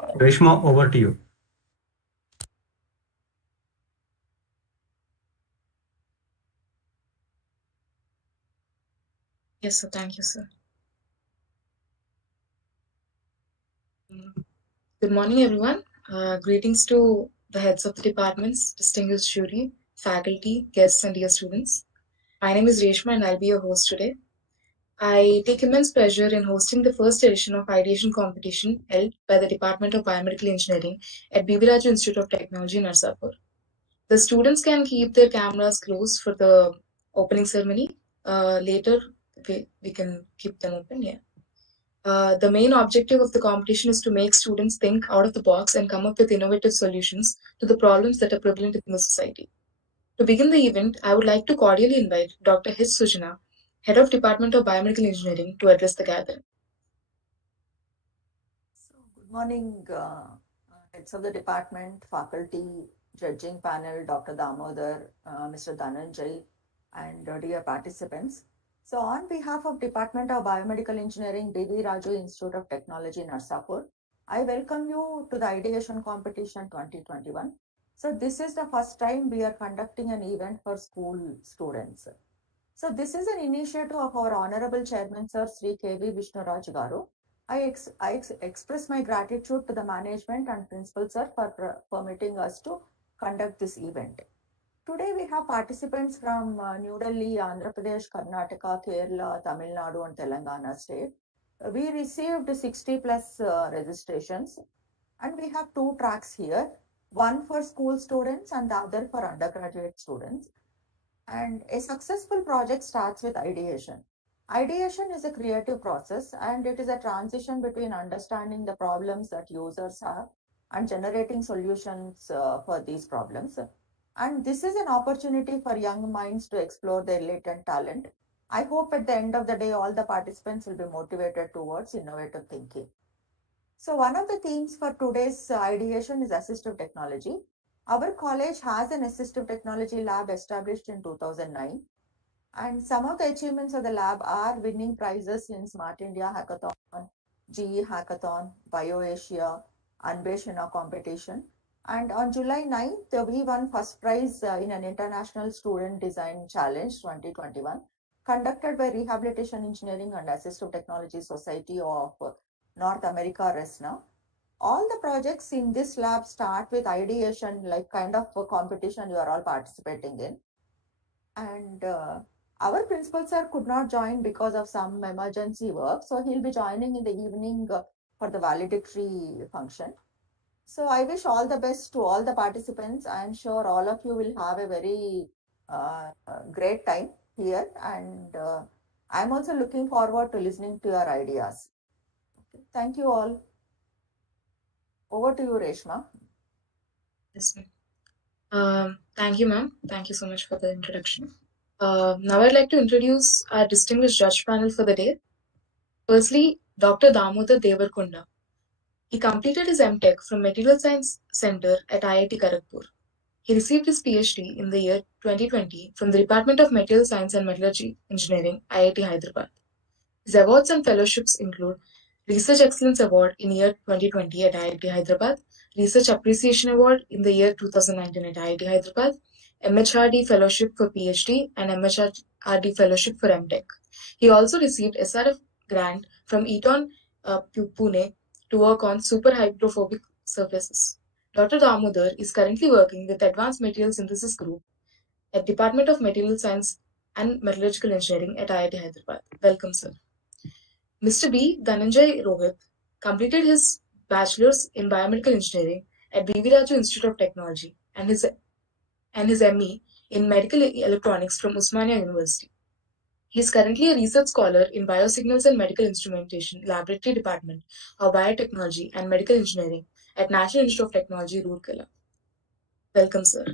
Reshma, over to you. Yes, sir. Thank you, sir. Good morning, everyone. Greetings to the heads of the departments, distinguished jury, faculty, guests, and dear students. My name is Reshma, and I'll be your host today. I take immense pleasure in hosting the first edition of Ideation competition held by the Department of Biomedical Engineering at BVRITN Institute of Technology, Narsapur. The students can keep their cameras closed for the opening ceremony. Later, we can keep them open. Yeah. The main objective of the competition is to make students think out of the box and come up with innovative solutions to the problems that are prevalent in the society. To begin the event, I would like to cordially invite Dr. H. Sujana, Head of Department of Biomedical Engineering, to address the gathering. So, good morning, heads of the department, faculty, judging panel, Dr. Damodar, Mr. Dhananjay, and dear participants. So, on behalf of Department of Biomedical Engineering, B.V. Raju Institute of Technology, Narsapur, I welcome you to the Ideation Competition 2021. So, this is the first time we are conducting an event for school students. So this is an initiative of our Honorable Chairman, Sir Sri K.V. Vishnuraj Garu. I express my gratitude to the management and principal, sir, for permitting us to conduct this event. Today we have participants from New Delhi, Andhra Pradesh, Karnataka, Kerala, Tamil Nadu, and Telangana state. We received 60 plus registrations, and we have two tracks here, one for school students and the other for undergraduate students. And a successful project starts with ideation. Ideation is a creative process and it is a transition between understanding the problems that users have and generating solutions for these problems. And this is an opportunity for young minds to explore their latent talent. I hope at the end of the day, all the participants will be motivated towards innovative thinking. So one of the themes for today's ideation is assistive technology. Our college has an assistive technology lab established in 2009, and some of the achievements of the lab are winning prizes in Smart India Hackathon, GE Hackathon, BioAsia, Anveshana competition. And on July 9th, we won first prize in an International Student Design Challenge 2021 conducted by Rehabilitation Engineering and Assistive Technology Society of North America, RESNA. All the projects in this lab start with ideation, like kind of a competition you are all participating in. And our principal sir could not join because of some emergency work. So he'll be joining in the evening for the valedictory function. So I wish all the best to all the participants. I'm sure all of you will have a very great time here. And I'm also looking forward to listening to your ideas. Thank you all. Over to you, Reshma. Yes, ma'am. Thank you, ma'am. Thank you so much for the introduction. Now I'd like to introduce our distinguished judge panel for the day. Firstly, Dr. Damodar Devarkonda. He completed his MTech from Material Science Center at IIT Kharagpur. He received his PhD in the year 2020 from the Department of Material Science and Metallurgy Engineering, IIT Hyderabad. His awards and fellowships include Research Excellence Award in year 2020 at IIT Hyderabad, Research Appreciation Award in the year 2019 at IIT Hyderabad, MHRD Fellowship for PhD, and MHRD Fellowship for MTech. He also received SRF grant from Eton Pune to work on superhydrophobic surfaces. Dr. Damodar is currently working with Advanced Material Synthesis Group at Department of Material Science and Metallurgical Engineering at IIT Hyderabad. Welcome, sir. Mr. B. Dhananjay Rohit completed his bachelor's in biomedical engineering at BVRITN Institute of Technology and his ME in medical electronics from Usmania University. He is currently a research scholar in biosignals and medical instrumentation laboratory department of biotechnology and medical engineering at National Institute of Technology, Roorkela. Welcome, sir.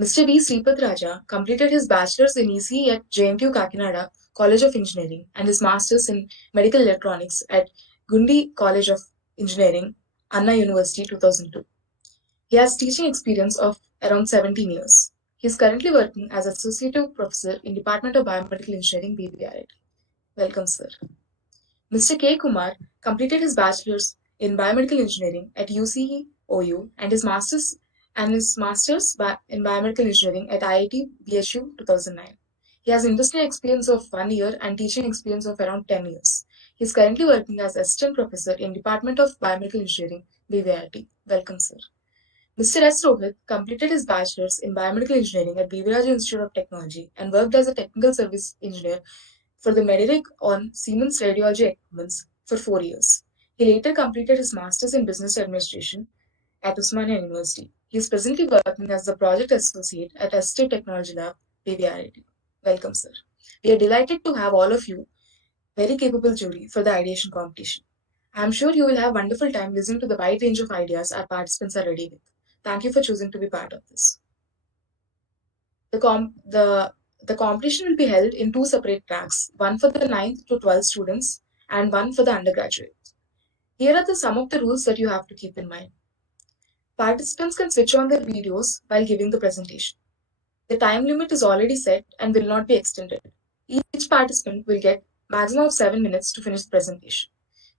Mr. V. Sripath Raja completed his bachelor's in ECE at JNTU Kakinada College of Engineering and his master's in medical electronics at Gundi College of Engineering, Anna University, 2002. He has teaching experience of around 17 years. He is currently working as associate professor in Department of Biomedical Engineering, BVRITN. Welcome, sir. Mr. K. Kumar completed his bachelor's in biomedical engineering at UCOU and his master's in biomedical engineering at IIT BHU 2009. He has industry experience of 1 year and teaching experience of around 10 years. He is currently working as assistant professor in Department of Biomedical Engineering, BVRIT. Welcome, sir. Mr. S. Rohit completed his bachelor's in biomedical engineering at BVRIT Institute of Technology and worked as a technical service engineer for the Medirig on Siemens radiology equipments for 4 years. He later completed his master's in business administration at Osmania University. He is presently working as the project associate at Assistive Technology Lab, BVRIT. Welcome, sir. We are delighted to have all of you, very capable jury, for the ideation competition. I am sure you will have wonderful time listening to the wide range of ideas our participants are ready with. Thank you for choosing to be part of this. The competition will be held in two separate tracks, one for the 9th to 12th students and one for the undergraduates. Here are some of the rules that you have to keep in mind. Participants can switch on their videos while giving the presentation. The time limit is already set and will not be extended. Each participant will get maximum of 7 minutes to finish the presentation.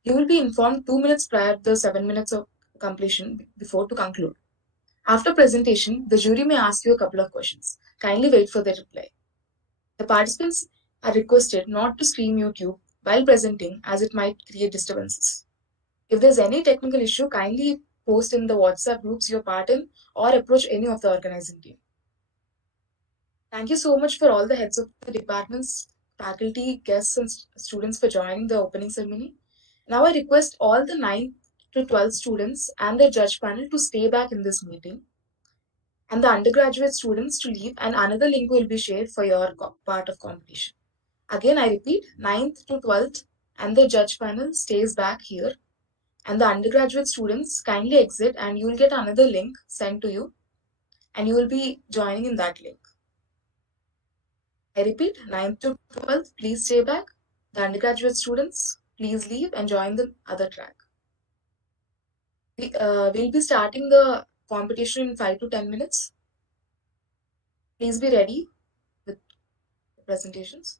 You will be informed 2 minutes prior to the 7 minutes of completion before to conclude. After presentation, the jury may ask you a couple of questions. Kindly wait for their reply. The participants are requested not to stream YouTube while presenting as it might create disturbances. If there's any technical issue, kindly post in the WhatsApp groups you're part in or approach any of the organizing team. Thank you so much for all the heads of the departments, faculty, guests, and students for joining the opening ceremony. Now I request all the 9th to 12th students and their judge panel to stay back in this meeting, and the undergraduate students to leave, and another link will be shared for your part of competition. Again, I repeat, 9th to 12th and the judge panel stays back here, and the undergraduate students kindly exit and you will get another link sent to you and you will be joining in that link. I repeat, 9th to 12th, please stay back. The undergraduate students, please leave and join the other track. We'll be starting the competition in 5 to 10 minutes. Please be ready with the presentations.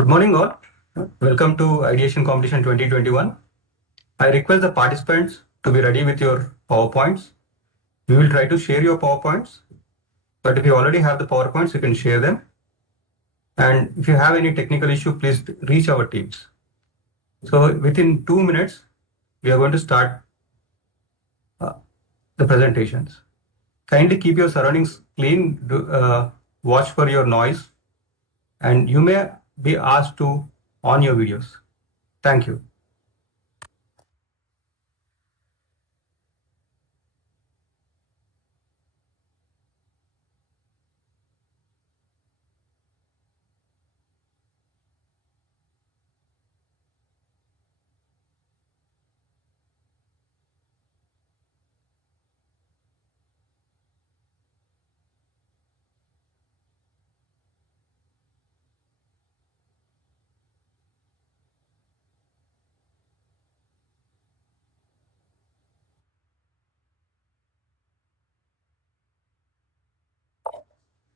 Good morning, all. Welcome to Ideation Competition 2021. I request the participants to be ready with your PowerPoints. We will try to share your PowerPoints, but if you already have the PowerPoints, you can share them. And if you have any technical issue, please reach our teams. So within 2 minutes, we are going to start the presentations. Kindly keep your surroundings clean, watch for your noise, and you may be asked to on your videos. Thank you.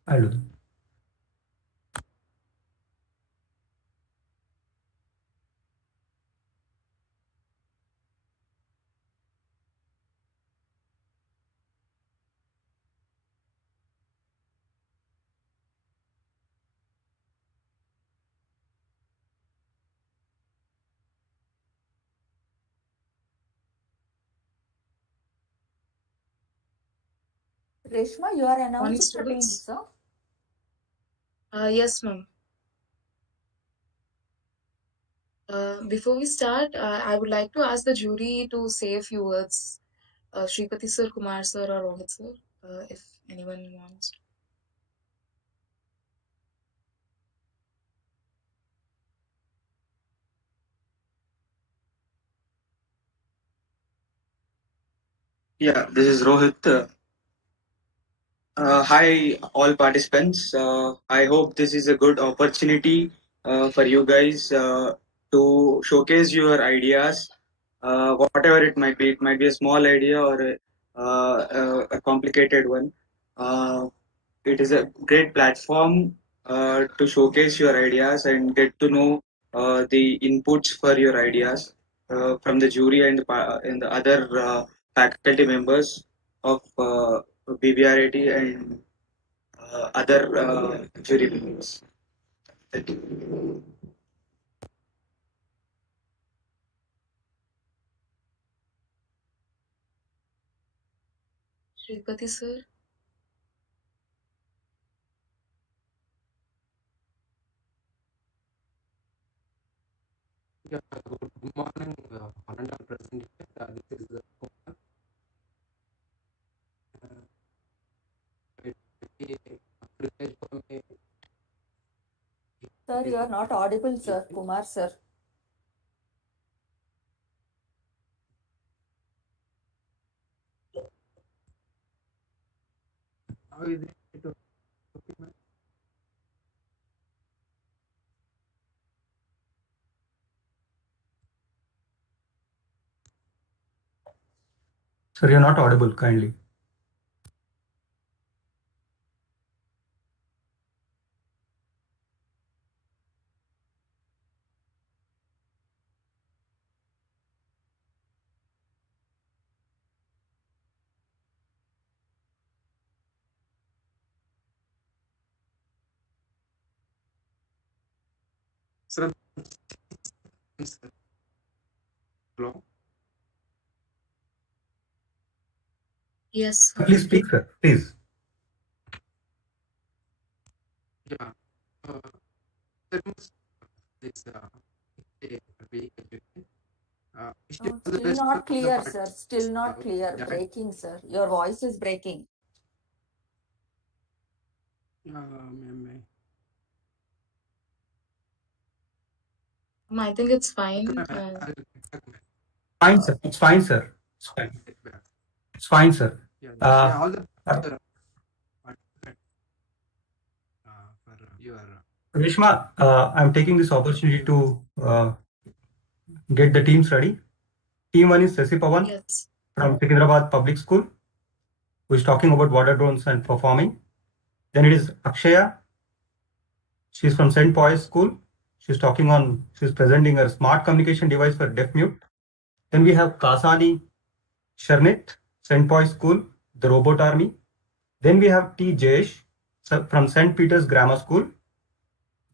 I'll do that. Reshma, you are Morning, announcing the students. teams, sir? Yes, ma'am. Before we start, I would like to ask the jury to say a few words. Shripati sir, Kumar sir, or Rohit sir, if anyone wants. Yeah, this is Rohit. Hi, all participants. I hope this is a good opportunity for you guys to showcase your ideas, whatever it might be. It might be a small idea or a complicated one. Uh, it is a great platform to showcase your ideas and get to know the inputs for your ideas from the jury and the other faculty members of BVRIT and other jury members. Thank you. Shripati sir. Yeah, good morning, honorable president. This is Kumar. It is a privilege for me. Sir, you are not audible, sir. Kumar, sir. How is it? Okay, ma'am? Sir, you're not audible, kindly. Sir, hello. Yes, sir. Please speak, sir. Please. Yeah. There was this week. Still the Still rest not of the clear, part. sir. Still not clear. Yeah. Breaking, sir. Your voice is breaking. Ma'am. I think it's Okay, fine. ma'am. I'll get back, ma'am. Fine, sir. It's fine, sir. It's fine. Get back. It's fine, sir. Yeah. Uh, All the uh, participants, for your Rishma, I'm taking this opportunity to get the teams ready. Team 1 is Sasi Pawan Yes. from Secunderabad Public School, who is talking about water drones and performing. Then it is Akshaya. She's from St. Paul's School. She's presenting her smart communication device for deaf mute. Then we have Kasani Sharnit, St. Paul's School, the Robot Army. Then we have T. Jayesh from St. Peter's Grammar School,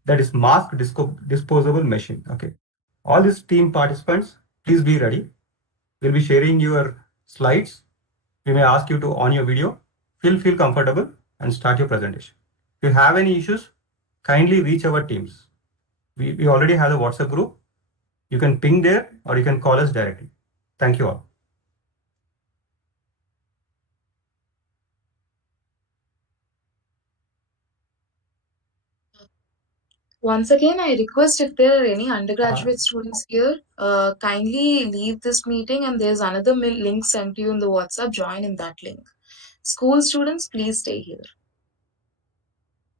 that is mask disposable machine. Okay. All these team participants, please be ready. We'll be sharing your slides. We may ask you to on your video. Feel comfortable and start your presentation. If you have any issues, kindly reach our teams. We already have a WhatsApp group. You can ping there or you can call us directly. Thank you all. Once again, I request if there are any undergraduate students here, kindly leave this meeting and there's another link sent to you in the WhatsApp. Join in that link. School students, please stay here.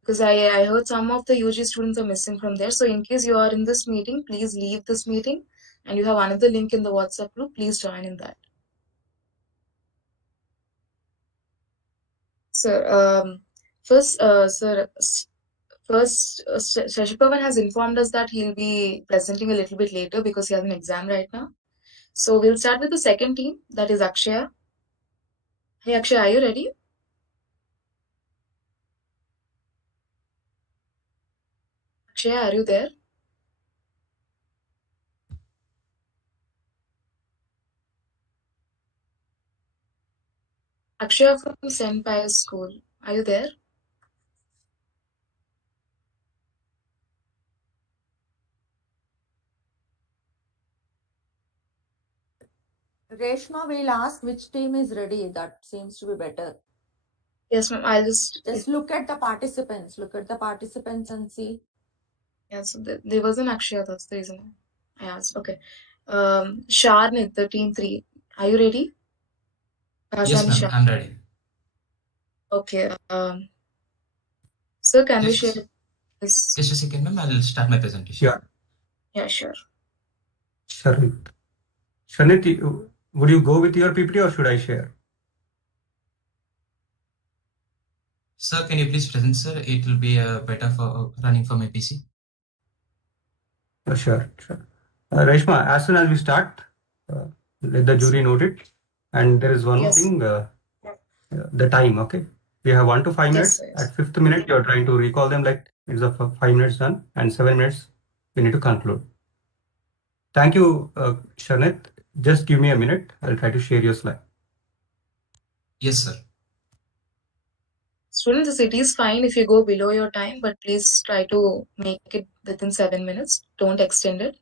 Because I heard some of the UG students are missing from there. So in case you are in this meeting, please leave this meeting and you have another link in the WhatsApp group. Please join in that. Sir, first, Shashipavan has informed us that he'll be presenting a little bit later because he has an exam right now. So we'll start with the second team, that is Akshaya. Hey Akshaya, are you ready? Akshaya, are you there? Akshaya from St. Pius School, are you there? Reshma will ask which team is ready. That seems to be better. Yes, ma'am. I'll just look at the participants. Look at the participants and see. Yeah, so there was an Akshaya, that's the reason I asked. Okay. Sharnit, the team 3. Are you ready? Yes, ma'am, I'm ready. Okay. Sir, can we Just, share this? just a second, ma'am. I'll start my presentation. Yeah. Yeah, sure. Sharnit, would you go with your PPT or should I share? Sir, can you please present, sir? It will be better for running for my PC. Sure. Reshma, as soon as we start, let the jury note it. And there is one thing, the time, okay? We have 1 to 5 minutes. Yes. At 5th minute, you're trying to recall them like it's a 5 minutes done, and 7 minutes, we need to conclude. Thank you, Sharnit. Just give me a minute. I'll try to share your slide. Yes, sir. Students, it is fine if you go below your time, but please try to make it within 7 minutes. Don't extend it.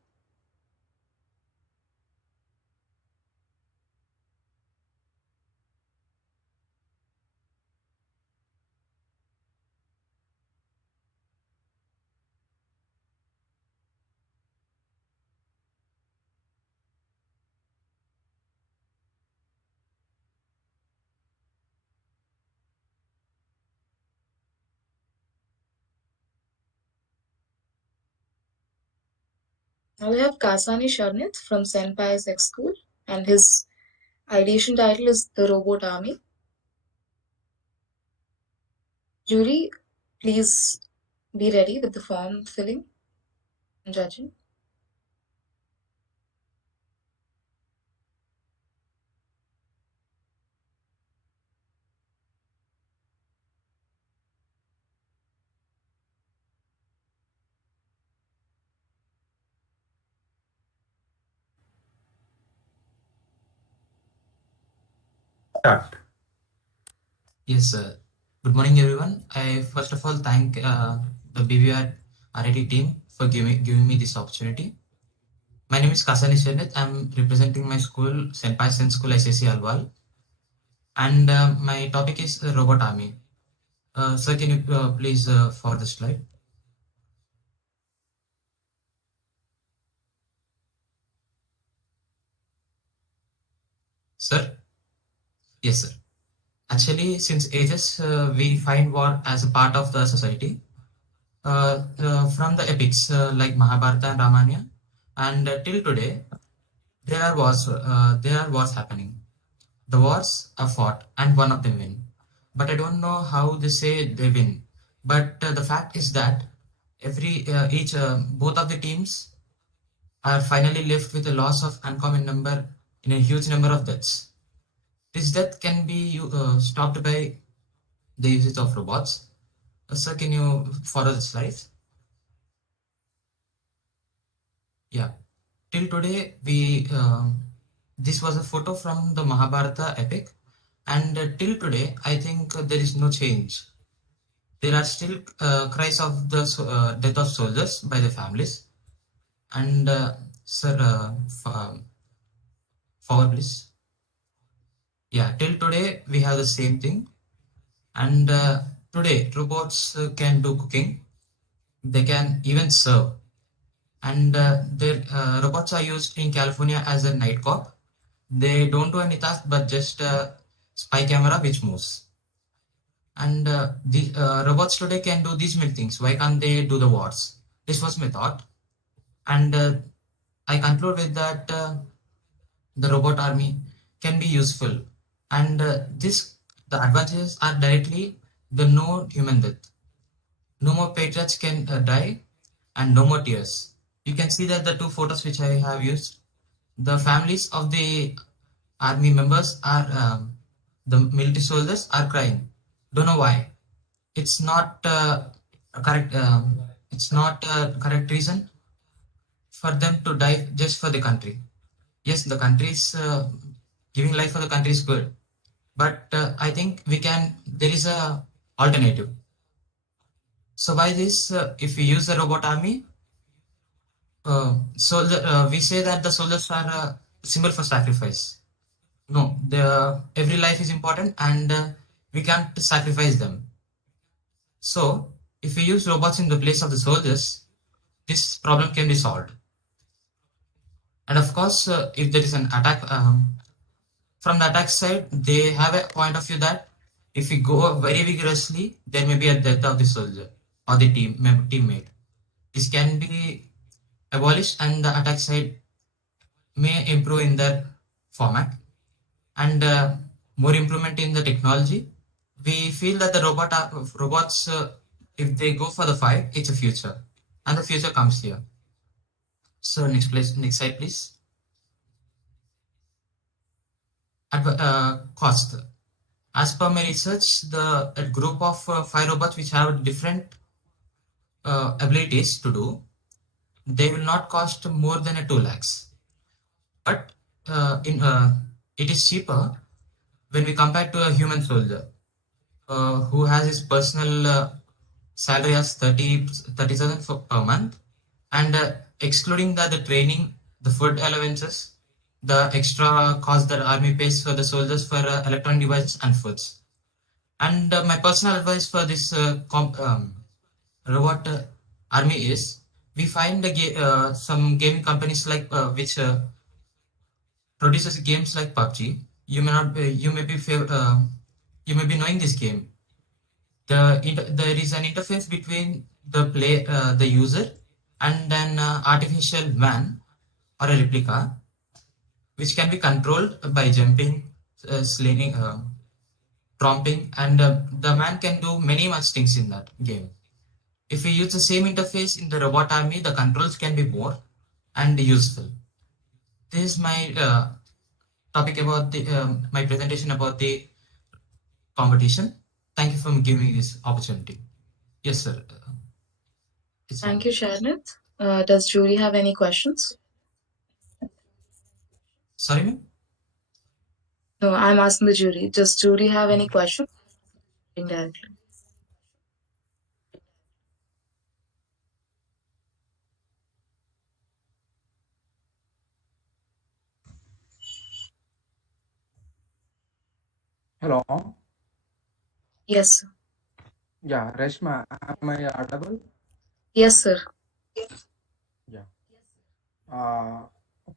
Now we have Kasani Sharnit from St. Pius X School, and his ideation title is The Robot Army. Jury, please be ready with the form filling and judging. Start. Yes, sir. Good morning, everyone. I first of all thank the BVRIT team for giving me this opportunity. My name is Kasani Sharnit. I'm representing my school, St. Pius School, SAC Alwal. And my topic is Robot Army. Sir, can you please forward the slide? Sir? Yes, sir. Actually, since ages, we find war as a part of the society. From the epics like Mahabharata and Ramayana, and till today, there are wars happening. The wars are fought, and one of them win. But I don't know how they say they win. But the fact is that both of the teams are finally left with a loss of uncommon number in a huge number of deaths. This death can be stopped by the usage of robots. Sir, can you follow the slides? Yeah. Till today, this was a photo from the Mahabharata epic, and till today, I think there is no change. There are still cries of the death of soldiers by the families. And sir, forward please. Yeah, till today we have the same thing. And today robots can do cooking. They can even serve. And their robots are used in California as a night cop. They don't do any task but just a spy camera which moves. And the robots today can do these many things. Why can't they do the wars? This was my thought. And I conclude with that the robot army can be useful. And the advantages are directly the no human death. No more patriots can die and no more tears. You can see that the two photos which I have used, the families of the army members are, the military soldiers are crying. Don't know why. It's not a correct. It's not a correct reason for them to die just for the country. Yes, the country is giving life for the country is good, but I think there is a alternative. So by this, if we use the robot army, we say that the soldiers are a symbol for sacrifice. No, every life is important, and we can't sacrifice them. So if we use robots in the place of the soldiers, this problem can be solved. And of course, if there is an attack from the attack side, they have a point of view that if we go very vigorously, there may be a death of the soldier or the teammate. This can be abolished, and the attack side may improve in their format. And more improvement in the technology. We feel that the robots, if they go for the fight, it's a future, and the future comes here. So next slide, please. Cost. As per my research, a group of 5 robots which have different abilities to do, they will not cost more than 2 lakhs. But it is cheaper when we compare to a human soldier who has his personal salary as 30,000 per month, and excluding the training, the food allowances, the extra cost that army pays for the soldiers for electronic devices and foods. And my personal advice for this robot army is, we find some gaming companies like which produces games like PUBG. You may not you may be knowing this game. There is an interface between the user and an artificial man or a replica, which can be controlled by jumping, slinging, prompting, and the man can do many much things in that game. If we use the same interface in the robot army, the controls can be more and useful. This is my topic about my presentation about the competition. Thank you for giving me this opportunity. Yes, sir. Thank you, Sharnit. Does jury have any questions? Sorry, ma'am? No, I'm asking the jury. Does jury have any questions? Indirectly. Hello. Yes, sir. Yeah, Reshma, am I audible? Yes, sir. Yeah.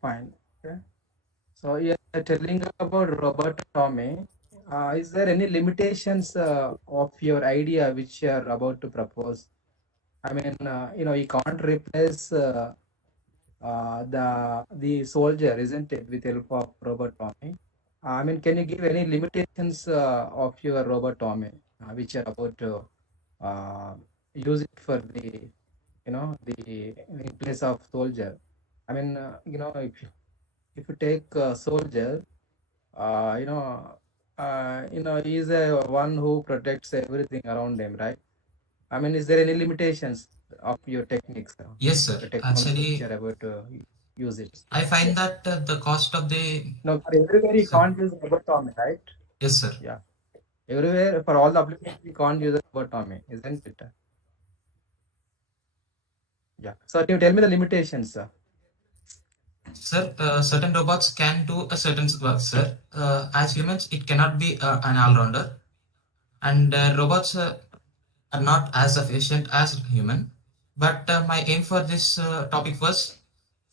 Fine. Okay. So you're telling about robotomy. Is there any limitations of your idea which you are about to propose? I mean, you can't replace the soldier, isn't it, with help of robotomy? I mean, can you give any limitations of your robotomy which you are about to use it for the the in place of soldier. I mean, if you take a soldier, he is a one who protects everything around him, right? I mean, is there any limitations of your techniques, Yes, sir. the technology which Actually, you're about to use it? I find that the cost of the No, for everywhere you sir. can't use robotomy, right? Yes, sir. Yeah. Everywhere, for all the applications, you can't use robotomy, isn't it? Yeah. So can you tell me the limitations? Sir, certain robots can do a certain work, sir. As humans, it cannot be an all-rounder, and robots are not as efficient as human. But my aim for this topic was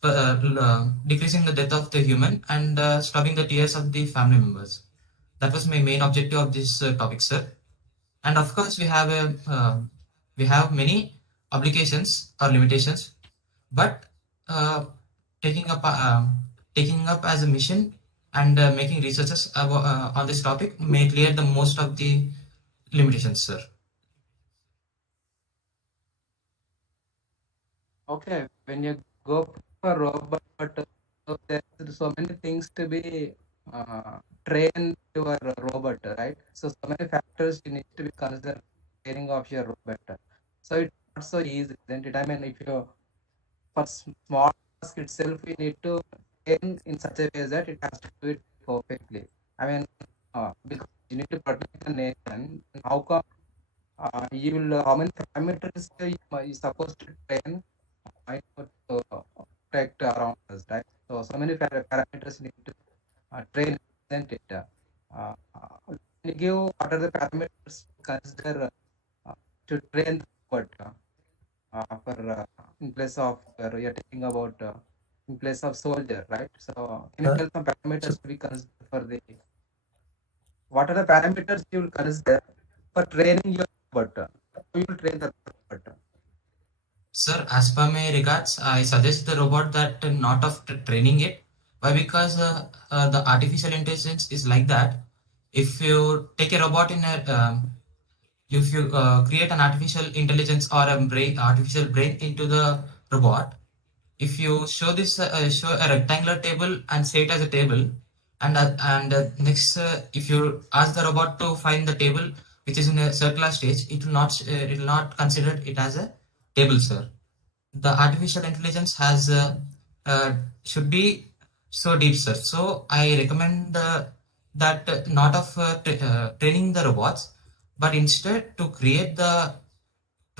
decreasing the death of the human and stopping the tears of the family members. That was my main objective of this topic, sir. And of course, we have many obligations or limitations, but uh, taking up taking up as a mission and making researches on this topic may clear the most of the limitations, sir. Okay, when you go for robot, there's so many things to be trained your robot, right? So many factors you need to be considered training of your robot. So it's not so easy, isn't it? I mean, if you for small task itself, you need to train in such a way that it has to do it perfectly. I mean, because you need to protect the nation. How come you will? How many parameters you supposed to train? I to protect around us, right? So many parameters need to train, isn't it? Can you give what are the parameters to consider to train the robot for in place of you're talking about in place of soldier, right? So can you tell some parameters to be considered for the what are the parameters you will consider for training your robot? How you will train the robot? Sir, as per my regards, I suggest the robot that not of training it. Why? Because the artificial intelligence is like that. If you take a robot in a if you create an artificial intelligence or a artificial brain into the robot, if you show this show a rectangular table and say it as a table, and next if you ask the robot to find the table which is in a circular stage, it will not consider it as a table, sir. The artificial intelligence has uh, should be so deep, sir. So I recommend that not of training the robots, but instead to create the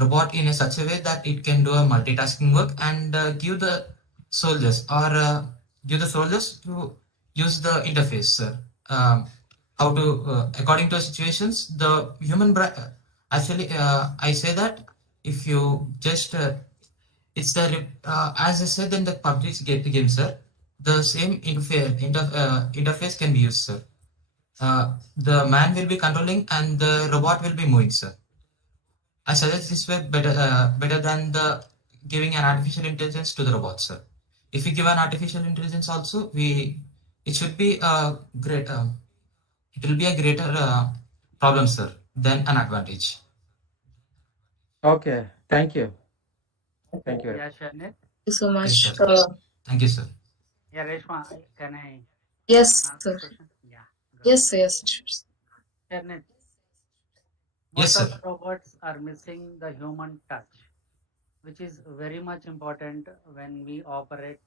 robot in a such a way that it can do a multitasking work and give the soldiers or give the soldiers to use the interface, sir. How to according to situations the human brain actually I say that if you just it's the as I said in the public game, sir. The same interface can be used, sir. The man will be controlling and the robot will be moving, sir. I suggest this way better than the giving an artificial intelligence to the robot, sir. If we give an artificial intelligence also, it should be a great it will be a greater problem, sir, than an advantage. Okay, thank you. Thank you. Yeah, Sharnet. Thank you so Okay, much. sir. Thank you, sir. Yeah, Reshma, can I Yes, answer sir. the question? Yeah, good. Yes, sir. Yes, sure. Sharnet, Yes, most of sir. the robots are missing the human touch, which is very much important when we operate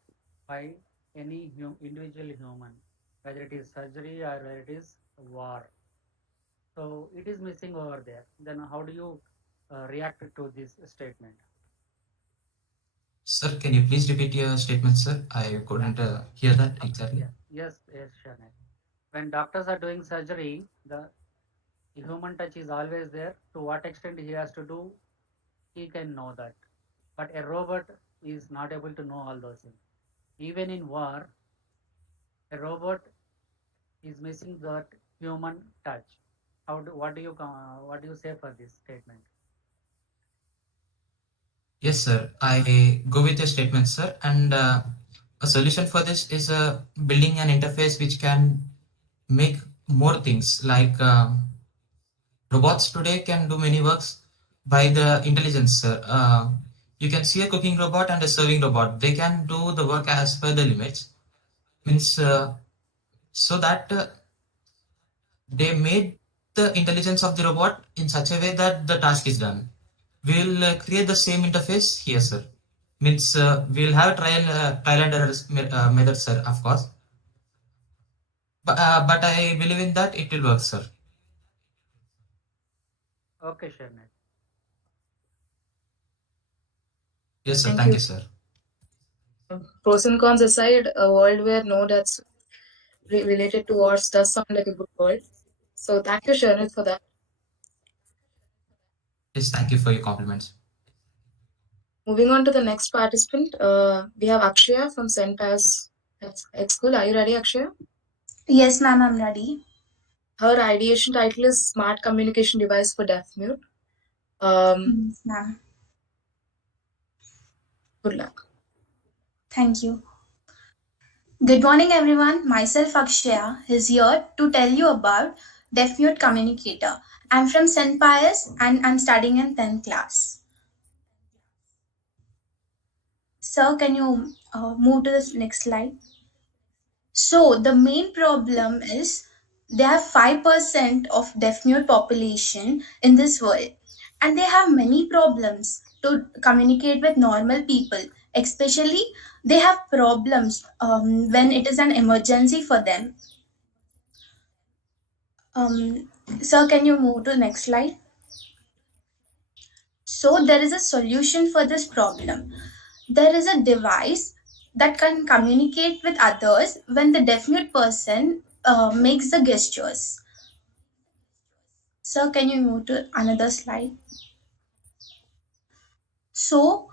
by any individual human, whether it is surgery or whether it is war. So it is missing over there. Then how do you react to this statement? Sir, can you please repeat your statement, sir? I couldn't hear that exactly. Yeah. Yes, Sharnet. When doctors are doing surgery, the human touch is always there. To what extent he has to do, he can know that. But a robot is not able to know all those things. Even in war, a robot is missing that human touch. What do you say for this statement? Yes, sir. I go with your statement, sir. And a solution for this is building an interface which can make more things like robots today can do many works by the intelligence, sir. you can see a cooking robot and a serving robot. They can do the work as per the limits. Means so that they made the intelligence of the robot in such a way that the task is done. We'll create the same interface here, sir. Means we'll have trial and error method, sir, of course. But I believe in that it will work, sir. Okay, Sharnet. Yes, sir. Thank Thank you. you, sir. Pros and cons aside, a world where no deaths related to wars does sound like a good world. So thank you, Sharon, for that. Yes, thank you for your compliments. Moving on to the next participant, we have Akshaya from St. Pius X School. Are you ready, Akshaya? Yes, ma'am, I'm ready. Her ideation title is Smart Communication Device for Deaf Mute. Yes, ma'am. Good luck. Thank you. Good morning, everyone. Myself, Akshaya, is here to tell you about Deaf Mute Communicator. I'm from St. Pius and I'm studying in 10th class. Sir, can you move to the next slide? So, the main problem is there are 5% of deaf mute population in this world, and they have many problems to communicate with normal people. Especially, they have problems when it is an emergency for them. Sir, can you move to the next slide? So, there is a solution for this problem. There is a device that can communicate with others when the deaf mute person makes the gestures. Sir, can you move to another slide? So,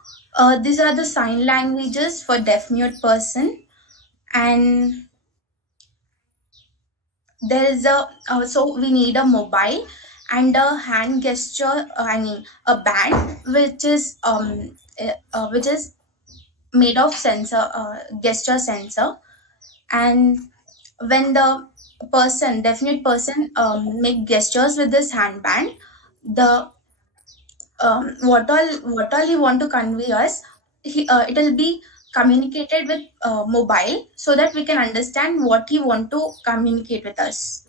these are the sign languages for deaf mute person, and there is a so we need a mobile and a hand gesture. I mean, a band which is made of sensor gesture sensor, and when the definite person make gestures with this handband, the what all he want to convey us, it will be communicated with mobile so that we can understand what he want to communicate with us.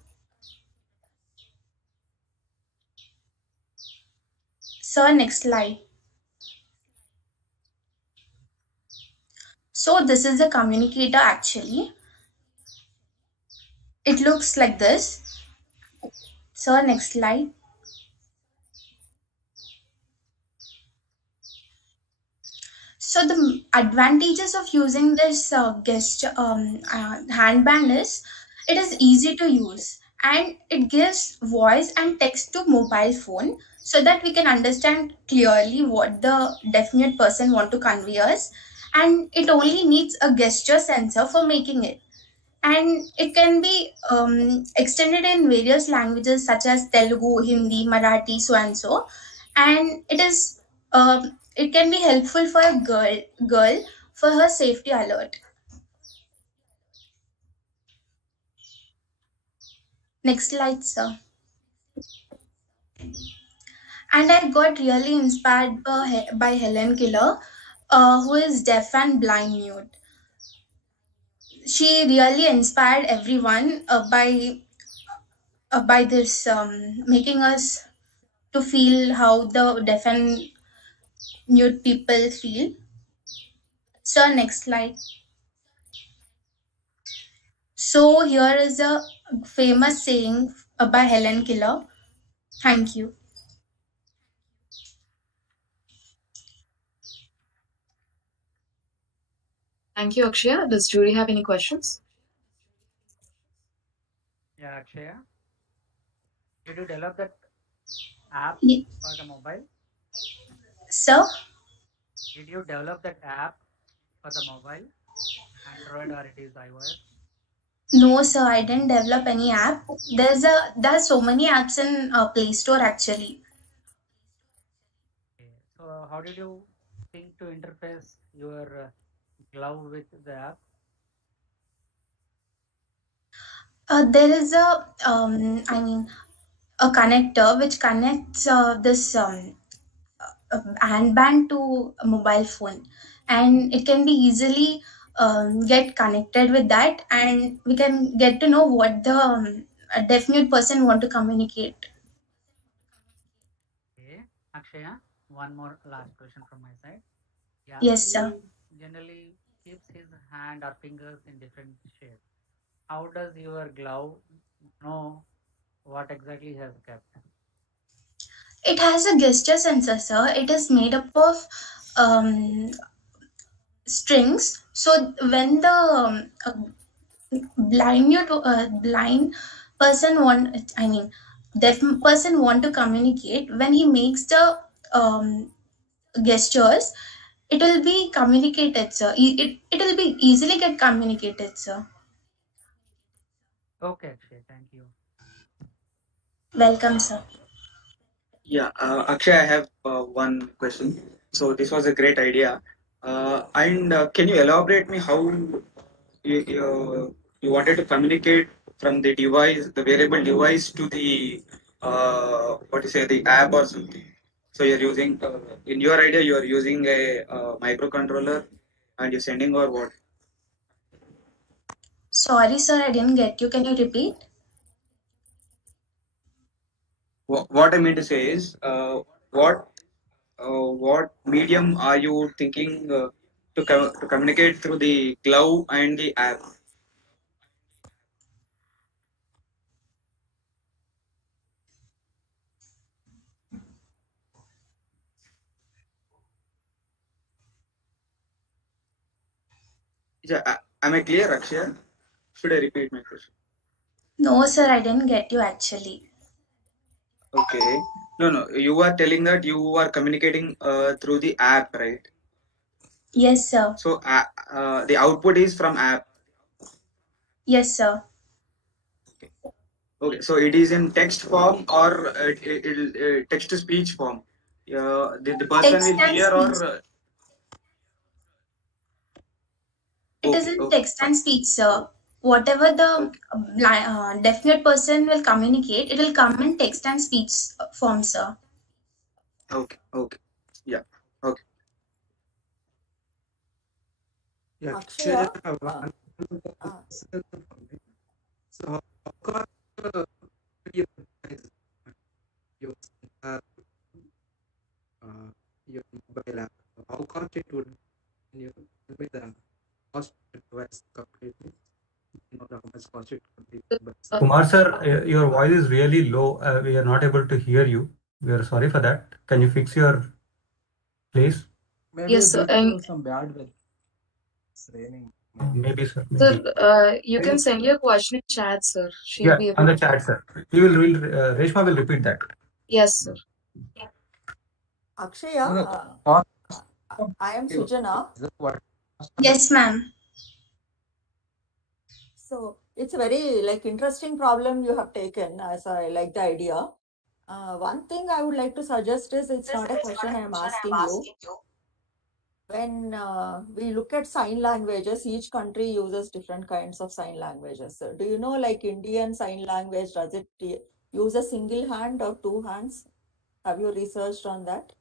So next slide. So this is the communicator actually. It looks like this. So next slide. So the advantages of using this handband is it is easy to use and it gives voice and text to mobile phone so that we can understand clearly what the definite person want to convey us, and it only needs a gesture sensor for making it, and it can be extended in various languages such as Telugu, Hindi, Marathi, so and so, and it can be helpful for a girl for her safety alert. Next slide, sir. And I got really inspired by Helen Keller, who is deaf and blind mute. She really inspired everyone by this making us to feel how the deaf and mute people feel. So next slide. So here is a famous saying by Helen Keller. Thank you. Thank you, Akshaya. Does jury have any questions? Yeah, Akshaya. Did you develop that app Ye- for the mobile? So Did you develop that app for the mobile, Android or it is iOS? no, sir, I didn't develop any app. There's so many apps in Play Store actually. Okay. So how did you think to interface your glove with the app? There is a connector which connects this handband to a mobile phone, and it can be easily get connected with that, and we can get to know what the a deaf-mute person want to communicate. Okay, Akshaya, one more last question from my side. Yeah, Yes, sir. he generally keeps his hand or fingers in different shapes. How does your glove know what exactly he has kept? It has a gesture sensor, sir. It is made up of um, strings. So when the blind person want, I mean, deaf person want to communicate, when he makes the um, gestures, it will be communicated, sir. It will be easily get communicated, sir. Okay, Akshay, thank you. Welcome, sir. Yeah, Akshay, I have one question. So this was a great idea. And can you elaborate me how you wanted to communicate from the device, the wearable device, to the what you say, the app or something? So you're using in your idea, you are using a microcontroller, and you're sending or what? Sorry, sir, I didn't get you. Can you repeat? What I mean to say is, what medium are you thinking to communicate through the glove and the app? Yeah, am I clear, Akshay? Should I repeat my question? No, sir, I didn't get you actually. Okay. No, no. You are telling that you are communicating through the app, right? Yes, sir. So the output is from app. Yes, sir. Okay. So it is in text form or text to speech form. The person Text will and hear speech. or It is okay. in Okay. text Fine. and speech, sir. Whatever the Okay. definite person will communicate, it will come in text and speech form, sir. Okay. Okay. Yeah. Okay. Yeah, Akshaya, one uh, question for me. So how come you guys use uh, your mobile app? How cost it would when you tell me the cost device completely? You know how much cost it would be by itself. Kumar sir, your voice is really low. We are not able to hear you. We are sorry for that. Can you fix your place? Maybe Yes, sir. due to some bad weather, it's raining. Maybe. Maybe, sir. Sir, Maybe. you can send your question in chat, sir. She'll Yeah, be on able the to. chat, sir. Reshma will repeat that. Yes, sir. Akshaya, No, no, cost I am Sujana. is that what cost of Yes, ma'am. So it's a very like interesting problem you have taken, as I like the idea. One thing I would like to suggest is it's not a question I am asking you. When we look at sign languages, each country uses different kinds of sign languages. So do you know, like Indian sign language, does it use a single hand or two hands? Have you researched on that?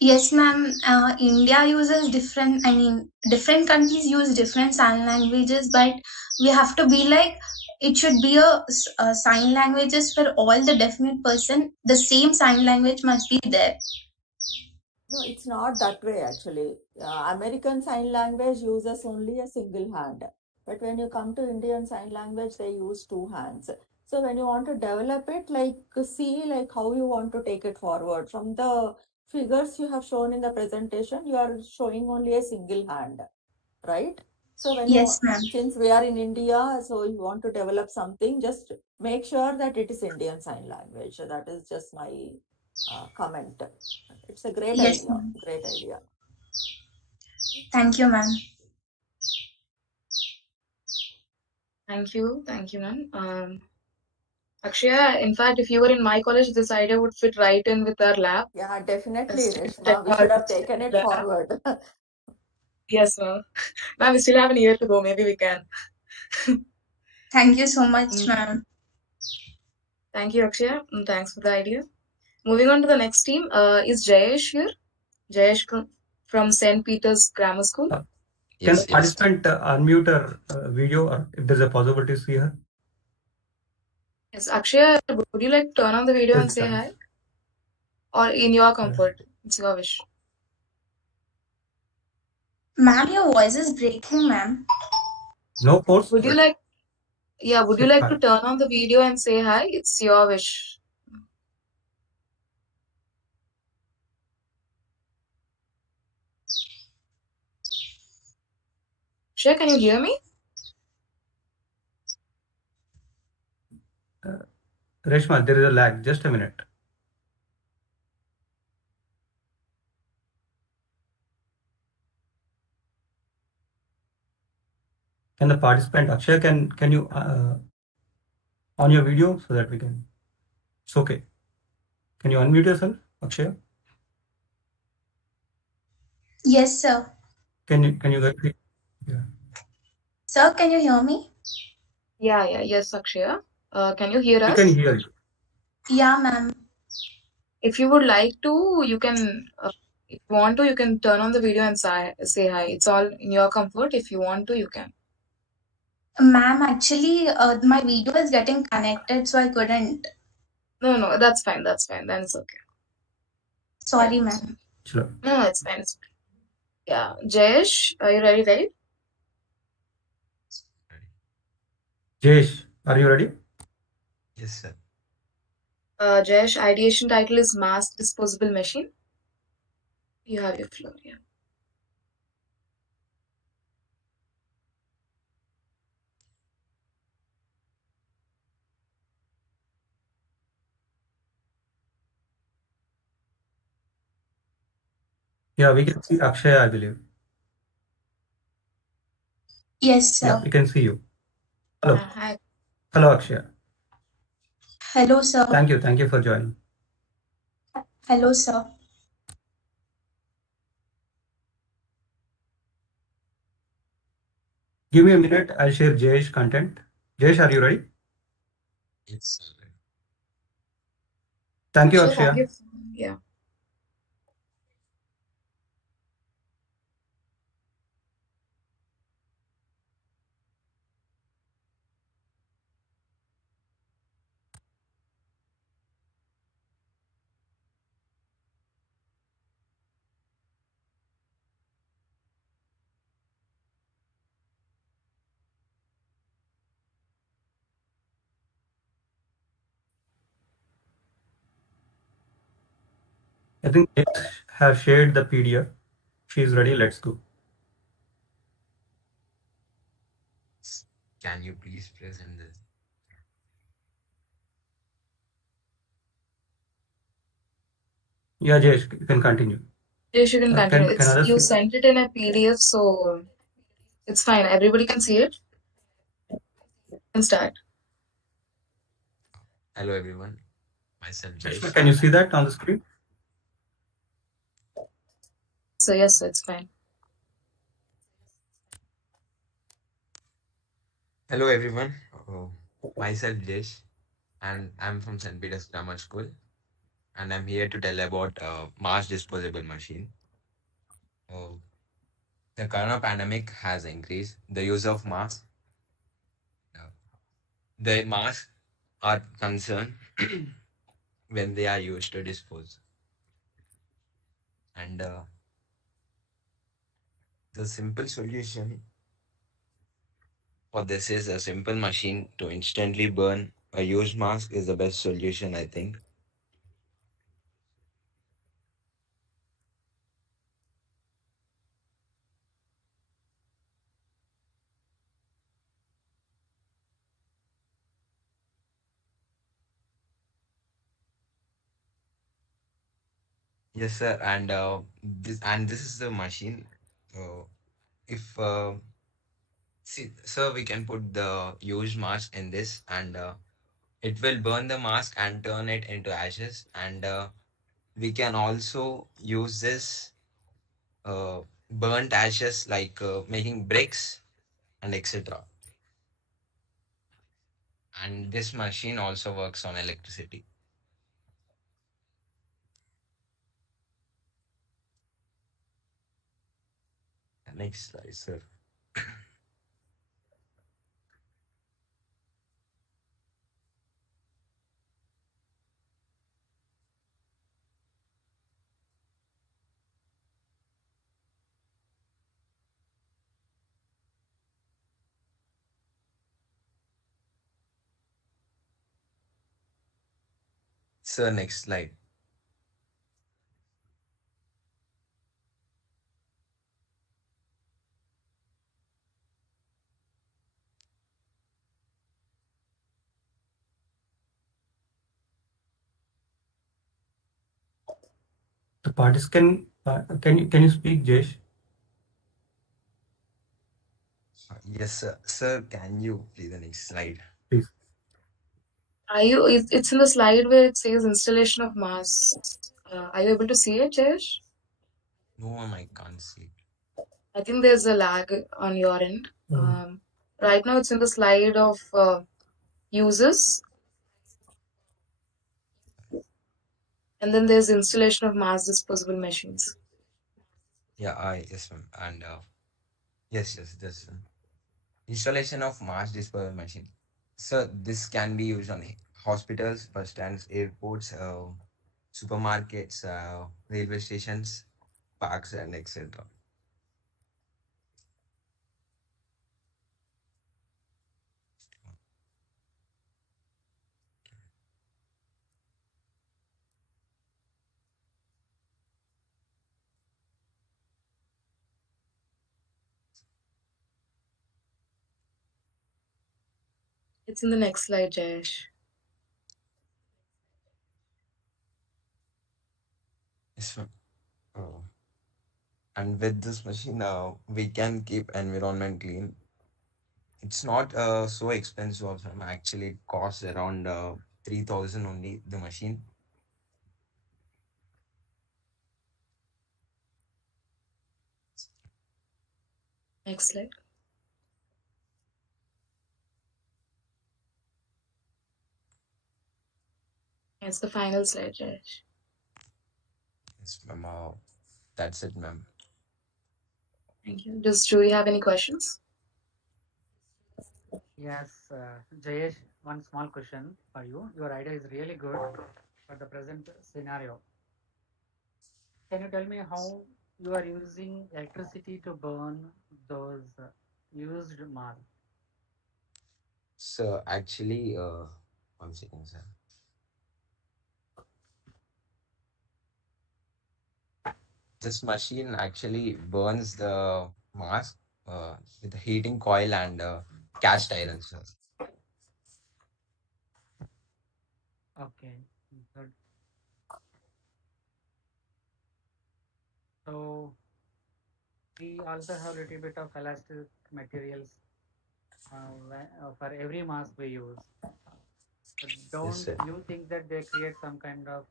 Yes, ma'am. India uses different, I mean, different countries use different sign languages, but we have to be like, it should be a sign languages for all the definite person. The same sign language must be there. No, it's not that way actually. American Sign Language uses only a single hand. But when you come to Indian Sign Language, they use two hands. So when you want to develop it, like see like how you want to take it forward. From the figures you have shown in the presentation, you are showing only a single hand, right? So when you, Yes, ma'am. since we are in India, so you want to develop something, just make sure that it is Indian Sign Language. So that is just my comment. It's a great Yes, idea. ma'am. Great idea. Thank you, ma'am. Thank you. Thank you, ma'am. Akshaya, in fact, if you were in my college, this idea would fit right in with our lab. Yeah, definitely, As tech Reshma. We should have artist taken it lab. forward. Yes, ma'am. Ma'am, we still have an year to go. Maybe we can. Thank you so much, ma'am. Thank you, Akshaya. And thanks for the idea. Moving on to the next team, is Jayesh here? Jayesh from St. Peter's Grammar School. Can Yes, the participant unmute her video, or if there's a possibility to see her? Yes, Akshay, would you like to turn on the video Yes, and say done. hi? Or in your comfort? It's your wish. Ma'am, your voice is breaking, ma'am. No force. Would you but like, would you say like hi. to turn on the video and say hi? It's your wish. Akshay, can you hear me? Reshma, there is a lag. Just a minute. Can the participant Akshay, can you on your video so that we can? It's okay. Can you unmute yourself, Akshay? Yes, sir. Can you guys? Yeah. Sir, can you hear me? Yes, Akshay. Can you hear We us? can hear you. Yeah, ma'am. If you would like to, you can, if you want to, you can turn on the video and say hi. It's all in your comfort. If you want to, you can. Ma'am, actually, my video is getting connected, so I couldn't. No, that's fine. That's fine. Then it's okay. Sorry, ma'am. Sure. No, it's fine. It's fine. Yeah. Jayesh, are you ready, right? Jayesh, are you ready? Yes, sir. Jayesh, ideation title is Mass Disposable Machine. You have your floor, yeah. Yeah, we can see Akshay, I believe. Yes, Yeah, sir. we can see you. Hello. Hi. Hello, Akshay. Hello, sir. Thank you for joining. Hello, sir. Give me a minute. I'll share Jayesh content. Jayesh, are you ready? Yes, sir. Thank you, Akshay, Akshay. thank you. Yeah. I think Jayesh have shared the PDF. She's ready. Let's go. Can you please present this? Yeah, Jayesh, you can continue. Jayesh, you can continue. Can others You see? sent it in a PDF, so it's fine. Everybody can see it. You can start. Hello, everyone. Myself, Reshma, Jayesh. can you see that on the screen? So yes, it's fine. Hello, everyone. Myself, Jayesh, and I'm from St. Peter's Grammar School, and I'm here to tell about mass disposable machine. Uh, the corona pandemic has increased the use of masks. The masks are concerned when they are used to dispose. And the simple solution for this is a simple machine to instantly burn a used mask is the best solution, I think. Yes, sir. And this is the machine. If see, sir, we can put the used mask in this, and it will burn the mask and turn it into ashes. And we can also use this burnt ashes like making bricks and etc. And this machine also works on electricity. next slide, sir. Sir, next slide. The participant, can you speak, Jesh? Yes, sir. Sir, can you please the next slide? Please. It's in the slide where it says installation of masks. Are you able to see it, Jayesh? No, I can't see. I think there's a lag on your end. Right now, it's in the slide of users, and then there's installation of mass disposable machines. Yeah, yes, ma'am. And yes, this installation of mass disposal machine. So this can be used on hospitals, bus stands, airports, supermarkets, railway stations, parks, and etc. It's in the next slide, Jayesh. Yes, ma'am. And with this machine, we can keep environment clean. It's not so expensive also, ma'am. Actually, it costs around 3,000 only the machine. Next slide. It's the final slide, Jayesh. Yes, ma'am. That's it, ma'am. Thank you. Do you have any questions? Yes, Jayesh, one small question for you. Your idea is really good for the present scenario. Can you tell me how you are using electricity to burn those used masks? So actually, 1 second, sir. This machine actually burns the mask with the heating coil and cast iron, sir. Okay, good. So we also have a little bit of elastic materials for every mask we use. But Yes, don't sir. you think that they create some kind of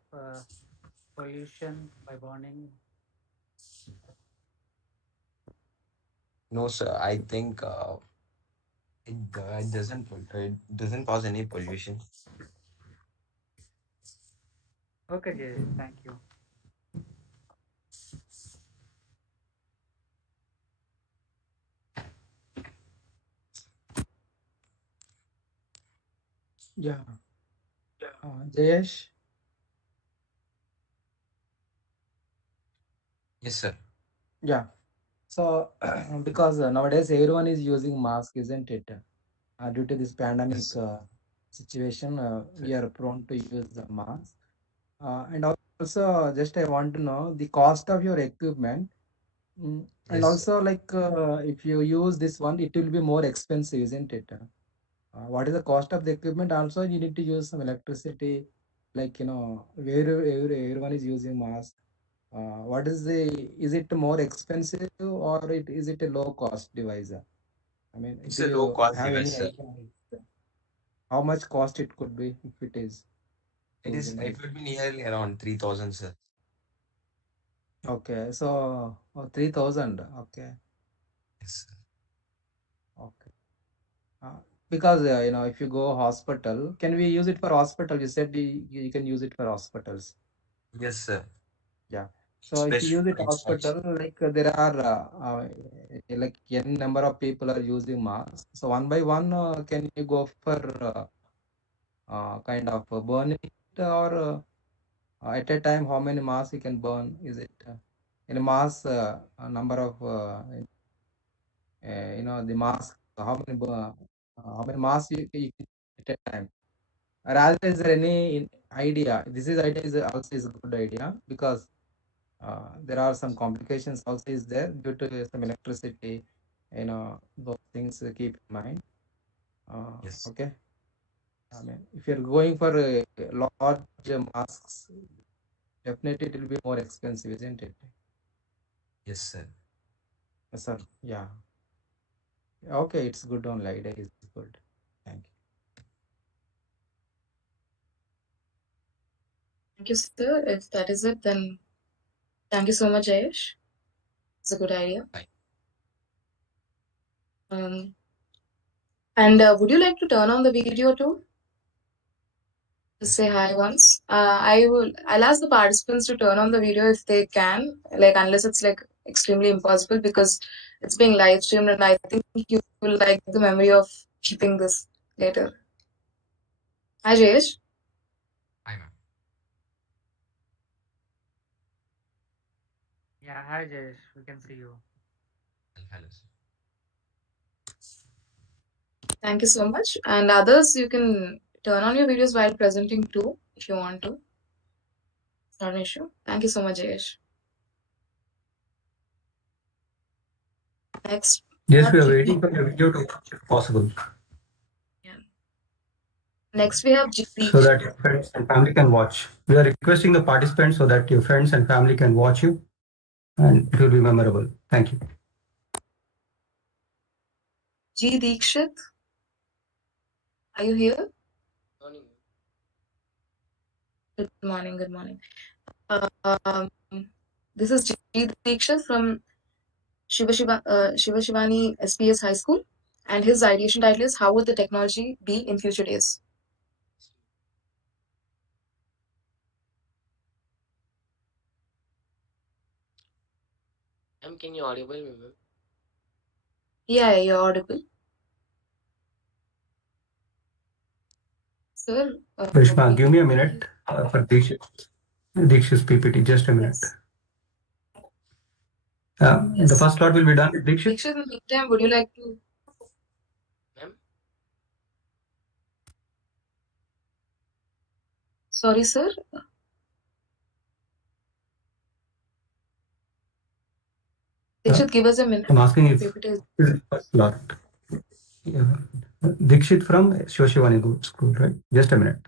pollution by burning? No, sir. I think it doesn't cause any pollution. Okay, Jayesh, thank you. Yeah. Jayesh? Yes, sir. Yeah. So, because nowadays everyone is using mask, isn't it? Due to this pandemic Yes, situation, sir. we are prone to use the mask. And also, just I want to know the cost of your equipment. And Yes, sir. also, like, if you use this one, it will be more expensive, isn't it? What is the cost of the equipment? Also, you need to use some electricity, like, everyone is using mask. What is it more expensive or is it a low cost device? I mean, It's do a low you cost have any device, sir. idea how much cost it could be if it is using It this? would be nearly around 3,000, sir. Okay, so 3,000. Okay, Yes, sir. okay. Uh, because if you go hospital, can we use it for hospital? You said you can use it for hospitals. Yes, sir. Yeah. So if you use it Specific hospital, like there are like n number of people are using masks. So one by one, can you go for kind of burning it, or at a time how many masks you can burn? Is it in a mass a number of the mask? How many masks you can at a time? Or else is there any idea? This is idea is also is a good idea because there are some complications also is there due to some electricity, those things keep in mind. Yes. Okay. I mean, if you're going for large masks, definitely it will be more expensive, isn't it? Yes, sir. Yes, sir. Yeah. Okay, it's good on idea is good. Thank you. Thank you, sir. If that is it, then thank you so much, Jayesh. It's a good idea. Fine. And would you like to turn on the video too? Just say hi once. I'll ask the participants to turn on the video if they can, like unless it's like extremely impossible because it's being live streamed and I think you will like the memory of keeping this later. Hi, Jayesh. Hi, ma'am. Yeah, hi Jayesh, we can see you. Hello, sir. Thank you so much. And others, you can turn on your videos while presenting too, if you want to. It's not an issue. Thank you so much, Jayesh. Next. Yes, we are waiting for the video to watch if possible, Next, we have Jeepeek. so that your friends and family can watch. We are requesting the participants so that your friends and family can watch you, and it will be memorable. Thank you. G. Deekshit. Are you here? Good morning. Good morning. This is G. Deekshit from Shiva Shivani SPS High School, and his ideation title is "How would the technology be in future days?" Ma'am, can you audible me, ma'am? Yeah, you're audible. Sir, Rishma, give me a minute for Dikshit's PPT. Just a minute. Yes. The first slot will be done with Dikshit. Dikshit, in the meantime, would you like to? Ma'am? Sorry, sir. Dikshit, give us a minute. I'm asking if PPT is- this is the first slot. Yeah. Dikshit from Shivani School, right? Just a minute.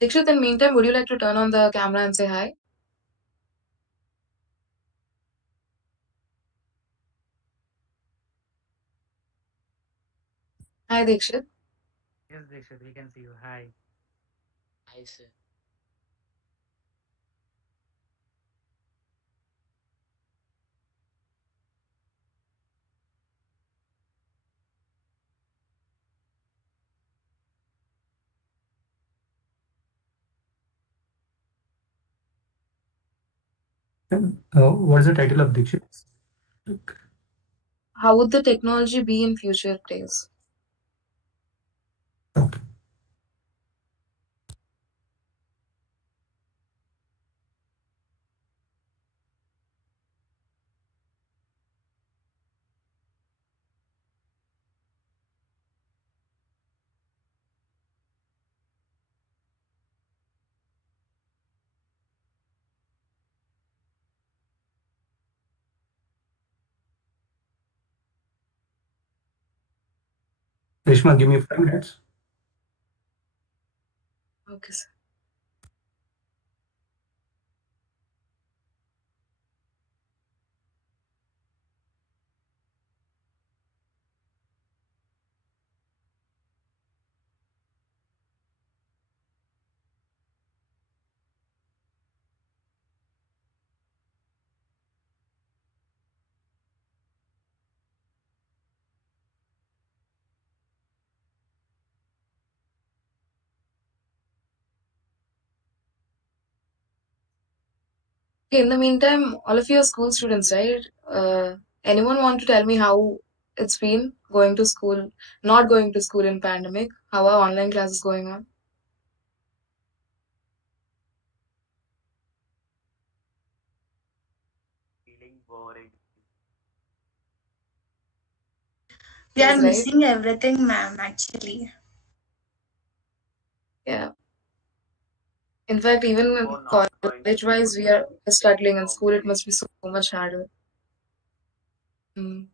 Dikshit, in the meantime, would you like to turn on the camera and say hi? Hi, Dikshit. Yes, Dikshit, we can see you. Hi. Hi, sir. What is the title of Dikshit? How would the technology be in future days? Okay. Rishma, give me 5 minutes. Okay, sir. Okay, in the meantime, all of you are school students, right? Anyone want to tell me how it's been going to school, not going to school in pandemic? How are online classes going on? Feeling boring. We are Yes, right? missing everything, ma'am, actually. Yeah. In fact, even Before not going to college-wise, school, we are struggling. In how school, it many must be so much harder. Mm.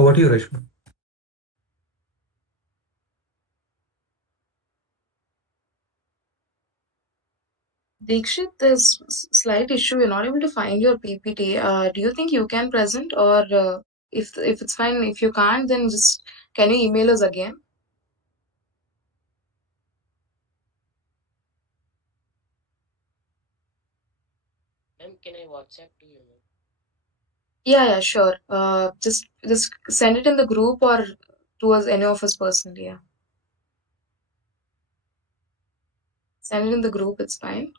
Over to you, Reshma. Dikshit, there's slight issue. You're not able to find your PPT. Do you think you can present, or if it's fine, if you can't, then just can you email us again? Ma'am, can I WhatsApp to you, ma'am? Yeah, sure. Just send it in the group or to us, any of us personally. Yeah, send it in the group. It's fine.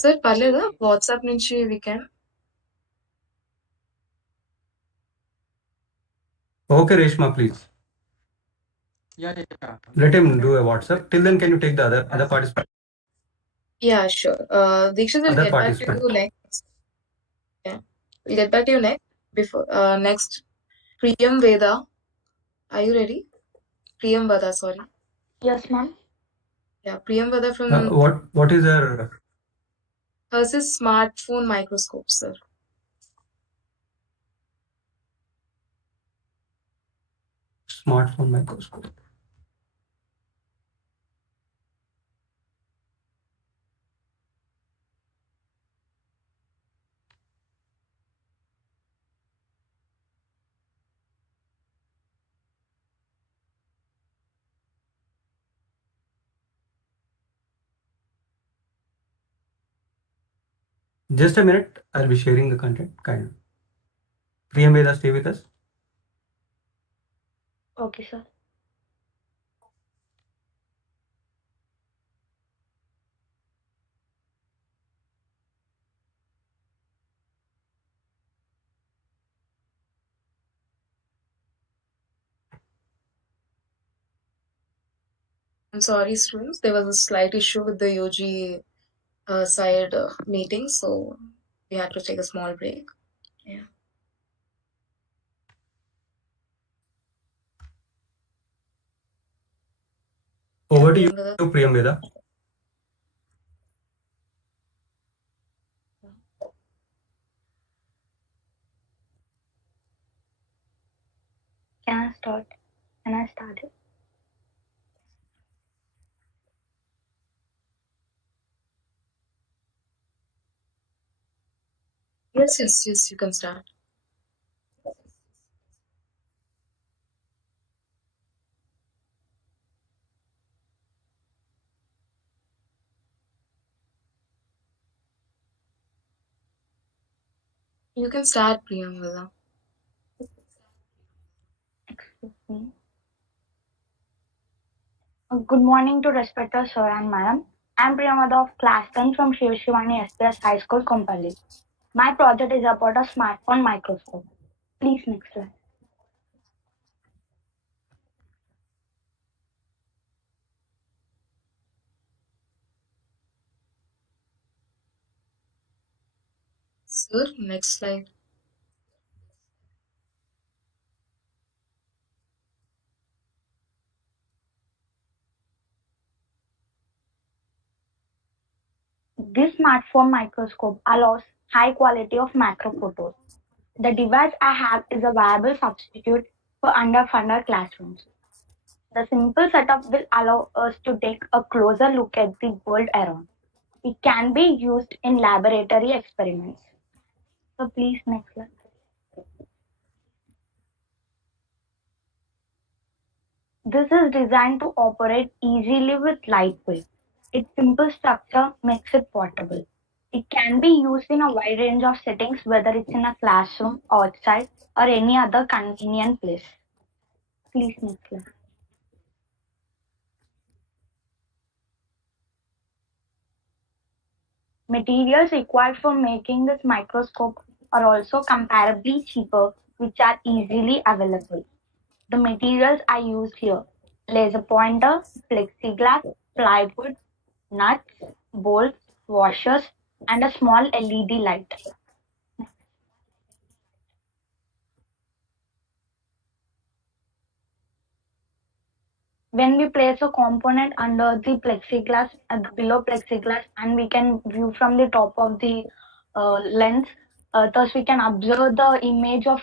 Sir, పర్లేదా WhatsApp నుంచి we can. Okay, Reshma, please. Yeah. Let him do a WhatsApp. Till then, can you take the other participant? Yeah, sure. Dikshit will Other get back to participant. you next. Yeah, we'll get back to you next. Next, Priyam Veda. Are you ready? Priyam Veda, sorry. Yes, ma'am. Yeah, Priyam Veda from What is their hers is smartphone microscope, sir. smartphone microscope? Just a minute. I'll be sharing the content. Kind of. Priyam Veda, stay with us. Okay, sir. I'm sorry, students. There was a slight issue with the UG side meeting, so we had to take a small break. Yeah. Over to you, Priyam Veda. Priyam Veda. Can I start? Can I start it? Yes, you can start. You can start, Priyam Veda. Excuse me. Good morning to respected sir and madam. I'm Priyamada of class 10 from Shiv Shivani SPS High School, Kompally. My project is about a smartphone microscope. Please next slide. Sir, next slide. This smartphone microscope allows high quality of macro photos. The device I have is a viable substitute for underfunded classrooms. The simple setup will allow us to take a closer look at the world around. It can be used in laboratory experiments. So please next slide. This is designed to operate easily with lightweight. Its simple structure makes it portable. It can be used in a wide range of settings, whether it's in a classroom, outside, or any other convenient place. Please next slide. Materials required for making this microscope are also comparably cheaper, which are easily available. The materials I use here: laser pointer, plexiglass, plywood, nuts, bolts, washers, and a small LED light. When we place a component under the plexiglass, below plexiglass, and we can view from the top of the lens, thus we can observe the image of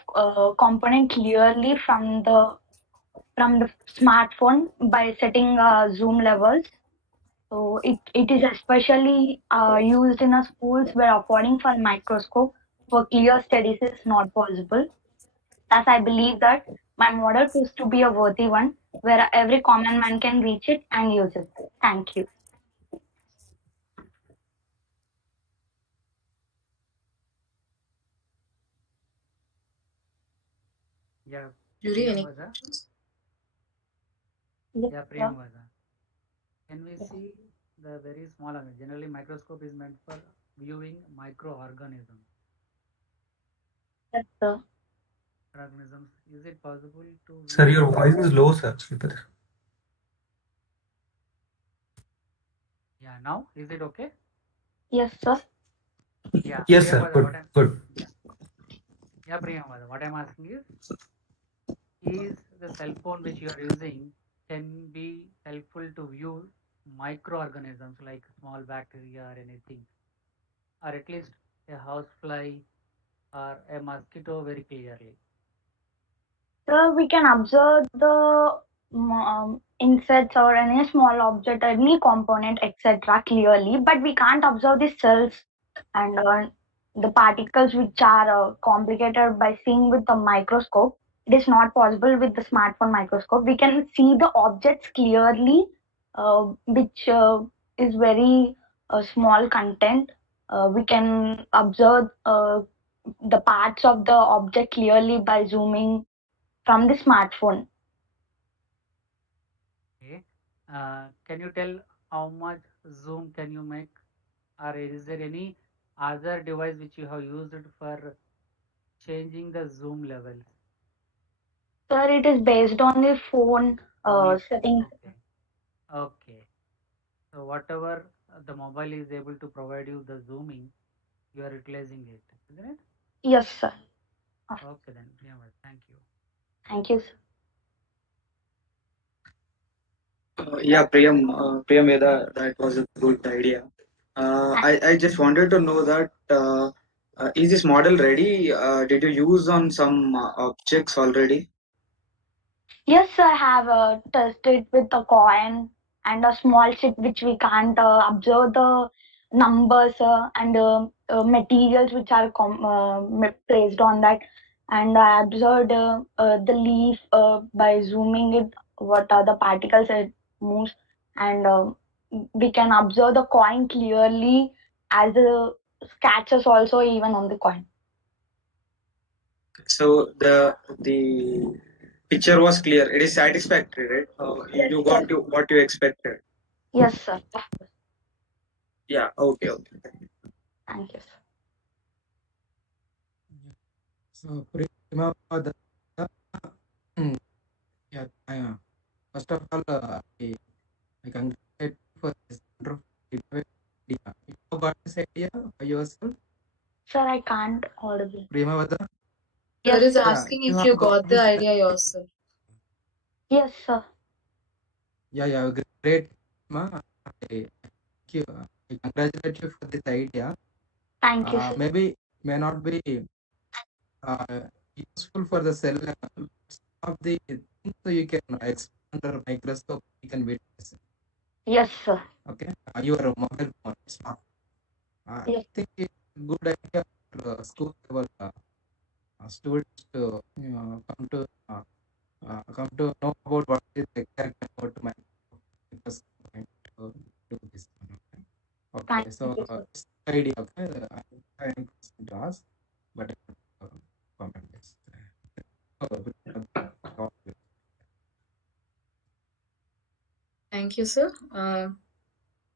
component clearly from the smartphone by setting zoom levels. So it is especially used in a schools where affording for a microscope for clear studies is not possible. Thus, I believe that my model proves to be a worthy one where every common man can reach it and use it. Thank you. Yeah, Yuri, any Priyamvada. questions? Yes, Yeah, sir. Priyamvada. Can we see the very small organism? Generally, microscope is meant for viewing microorganisms. Yes, sir. Organisms. Is it possible to Sir, view? your voice is low, sir. Sripati. Yeah, now is it okay? Yes, sir. Yeah, Yes, sir. Priyamvada, Good. Good. yeah, Priyamvada, what I'm asking is the cell phone which you are using can be helpful to view microorganisms like small bacteria or anything, or at least a housefly or a mosquito very clearly? So we can observe the insects or any small object, any component, etc. clearly, but we can't observe the cells and the particles which are complicated by seeing with the microscope. It is not possible with the smartphone microscope. We can see the objects clearly, which is very small content. We can observe the parts of the object clearly by zooming from the smartphone. Okay. Can you tell how much zoom can you make, or is there any other device which you have used for changing the zoom levels? Sir, it is based on the phone Only settings. okay. Okay. So whatever the mobile is able to provide you the zooming, you are utilizing it, isn't it? Yes, sir. Okay then, Priyamvada, thank you. Thank you, sir. Yeah, Priyam, that was a good idea. I just wanted to know that is this model ready? Did you use on some objects already? Yes, I have tested with a coin and a small chip which we can't observe the numbers and materials which are placed on that. And I observed the leaf by zooming it, what are the particles it moves, and we can observe the coin clearly as the sketches also even on the coin. So the picture was clear. It is satisfactory, right? You got to what you expected. Yes, sir. Yeah. Okay. Okay. Thank you, sir. So, Priyamvada, mm, yeah, first of all, I congratulate you for this wonderful idea. You have got this idea by yourself, Sir, I can't audible. Priyamvada? Sir Yes, is sir. Yeah, asking you if have you got got the this. idea yourself. Yes, sir. Yeah, great. Ma. Thank you. I congratulate you for this idea. Thank you, sir. Maybe may not be uh, useful for the cell level. Some of the things you can expand under microscope, you can witness. Yes, sir. Okay, your mobile phone. It's not. I Yes. think it's a good idea for school level students to come to know about what is exactly about microscope and to do this. Okay, Thank so you, sir. it's the idea. Okay, I am to ask, but comment this. Thank you, sir. Thank you,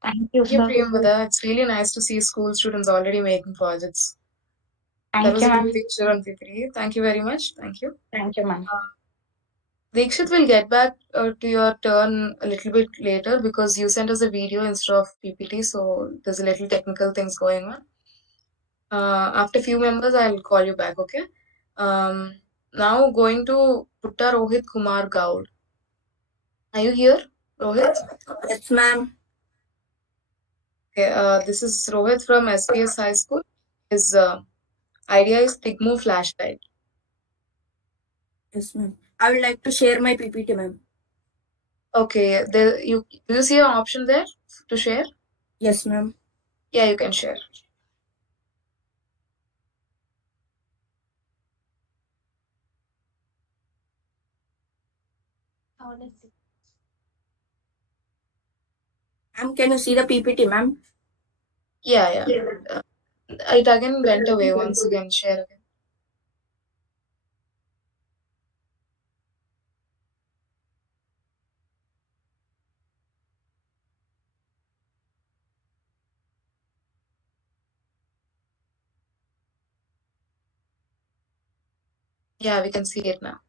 Thank you, sir. Priyamvada. It's really nice to see school students already making projects. That Thank was you, a good ma'am. picture on PPT. Thank you very much. Thank you. Thank you, ma'am. Dikshit will get back to your turn a little bit later because you sent us a video instead of PPT, so there's a little technical things going on. After few members, I'll call you back, okay? Now going to Putta Rohit Kumar Gaud. Are you here, Rohit? Yes, ma'am. Okay, this is Rohit from SPS High School. His idea is Tigmo flashlight. Yes, ma'am. I would like to share my PPT, ma'am. Okay, do you see an option there to share? Yes, ma'am. Yeah, you can share. Ma'am, can you see the PPT, ma'am? Yeah. It again went away once again. Share again. Yeah, we can see it now.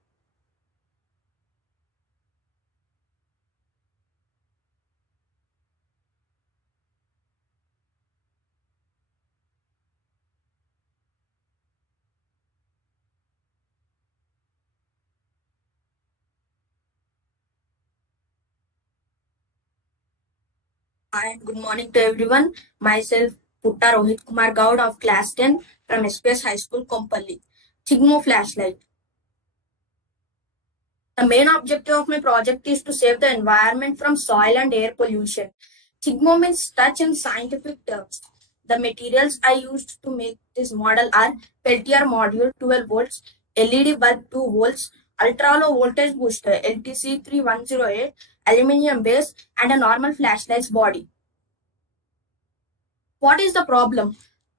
Hi, good morning to everyone. Myself, Putta Rohit Kumar Gaud of Class 10 from SPS High School, Kompalli. Sigmo flashlight. The main objective of my project is to save the environment from soil and air pollution. Sigmo means touch in scientific terms. The materials I used to make this model are Peltier module 12 volts, LED bulb 2 volts, ultra low voltage booster LTC 3108, aluminium base, and a normal flashlight's body. What is the problem?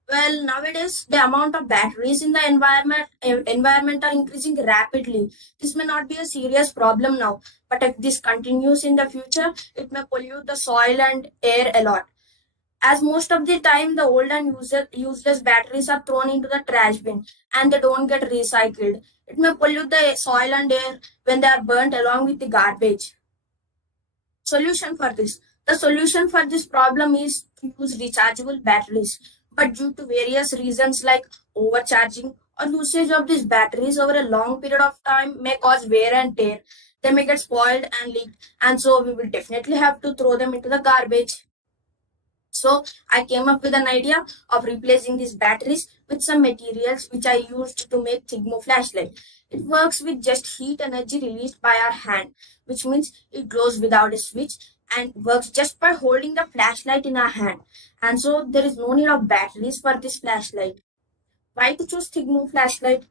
Well, nowadays the amount of batteries in the environment are increasing rapidly. This may not be a serious problem now, but if this continues in the future, it may pollute the soil and air a lot. As most of the time, the old and useless batteries are thrown into the trash bin and they don't get recycled. It may pollute the soil and air when they are burnt along with the garbage. Solution for this. The solution for this problem is to use rechargeable batteries. But due to various reasons like overcharging or usage of these batteries over a long period of time may cause wear and tear. They may get spoiled and leaked, and so we will definitely have to throw them into the garbage. So I came up with an idea of replacing these batteries with some materials which I used to make Sigmo flashlight. It works with just heat energy released by our hand, which means it glows without a switch and works just by holding the flashlight in our hand. And so there is no need of batteries for this flashlight. Why to choose Sigmo flashlight?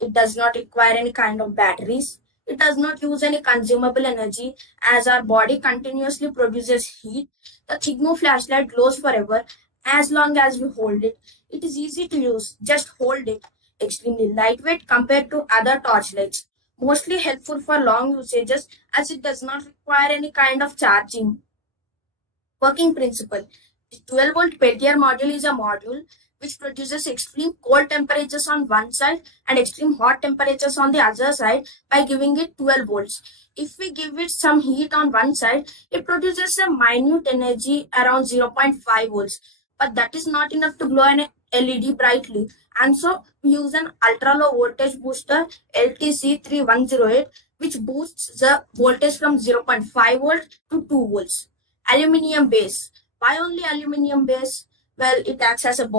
It does not require any kind of batteries. It does not use any consumable energy as our body continuously produces heat. The Sigmo flashlight glows forever as long as we hold it. It is easy to use. Just hold it. Extremely lightweight compared to other torchlights. Mostly helpful for long usages as it does not require any kind of charging. Working principle. The 12 volt Peltier module is a module which produces extreme cold temperatures on one side and extreme hot temperatures on the other side by giving it 12 volts. If we give it some heat on one side, it produces a minute energy around 0.5 volts. But that is not enough to glow an LED brightly. And so we use an ultra low voltage booster LTC 3108 which boosts the voltage from 0.5 volt to 2 volts. Aluminium base. Why only aluminium base? Well, it acts as a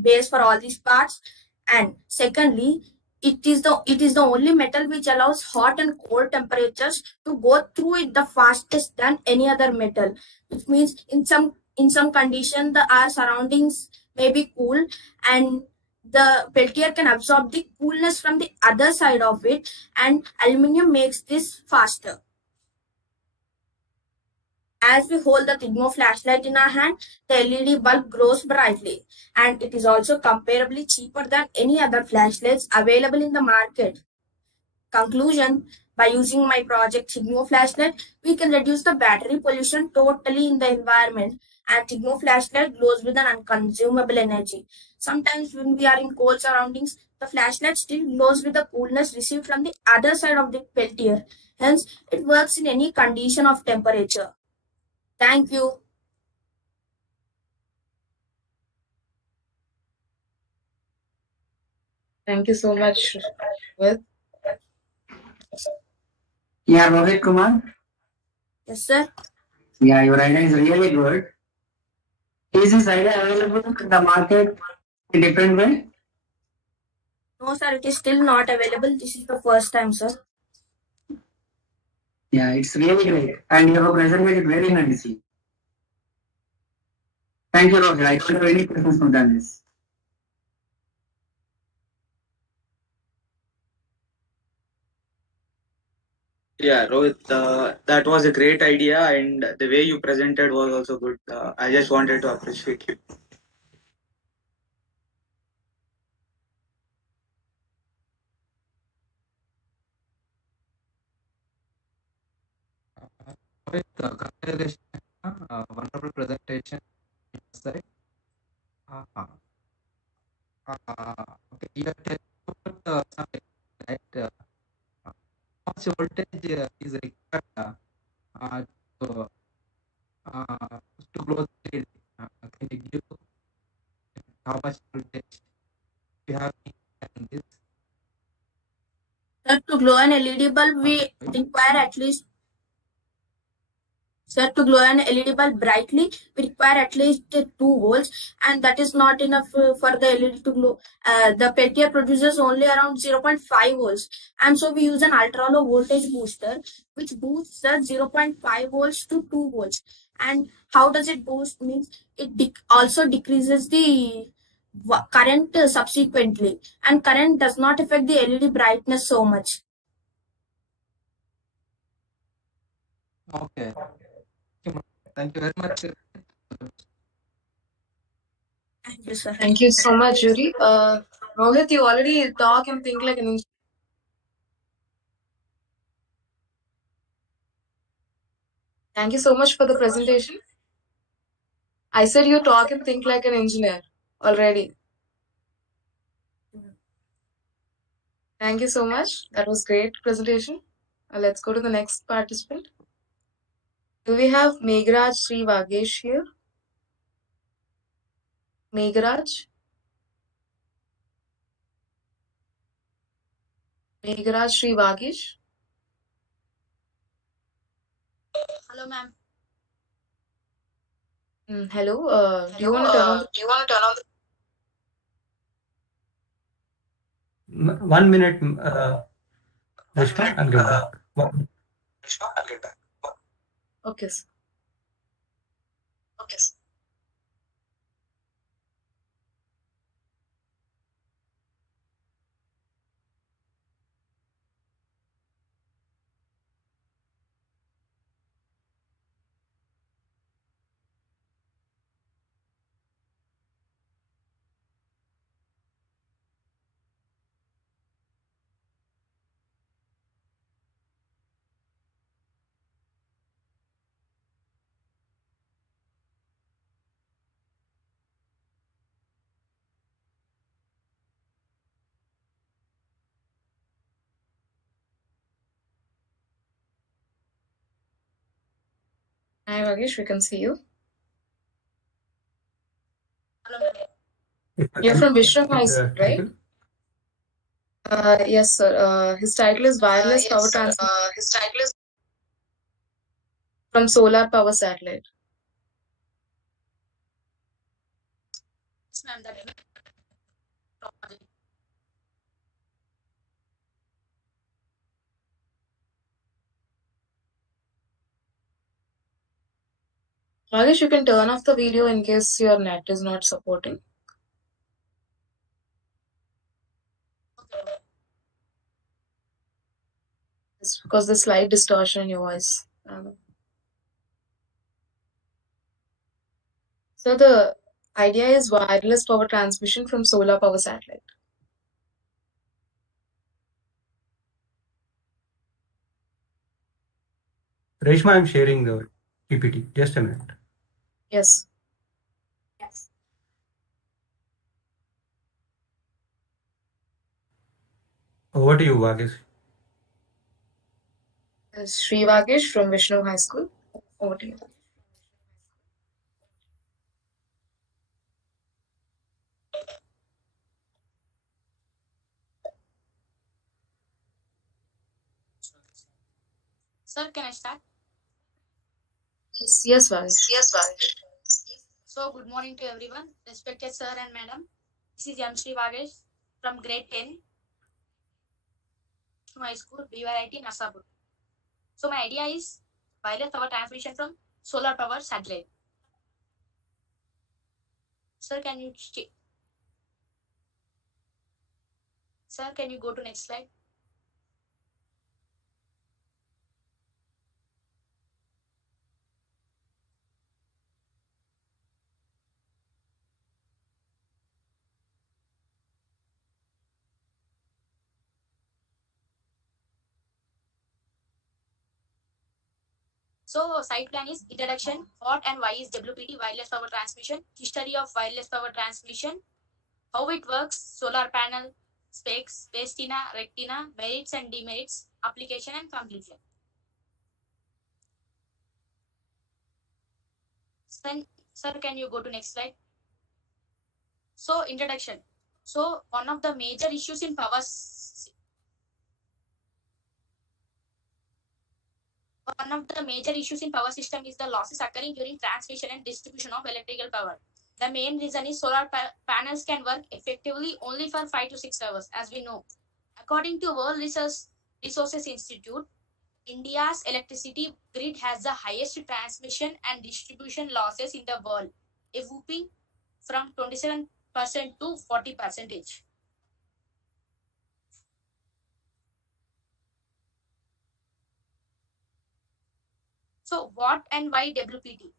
base for all these parts. And secondly, it is the only metal which allows hot and cold temperatures to go through it the fastest than any other metal. Which means in some condition our surroundings may be cool and the Peltier can absorb the coolness from the other side of it, and aluminium makes this faster. As we hold the Sigmo flashlight in our hand, the LED bulb glows brightly, and it is also comparably cheaper than any other flashlights available in the market. Conclusion: by using my project Sigmo flashlight, we can reduce the battery pollution totally in the environment, and Sigmo flashlight glows with an unconsumable energy. Sometimes when we are in cold surroundings, the flashlight still glows with the coolness received from the other side of the Peltier. Hence, it works in any condition of temperature. Thank you. Thank you so much, Rohit. Yeah, Rohit Kumar. Yes, sir. Yeah, your idea is really good. Is this idea available in the market in different way? No, sir, it is still not available. This is the first time, sir. Yeah, it's really great. And you have presented it very nicely. Thank you, Rohit. I don't have any questions from this. Yeah, Rohit, that was a great idea, and the way you presented was also good. I just wanted to appreciate you. With congratulations, wonderful presentation. Side. Okay, you are telling about some right, how much voltage is required to close the lid. Can you give how much voltage you have in this? Sir, to glow an LED bulb, we require at least Sir, to glow an LED bulb brightly, we require at least 2 volts, and that is not enough for the LED to glow. The Peltier produces only around 0.5 volts, and so we use an ultra low voltage booster, which boosts the 0.5 volts to 2 volts. And how does it boost? Means it also decreases the current subsequently, and current does not affect the LED brightness so much. Okay. Thank you very much. Thank you, sir. Thank you so much, Judy. Rohit, you already talk and think like an engineer. Thank you so much for the presentation. I said you talk and think like an engineer already. Thank you so much. That was great presentation. Let's go to the next participant. Do we have Meghraj Sri Vagesh here? Meghraj? Meghraj Sri Vagesh? Hello, ma'am. Hello. Do you want to turn on the... 1 minute, Rishma, I'll get back. Okay, sir. Hi, Vagesh, we can see you. Hello, ma'am. You're from Vishram High School, right? Yes, sir. His title is Wireless Power Transmission from Solar Power Satellite. Yes, ma'am. That is project. Vagesh, you can turn off the video in case your net is not supporting. It's because the slight distortion in your voice. So the idea is wireless power transmission from solar power satellite. Reshma, I'm sharing the PPT. Just a minute. Yes. Over to you, Vagesh. Sri Vagesh from Vishnu High School. Over to you. Sir, can I start? Yes, Vagesh. So, good morning to everyone. Respected sir and madam. This is M. Sri Vagesh from grade 10, my school, BVRITN, Nasabur. So, my idea is wireless power transmission from solar power satellite. Sir, can you Sir, can you go to next slide? So, side plan is introduction, what and why is WPT, wireless power transmission, history of wireless power transmission, how it works, solar panel, specs, pastina, rectina, merits and demerits, application and conclusion. Sir, can you go to next slide? So, introduction. So, one of the major issues in power one of the major issues in power system is the losses occurring during transmission and distribution of electrical power. The main reason is solar panels can work effectively only for 5 to 6 hours, as we know. According to World Resources Institute, India's electricity grid has the highest transmission and distribution losses in the world, a whooping from 27% to 40%. So what and why WPT?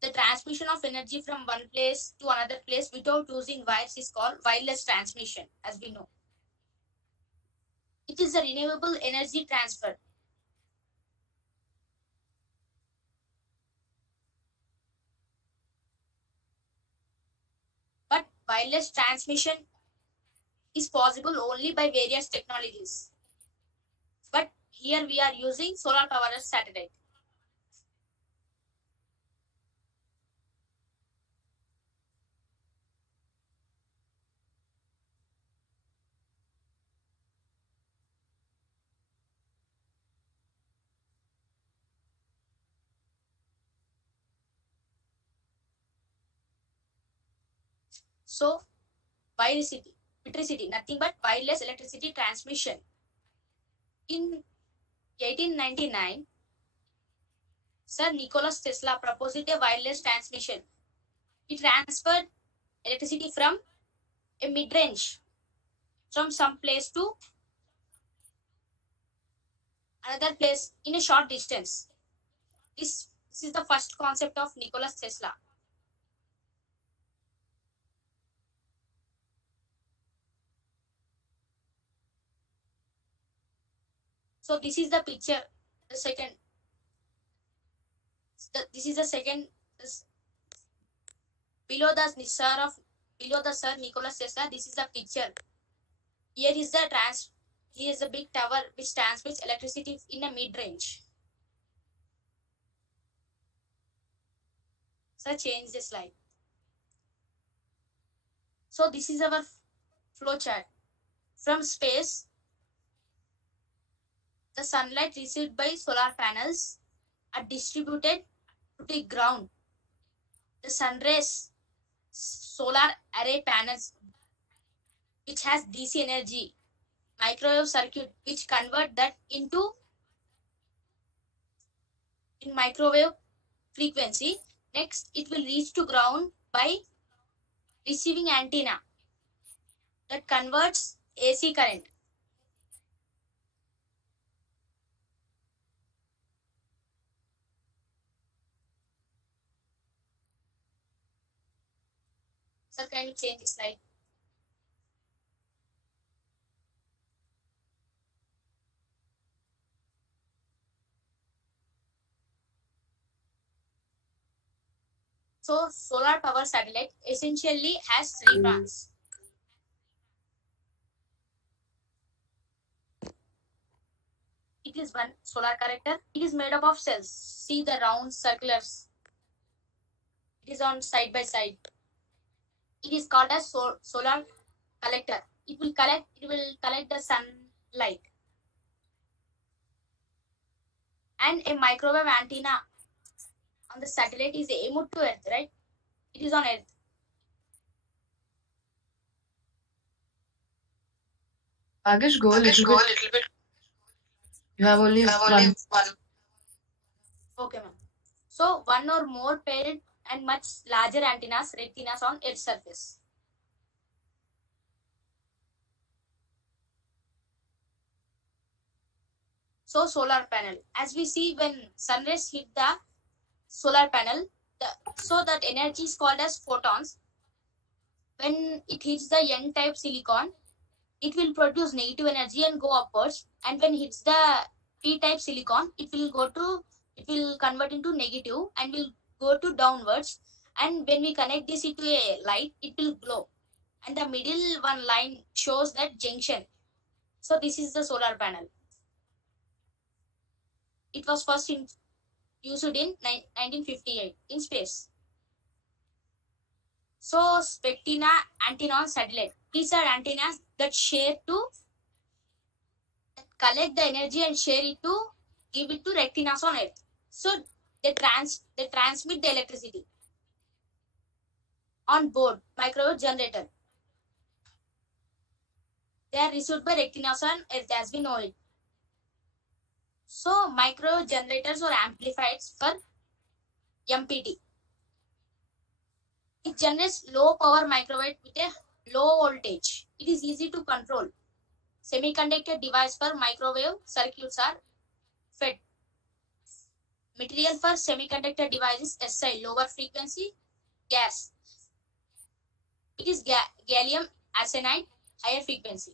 The transmission of energy from one place to another place without using wires is called wireless transmission, as we know. It is a renewable energy transfer. But wireless transmission is possible only by various technologies. But here we are using solar powered satellite. So electricity, nothing but wireless electricity transmission. In 1899, Sir Nicholas Tesla proposed a wireless transmission. He transferred electricity from a mid-range, from some place to another place in a short distance. This is the first concept of Nicholas Tesla. So this is the picture, the second. This is the second. Below the Sir Nicholas Tesla, this is the picture. Here is a big tower which transmits electricity in a mid-range. So change the slide. So this is our flow chart. From space, the sunlight received by solar panels are distributed to the ground. The sun rays, solar array panels, which has DC energy, microwave circuit, which convert that into in microwave frequency. Next, it will reach to ground by receiving antenna that converts AC current. Sir, can you change the slide? So solar power satellite essentially has 3 parts. It is one solar collector. It is made up of cells. See the round circulars. It is on side by side. It is called as solar collector. It will collect the sunlight. And a microwave antenna on the satellite is aimed to Earth, right? It is on Earth. Agish, go a little bit. You have only one. Okay, ma'am. So one or more paired and much larger retinas on Earth's surface. So solar panel. As we see, when sun rays hit the solar panel, so that energy is called as photons. When it hits the N-type silicon, it will produce negative energy and go upwards. And when it hits the P-type silicon, it will convert into negative and will go to downwards. And when we connect this into a light, it will glow. And the middle one line shows that junction. So this is the solar panel. It was first used in 1958 in space. So spectina antenna on satellite. These are antennas that collect the energy and share it to give it to retinas on Earth. So they transmit the electricity on board microwave generator. They are received by retinas on Earth as we know it. So microwave generators or amplifiers for MPT. It generates low power microwave with a low voltage. It is easy to control. Semiconductor device for microwave circuits are fed. Material for semiconductor devices Si, lower frequency gas. It is gallium arsenide, higher frequency.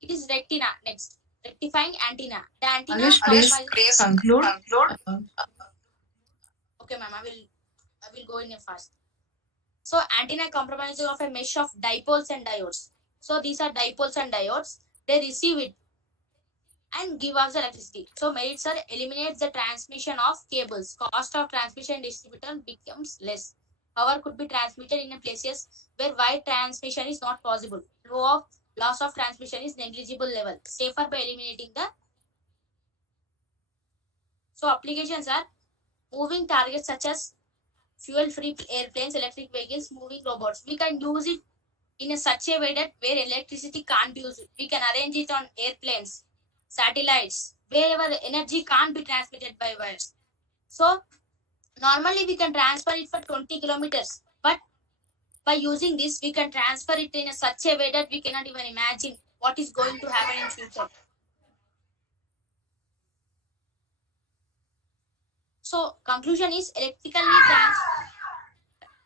It is retina next. Rectifying antenna. The antenna Please conclude. Okay, ma'am, I will go in a fast. So antenna comprises of a mesh of dipoles and diodes. So these are dipoles and diodes. They receive it and give us the electricity. So merits are eliminates the transmission of cables. Cost of transmission distributor becomes less. Power could be transmitted in places where wide transmission is not possible. Loss of transmission is negligible level. Safer by eliminating the. So applications are moving targets such as fuel-free airplanes, electric vehicles, moving robots. We can use it in such a way that where electricity can't be used. We can arrange it on airplanes, satellites, wherever energy can't be transmitted by wires. So normally we can transfer it for 20 kilometers, but by using this, we can transfer it in such a way that we cannot even imagine what is going to happen in future. So conclusion is electrically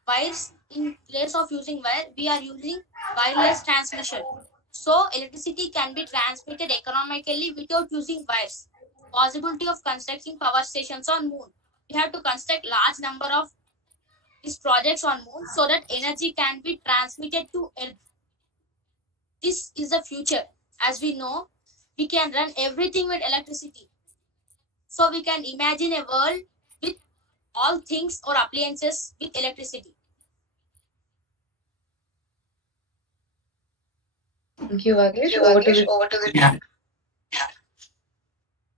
wires, in place of using wire, we are using wireless transmission. So electricity can be transmitted economically without using wires. Possibility of constructing power stations on moon. We have to construct large number of these projects on moon so that energy can be transmitted to Earth. This is the future. As we know, we can run everything with electricity. So we can imagine a world with all things or appliances with electricity. Thank you, Vagesh. Over to the. Yeah.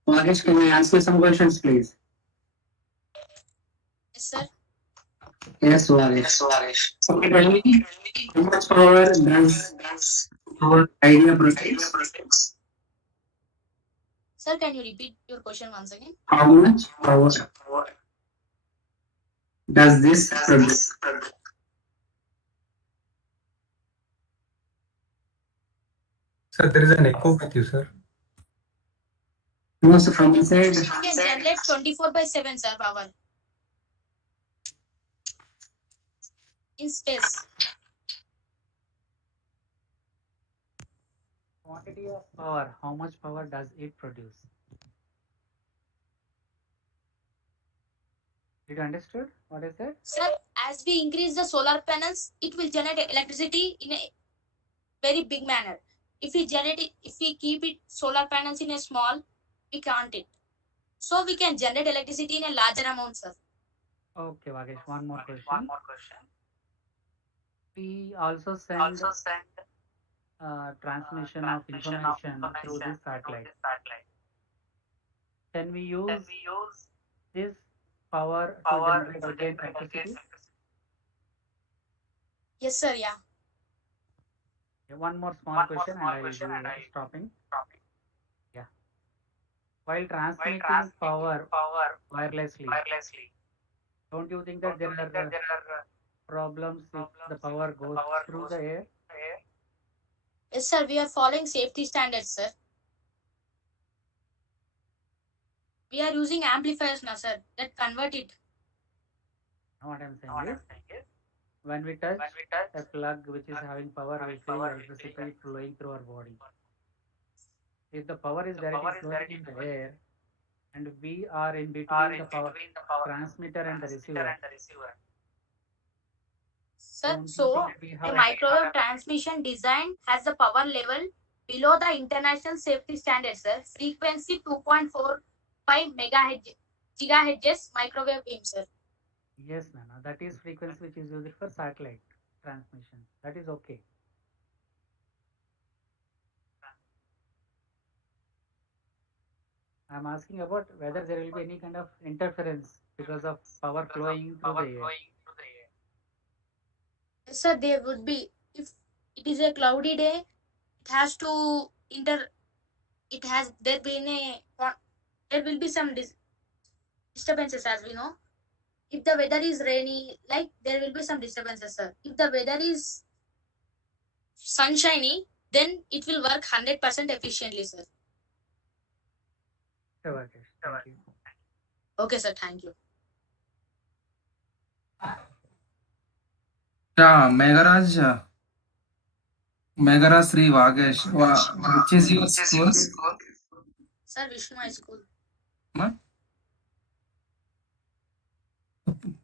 Vagesh, can I ask you some questions, please? Yes, sir. Yes, Vagesh. Okay, tell me, how much power does our idea produce? Sir, can you repeat your question once again? How much power does this produce? Sir, there is an echo with you, sir. No, so from inside. It can generate 24/7, sir, power. In space. Quantity of power, how much power does it produce? Did you understood what I said? Sir, as we increase the solar panels, it will generate electricity in a very big manner. If we keep it solar panels in a small, we can't it. So we can generate electricity in a larger amount, sir. Okay, Vagesh, one more question. We also send transmission of information through this satellite. Can we use this power to generate again electricity? Yes, sir, yeah. One more small question and I will be stopping. Yeah. While transmitting power wirelessly, don't you think that there are problems if the power goes through the air? Yes, sir, we are following safety standards, sir. We are using amplifiers now, sir, that convert it. What I'm saying is, when we touch a plug which is having power, we feel electricity flowing through our body. If the power is directly flowing in the air and we are in between the power transmitter and the receiver, Sir, so a microwave transmission design has the power level below the international safety standard, sir. Frequency 2.45 gigahertz microwave beam, sir. Yes, Nana, that is frequency which is used for satellite transmission. That is okay. I'm asking about whether there will be any kind of interference because of power flowing through the air. Yes, sir, there would be. If it is a cloudy day, it has to there will be some disturbances, as we know. If the weather is rainy, like there will be some disturbances, sir. If the weather is sunshiny, then it will work 100% efficiently, sir. Okay, thank you. Okay, sir, thank you. Yeah, Megharaj Sri Vagesh, which is your school? Sir, Vishnu High School. Ma?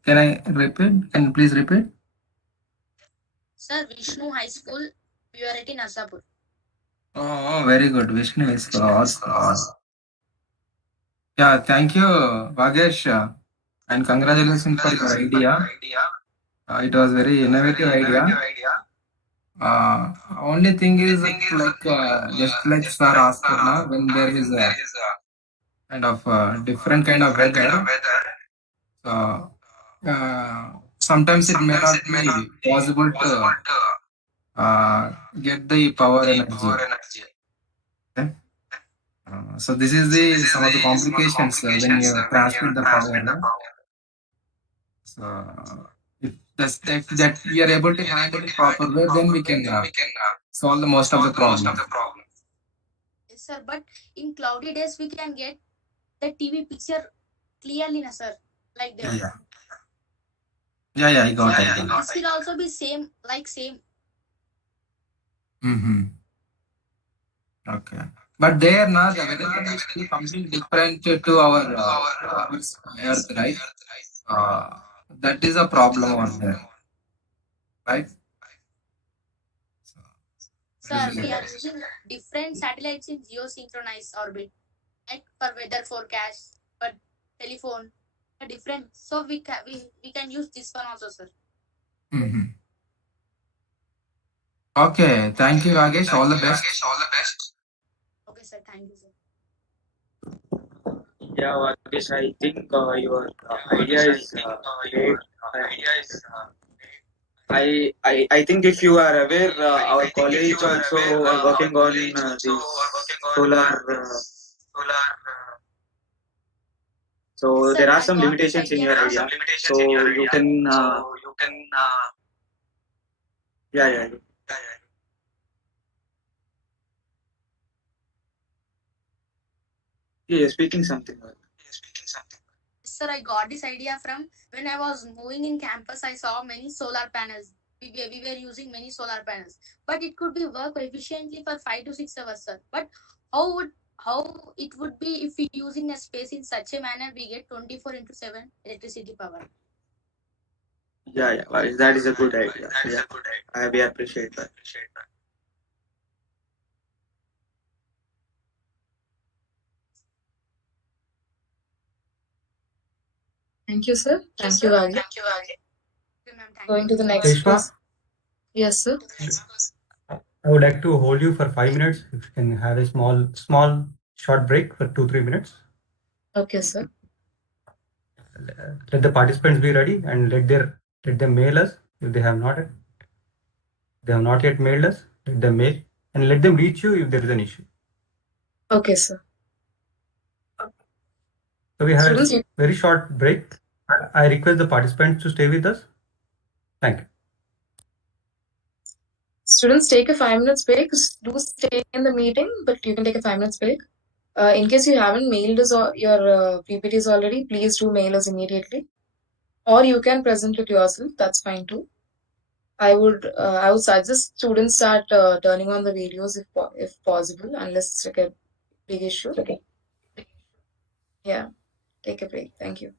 Can I repeat? Can you please repeat? Sir, Vishnu High School, BVRITN Narsapur. Oh, very good. Vishnu is awesome. Yeah, thank you, Vagesh, and congratulations for your idea. It was very innovative idea. Only thing is just like sir asked now, when there is a kind of different kind of weather, sometimes it may not be possible to get the power energy. Okay? So this is some of the complications when you transmit the power. So if that we are able to handle it proper way, then we can solve the most of the problem. Yes, sir, but in cloudy days, we can get the TV picture clearly, na, sir. Like that. Yeah, I got it. This will also be same. Mm-hmm. Okay. But there now the weather condition is something different to our Earth, right? That is a problem on there, right? Sir, we are using different satellites in geosynchronized orbit, like for weather forecast, for telephone, different. So we can use this one also, sir. Mm-hmm. Okay, thank you, Vagesh. All the best. Okay, sir. Thank you, sir. Yeah, Vagesh, I think your idea is great. I think if you are aware, our college also working on these solar. So Yes, there sir, are I some got this limitations in idea. your idea. So you can. Yeah. Yeah, you're speaking something. Sir, I got this idea from when I was moving in campus. I saw many solar panels. We were using many solar panels, but it could be work efficiently for 5 to 6 hours, sir. But how it would be if we using a space in such a manner we get 24/7 electricity power. Yeah. Well, that is a good idea. Yeah, we appreciate that. Thank you, sir. Thank you, Vagi. Okay, ma'am, thank Going you. to the next Reshma, person. Yes, sir. I would like to hold you for 5 minutes. If you can have a small short break for 2-3 minutes. Okay, sir. Let the participants be ready and let them mail us if they have not yet mailed us. Let them mail and let them reach you if there is an issue. Okay, sir. So we have Students, a very short break. I request the participants to stay with us. Thank you. Students, take a 5 minutes break. Do stay in the meeting, but you can take a 5 minutes break. In case you haven't mailed us or your PPTs already, please do mail us immediately. Or you can present it yourself. That's fine too. I would suggest students start turning on the videos if possible, unless it's like a big issue. Okay. Yeah. Take a break. Thank you.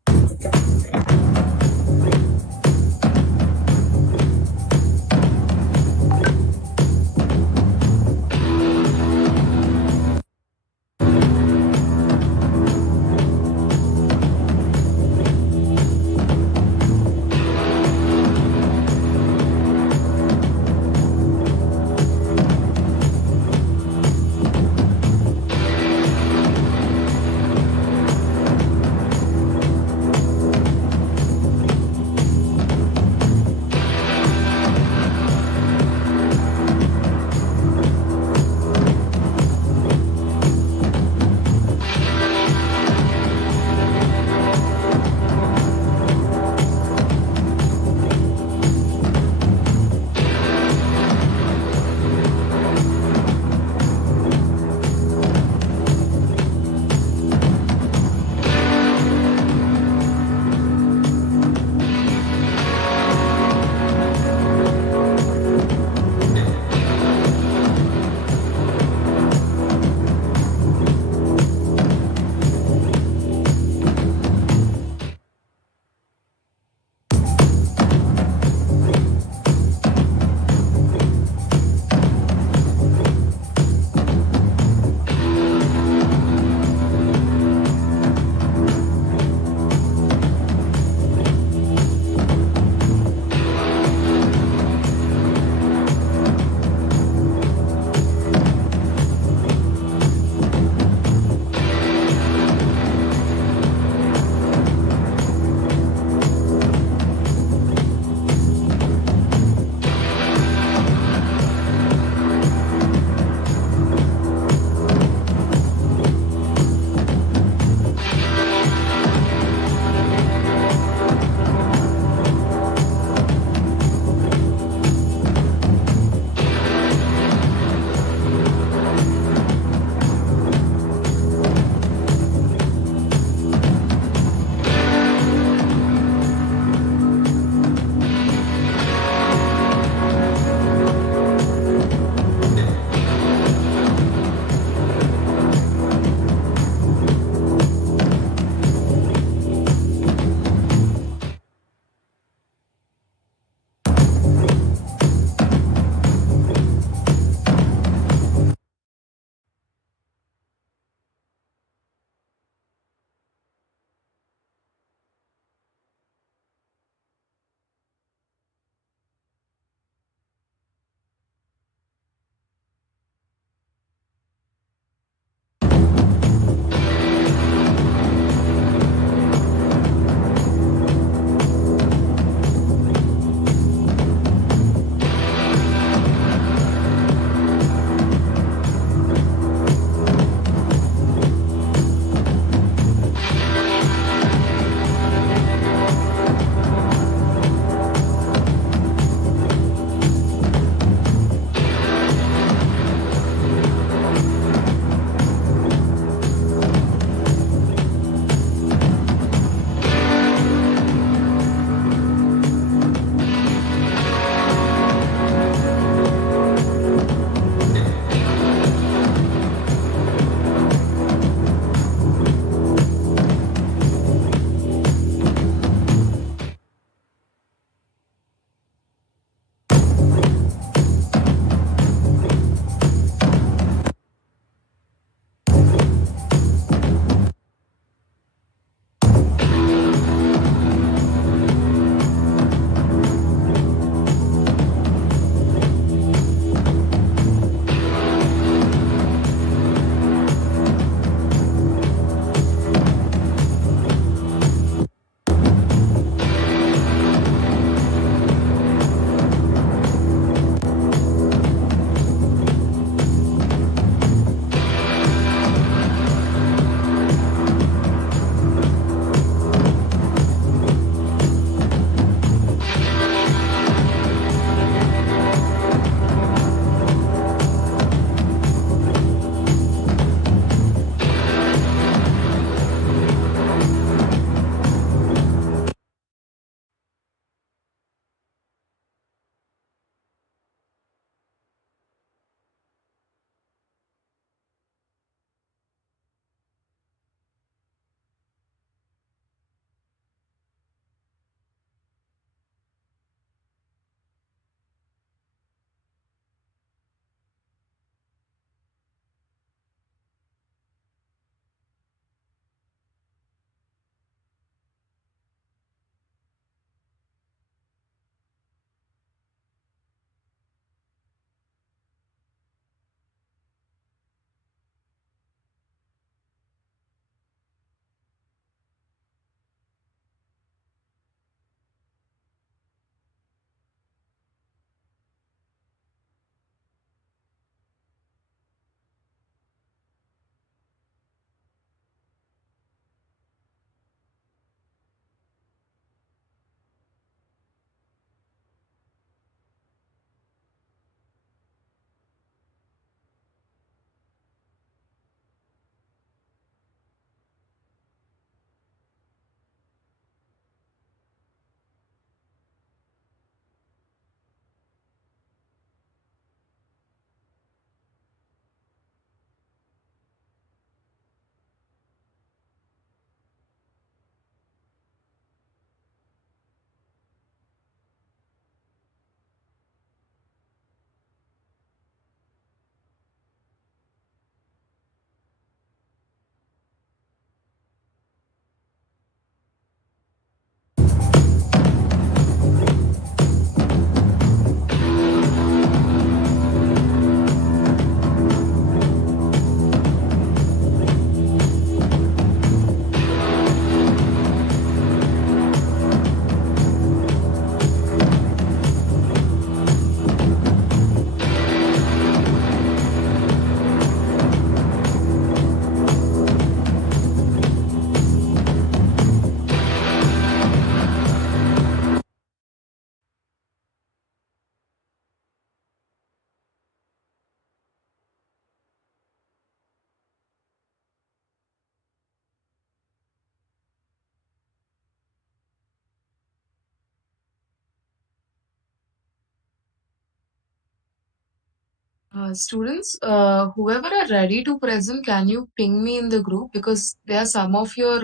Students, whoever are ready to present, can you ping me in the group, because there are some of your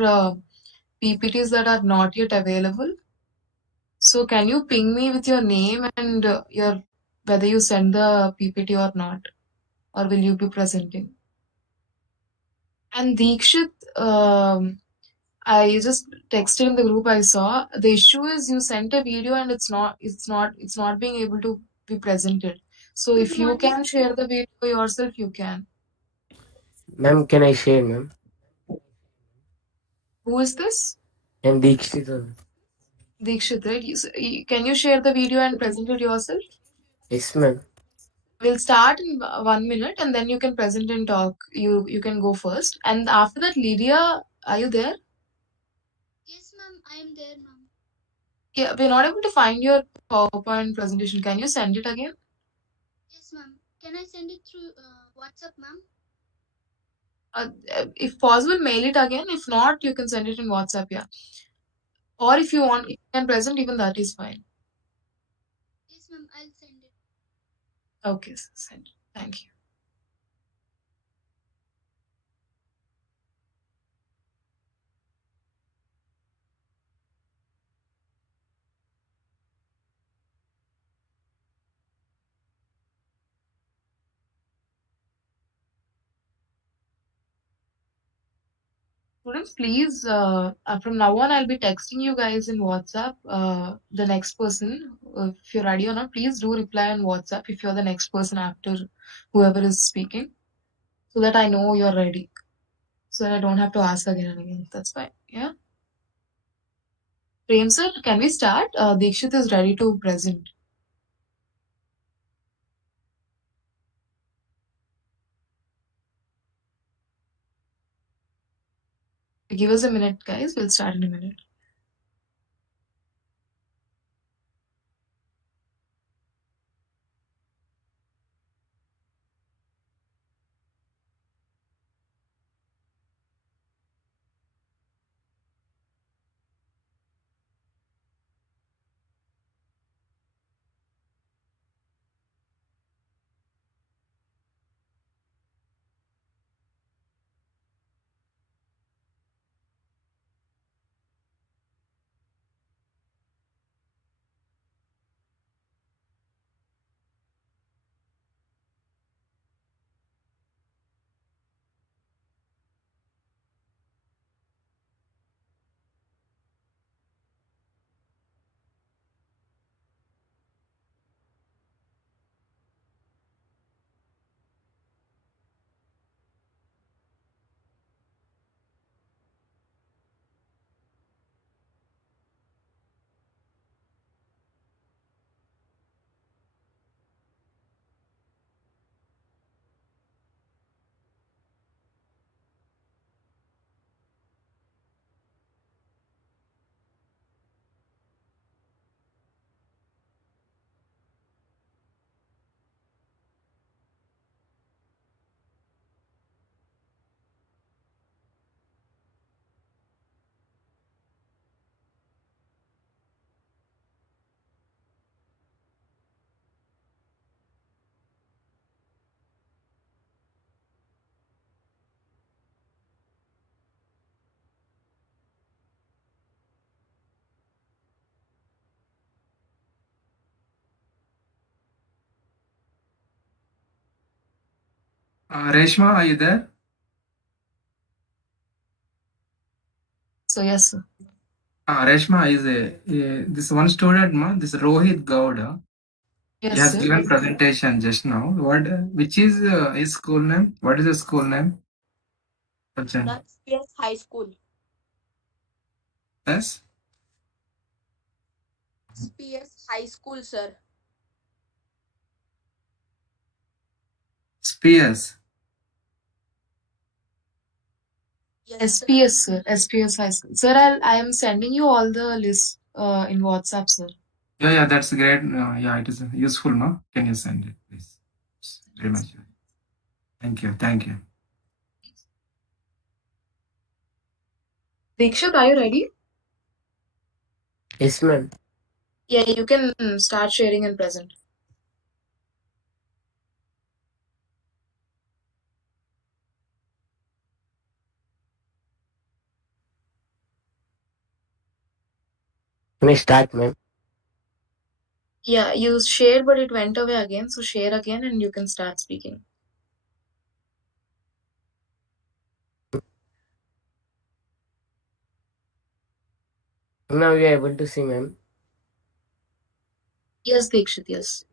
PPTs that are not yet available. So can you ping me with your name and your whether you send the PPT or not, or will you be presenting? And Deekshit, I just texted in the group. I saw the issue is you sent a video and it's not being able to be presented. So if you can share the video yourself, you can. Ma'am, can I share, ma'am? Who is this? I'm Deekshit. Deekshit, right? Can you share the video and present it yourself? Yes, ma'am. We'll start in 1 minute and then you can present and talk. You can go first. And after that, Lydia, are you there? Yes, ma'am, I am there, ma'am. Yeah, we're not able to find your PowerPoint presentation. Can you send it again? Yes, ma'am. Can I send it through WhatsApp, ma'am? If possible, mail it again. If not, you can send it in WhatsApp, yeah. Or if you want, you can present, even that is fine. Yes, ma'am, I'll send it. Okay, send it. Thank you. Students, please, from now on, I'll be texting you guys in WhatsApp. The next person, if you're ready or not, please do reply on WhatsApp if you're the next person after whoever is speaking, so that I know you're ready. So that I don't have to ask again and again. That's fine. Yeah. Prem sir, can we start? Dikshit is ready to present. Give us a minute, guys. We'll start in a minute. Reshma, are you there? So yes, sir. Reshma is this one student, this Rohit Gowda. Yes, He has sir. given presentation just now. Which is his school name? What is the school name? That's PS High School. Yes. PS High School, sir. Spears. Yes, sir. SPS, sir. SPS High School. Sir, I am sending you all the list in WhatsApp, sir. Yeah, that's great. Yeah, it is useful, no? Can you send it, please? Very much. Thank you. Dikshit, are you ready? Yes, ma'am. Yeah, you can start sharing and present. Can I start, ma'am? Yeah, you shared, but it went away again. So share again and you can start speaking. Now you are able to see, ma'am. Yes, Dikshit, yes.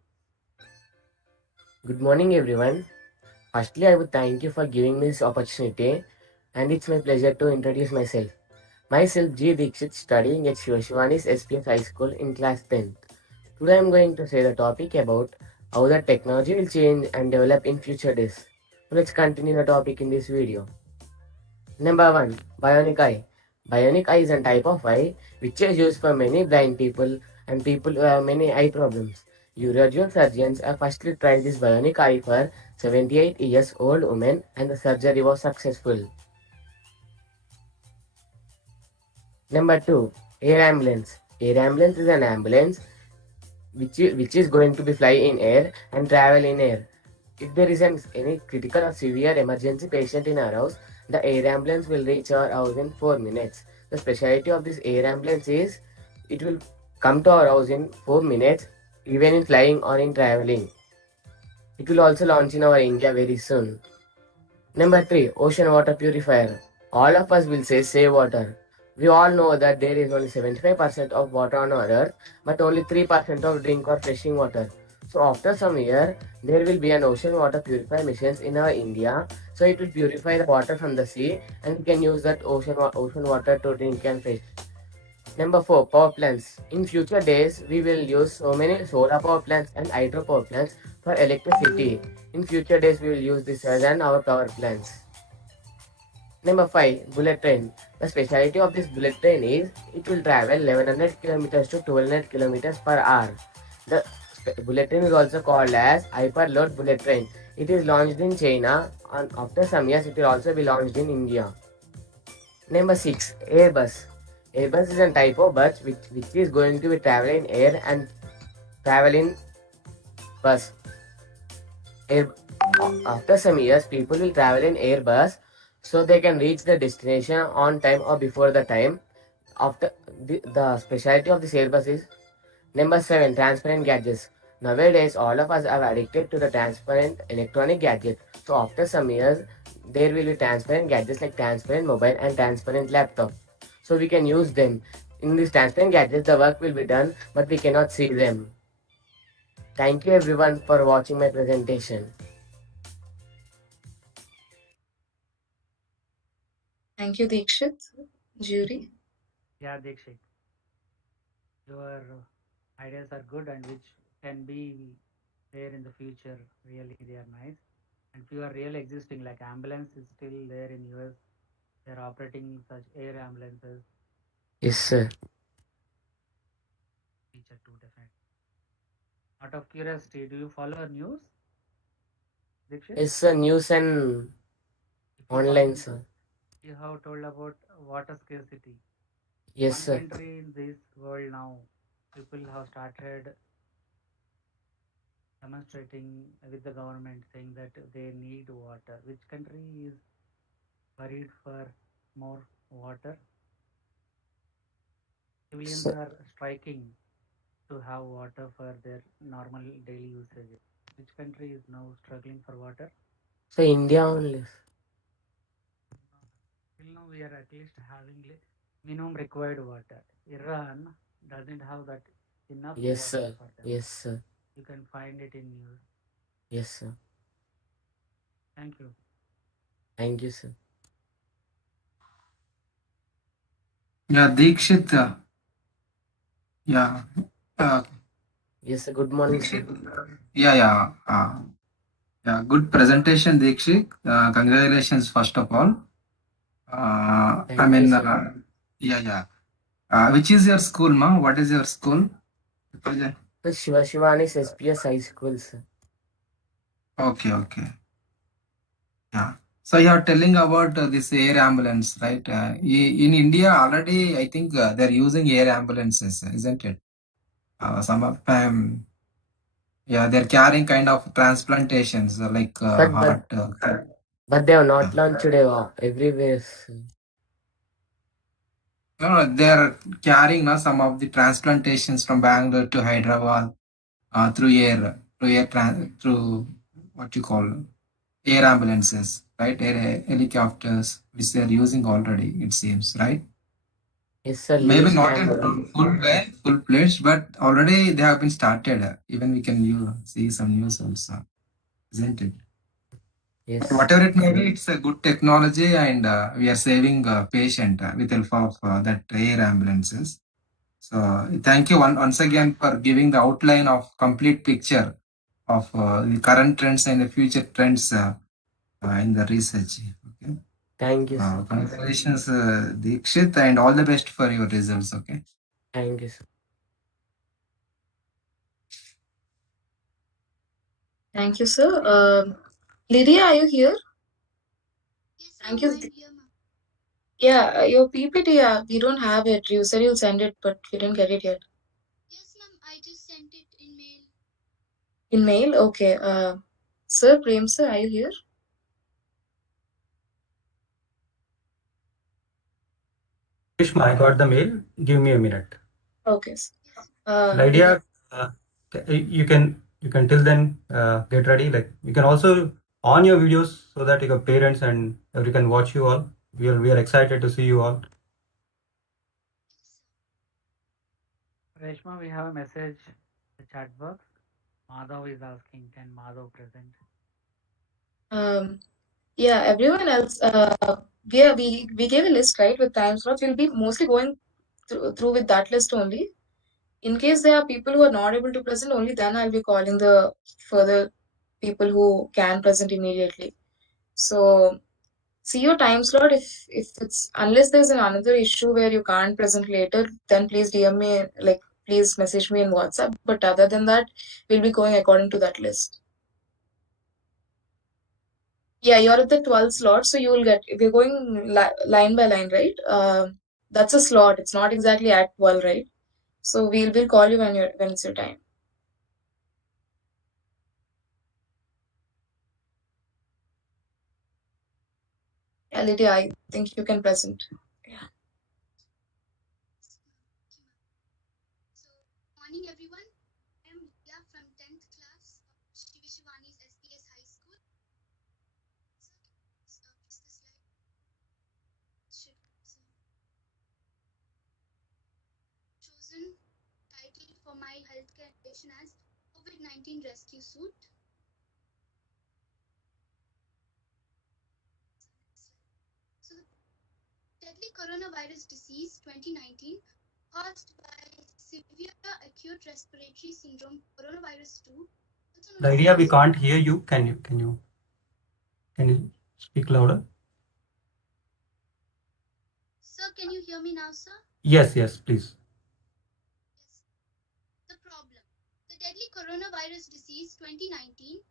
Good morning, everyone. Firstly, I would thank you for giving me this opportunity, and it's my pleasure to introduce myself. Myself, G. Dikshit, studying at Shivashivani's SPS High School in class 10th. Today, I'm going to say the topic about how the technology will change and develop in future days. So let's continue the topic in this video. Number 1. Bionic eye. Bionic eye is a type of eye which is used for many blind people and people who have many eye problems. Urological surgeons have firstly tried this bionic eye for 78 years old woman and the surgery was successful. Number 2. Air ambulance. Air ambulance is an ambulance which is going to be fly in air and travel in air. If there is any critical or severe emergency patient in our house, the air ambulance will reach our house in 4 minutes. The specialty of this air ambulance is it will come to our house in 4 minutes, even in flying or in traveling. It will also launch in our India very soon. Number 3. Ocean water purifier. All of us will say save water. We all know that there is only 75% of water on our earth, but only 3% of drink or fishing water. So after some year, there will be an ocean water purifier machines in our India. So it will purify the water from the sea and we can use that ocean water to drink and fish. Number 4. Power plants. In future days, we will use so many solar power plants and hydro power plants for electricity. In future days, we will use this as our power plants. Number 5. Bullet train. The specialty of this bullet train is it will travel 1100 kilometers to 1200 kilometers per hour. The bullet train is also called as hyperload bullet train. It is launched in China and after some years it will also be launched in India. Number 6. Airbus. Airbus is a type of bus which is going to be travel in air and travel in bus. Air, after some years, people will travel in Airbus so they can reach the destination on time or before the time. After the specialty of this Airbus is number 7. Transparent gadgets. Nowadays, all of us are addicted to the transparent electronic gadgets. So after some years, there will be transparent gadgets like transparent mobile and transparent laptop. So we can use them. In these transparent gadgets, the work will be done, but we cannot see them. Thank you everyone for watching my presentation. Thank you, Dikshit. Jury. Yeah, Dikshit. Your ideas are good and which can be there in the future. Really, they are nice. And few are really existing, like ambulance is still there in US. They're operating such air ambulances. Yes, sir. Feature too, definitely. Out of curiosity, do you follow news, Dikshit? Yes, sir. News and If you follow online, news, sir. you have told about water scarcity. Yes, One sir. country in this world now, people have started demonstrating with the government saying that they need water. Which country is worried for more water? Civilians Sir. are striking to have water for their normal daily usage. Which country is now struggling for water? So India only. Till now, we are at least having minimum required water. Iran doesn't have that enough Yes, water sir. for them. Yes, sir. You can find it in news. Yes, sir. Thank you. Thank you, sir. Yeah, Dikshit. Yeah. Yes, sir. Good morning, sir. Yeah, yeah. Yeah, good presentation, Dikshit. Congratulations, first of all. I Thank mean, you, sir. yeah, yeah. Which is your school, ma? What is your school? The Shivashivani's SPS High School, sir. Okay, okay. Yeah. So you are telling about this air ambulance, right? In India already, I think they're using air ambulances, isn't it? Some of them, yeah, they're carrying kind of transplantations like But heart. but they have not Yeah. launched everywhere, sir. No, they're carrying now some of the transplantations from Bangalore to Hyderabad through what you call air ambulances, right? Air helicopters, which they're using already, it seems, right? Yes, sir. Maybe Leaves not in can. full pledged, but already they have been started. Even we can see some news also, isn't it? Yes. Whatever it may be, it's a good technology, and we are saving patient with help of that air ambulances. So thank you once again for giving the outline of complete picture of the current trends and the future trends in the research. Okay. Thank you, sir. Congratulations, Dikshit, and all the best for your results. Okay. Thank you, sir. Thank you, sir. Lydia, are you here? Yes, Thank ma'am, you. I'm here, ma'am. Yeah, your PPT, we don't have it. You said you'll send it, but we didn't get it yet. Yes, ma'am, I just sent it in mail. In mail? Okay. Sir, Prem sir, are you here? Grishma, I got the mail. Give me a minute. Okay. Sir. Yes, And idea, you can till then get ready. Like you can also on your videos so that your parents and everyone can watch you all. We are excited to see you all. Reshma, we have a message in the chat box. Madhav is asking, can Madhav present? Yeah, everyone else. We gave a list, right, with time slots. We'll be mostly going through with that list only. In case there are people who are not able to present, only then I'll be calling the further people who can present immediately. So see your time slot. If it's unless there's another issue where you can't present later, then please DM me, like please message me in WhatsApp. But other than that, we'll be going according to that list. Yeah, you're at the 12th slot, so you will get, if you're going line by line, right? That's a slot. It's not exactly at 12, right? So we'll call you when it's your time. Yeah, Lydia, I think you can present. Yeah. so morning everyone. I am Lydia from 10th class of Shri Vishwani's SPS High School. So, is the slide should chosen title for my healthcare innovation as COVID-19 rescue suit. So the deadly coronavirus disease 2019 caused by severe acute respiratory syndrome coronavirus 2, also known as Idea, we SARS. can't hear you. Can you speak louder? Sir, can you hear me now, sir? Yes, please. Yes. The problem. The deadly coronavirus disease 2019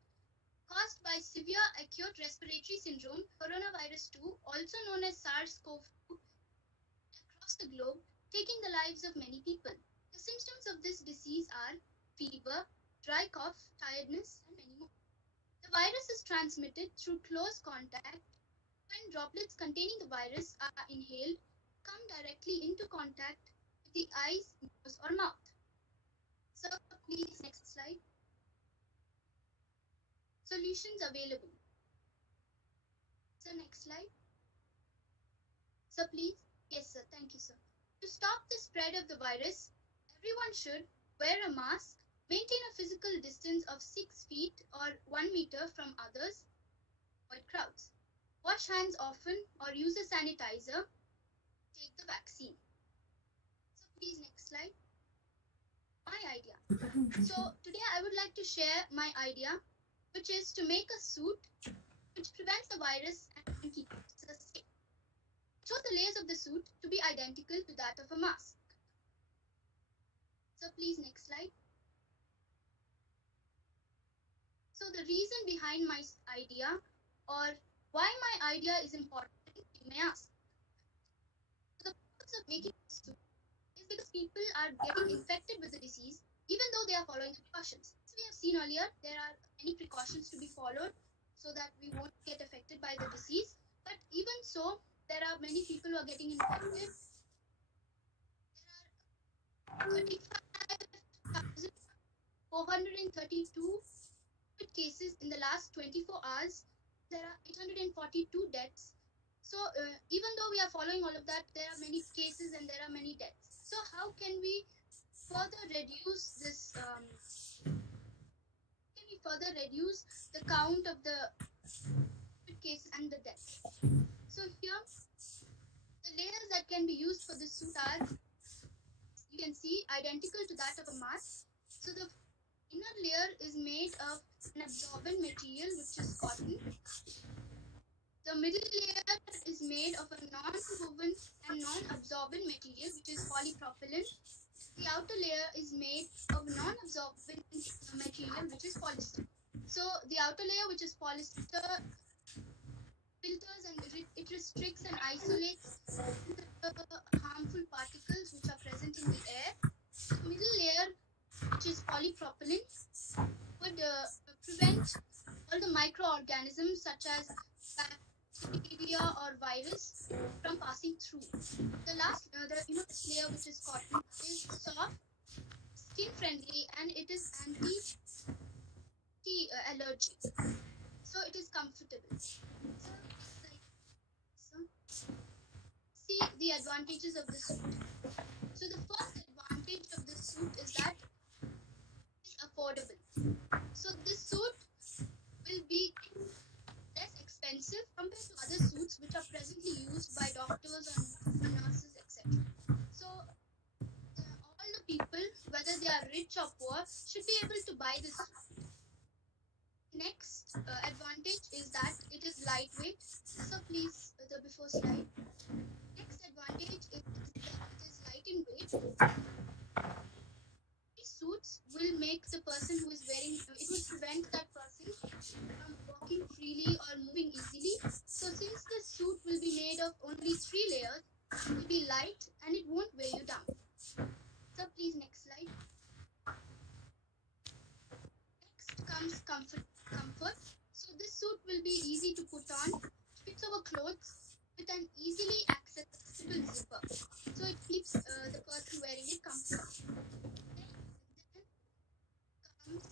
caused by severe acute respiratory syndrome coronavirus 2, also known as SARS-CoV-2, across the globe, taking the lives of many people. The symptoms of this disease are fever, dry cough, tiredness, and many more. The virus is transmitted through close contact when droplets containing the virus are inhaled, come directly into contact with the eyes, nose, or mouth. So please, next slide. Solutions available. So next slide. So please. Yes, sir. Thank you, sir. To stop the spread of the virus, everyone should wear a mask, maintain a physical distance of 6 feet or 1 meter from others, avoid crowds, wash hands often or use a sanitizer, take the vaccine. So please, next slide. My idea. So today I would like to share my idea, which is to make a suit which prevents the virus and keeps us safe. Chose the layers of the suit to be identical to that of a mask. So please, next slide. So the reason behind my idea, or why my idea is important, you may ask. So the purpose of making a suit is because people are getting infected with the disease even though they are following the precautions. As we have seen earlier, there are many precautions to be followed so that we won't get affected by the disease. But even so, there are many people who are getting infected 35,432 cases in the last 24 hours. There are 842 deaths. So even though we are following all of that, there are many cases and there are many deaths. So how can we further reduce this? Can we further reduce the count of the cases and the deaths? So here, the layers that can be used for this suit are, you can see, identical to that of a mask. So the inner layer is made of an absorbent material, which is cotton. The middle layer is made of a non-woven and non-absorbent material, which is polypropylene. The outer layer is made of non-absorbent material, which is polyester. So the outer layer, which is polyester, filters and it restricts and isolates the harmful particles which are present in the air. The middle layer, which is polypropylene, would prevent all the microorganisms such as bacteria or virus from passing through. The last, this layer, which is cotton, is soft, skin friendly, and it is anti-allergic. So it is comfortable. So see the advantages of the suit. So the first advantage of this suit is that it is affordable. So this suit will be less expensive compared to other suits which are presently used by doctors or nurses, etc. So all the people, whether they are rich or poor, should be able to buy this suit. Next advantage is that it is lightweight. So please, the before slide. Next advantage is that it is light in weight. These suits will make the person who is wearing it will prevent that person from walking freely or moving easily. So since the suit will be made of only 3 layers, it will be light and it won't weigh you down. So please, next slide. Next comes comfort. So this suit will be easy to put on, fits over clothes with an easily accessible zipper. So it keeps the person wearing it comfortable. Then comes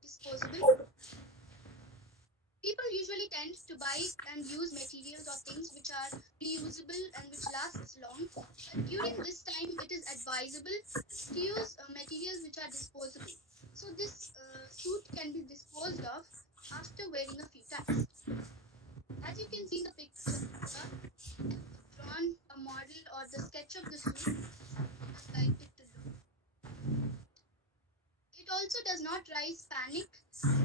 disposable. People usually tend to buy and use materials or things which are reusable and which lasts long. But during this time, it is advisable to use materials which are disposable. So this suit can be disposed of after wearing a few times. As you can see in the picture, I have drawn a model or the sketch of the suit. I'd like it to look. It also does not raise panic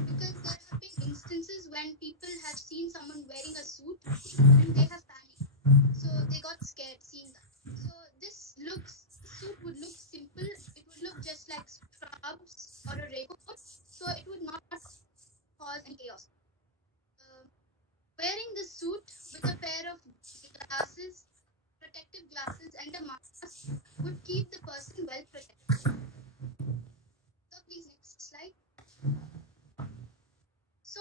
because there have been instances when people have seen someone wearing a suit and they have panicked. So they got scared seeing that. So this suit would look simple. It would look just like scrubs or a raincoat. So it would not cause any chaos. Wearing this suit with a pair of glasses, protective glasses, and a mask would keep the person well protected. So please, next slide. So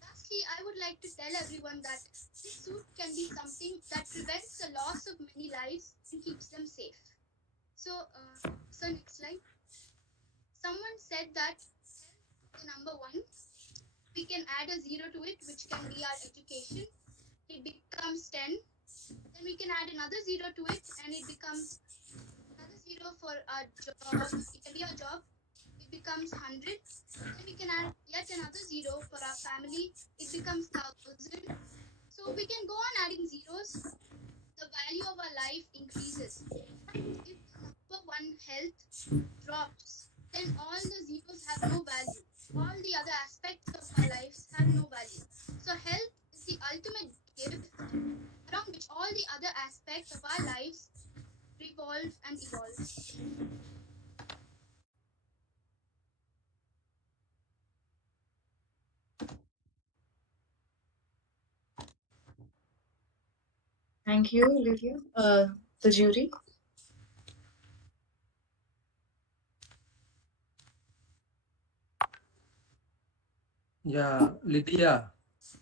lastly, I would like to tell everyone that this suit can be something that prevents the loss of many lives and keeps them safe. So, next slide. Someone said that health is the number one. We can add a 0 to it, which can be our education. It becomes 10. Then we can add another 0 to it, and it becomes another 0 for our job. It can be our job. It becomes 100. Then we can add yet another 0 for our family. It becomes 1000. So we can go on adding zeros. The value of our life increases. But if the number one, health, drops, then all the zeros have no value. All the other aspects of our lives have no value. So health is the ultimate gift around which all the other aspects of our lives revolve and evolve. Thank you, Lydia. The jury. Yeah, Lydia.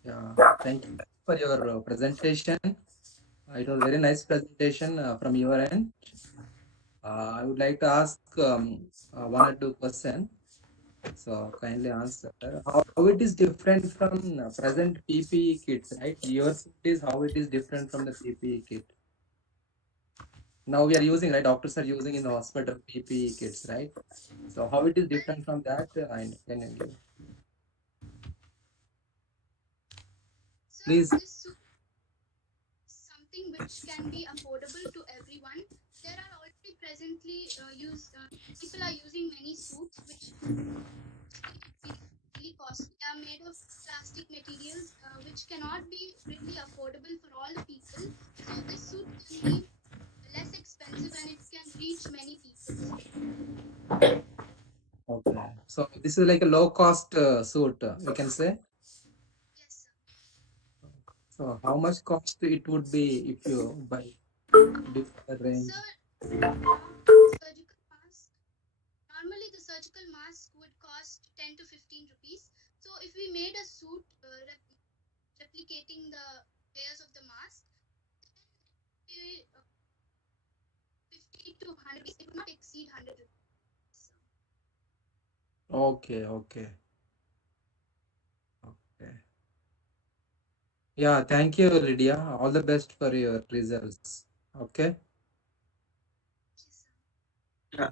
Yeah, thank you for your presentation. It was very nice presentation from your end. I would like to ask one or two questions. So kindly answer. How it is different from present PPE kits, right? Your suit is how it is different from the PPE kit. Now we are using, right? Doctors are using in the hospital PPE kits, right? So how it is different from that? And can you give? So Please. this suit is something which can be affordable to everyone. There are already presently people are using many suits which really costly. They are made of plastic materials which cannot be really affordable for all the people. So this suit can be less expensive and it can reach many people. Okay. So this is like a low cost suit, we can say. Yes, sir. So how much cost it would be if you buy the range? Sir, surgical mask. Normally, the surgical mask would cost 10 to 15 rupees. So, if we made a suit replicating the layers of the mask, then 50 to 100 rupees, it would not exceed 100 rupees. Okay, okay. Okay. Yeah, thank you, Lydia. All the best for your results. Okay. Yeah,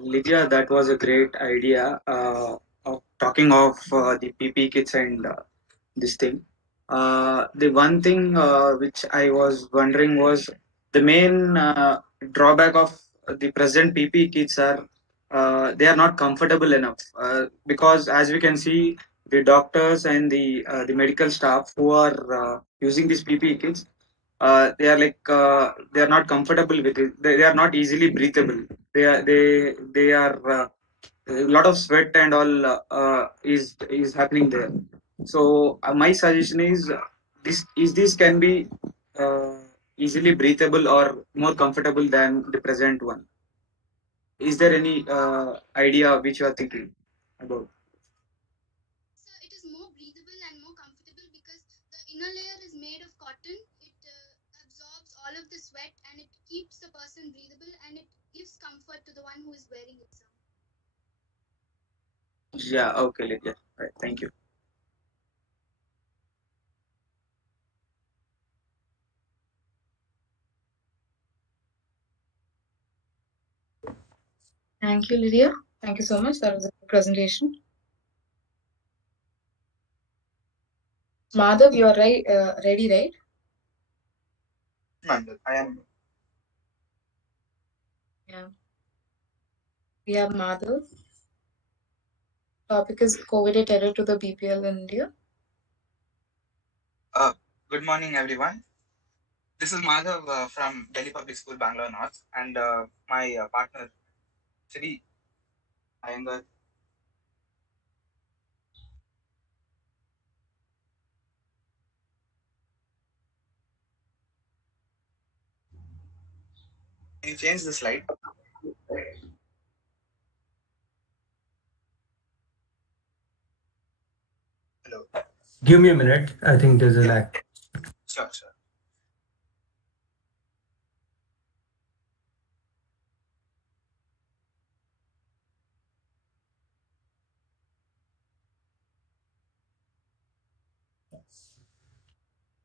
Lydia, that was a great idea of talking of the PP kits and this thing. The one thing which I was wondering was the main drawback of the present PP kits are they are not comfortable enough because as we can see the doctors and the medical staff who are using these PPE kits they are they are not comfortable with it. They are not easily breathable. They are a lot of sweat and all is happening there. So my suggestion is this can be uh, easily breathable or more comfortable than the present one. Is there any idea which you are thinking about? So, it is more breathable and more comfortable because the inner layer is made of cotton. It absorbs all of the sweat and it keeps the person breathable and it gives comfort to the one who is wearing it. So. Yeah, okay, Lydia. Right, thank you. Thank you, Lydia. Thank you so much. That was a good presentation. Madhav, you are right, ready, right? I am. Yeah. We have Madhav. Topic is COVID terror to the BPL in India. Good morning, everyone. This is Madhav from Delhi Public School, Bangalore North, and my partner, Sri Iyengar. Can you change the slide? Hello. Give me a minute. I think there's a lag. Sure, sure.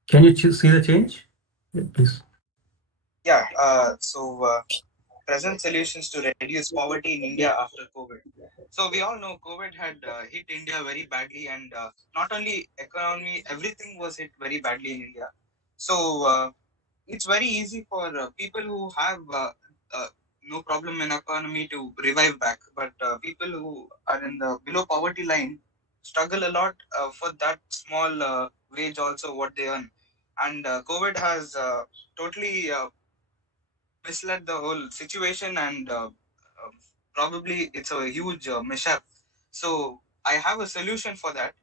Can you see the change? Yeah, please. Yeah. Present solutions to reduce poverty in India after COVID. So we all know COVID had hit India very badly, and not only economy, everything was hit very badly in India. So it's very easy for people who have uh, no problem in economy to revive back, but people who are in the below poverty line struggle a lot for that small wage also what they earn. And COVID has totally misled the whole situation, and probably it's a huge mishap. So I have a solution for that.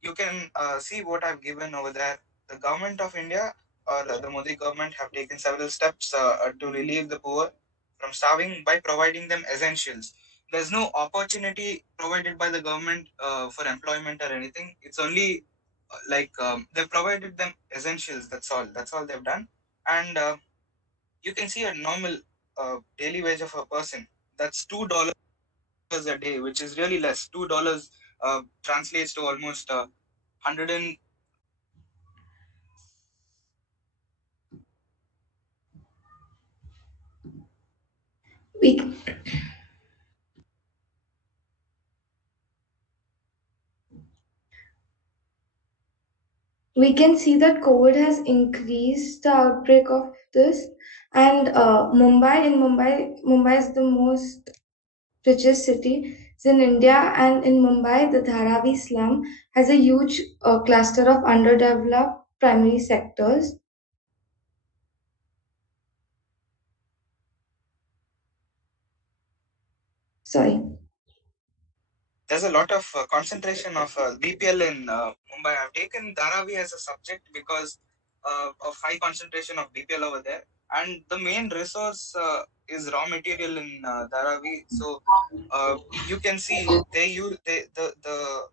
You can see what I've given over there. The government of India or the Modi government have taken several steps to relieve the poor from starving by providing them essentials. There's no opportunity provided by the government for employment or anything. It's only they've provided them essentials. That's all. That's all they've done. And you can see a normal daily wage of a person, that's $2 a day, which is really less. $2 translates to almost 100 and We, we can see that COVID has increased the outbreak of this, and Mumbai is the most richest city in India, and in Mumbai, the Dharavi slum has a huge cluster of underdeveloped primary sectors. Sorry. there's a lot of concentration of BPL in Mumbai. I've taken Dharavi as a subject because of high concentration of BPL over there, and the main resource is raw material in Dharavi. So you can see they use the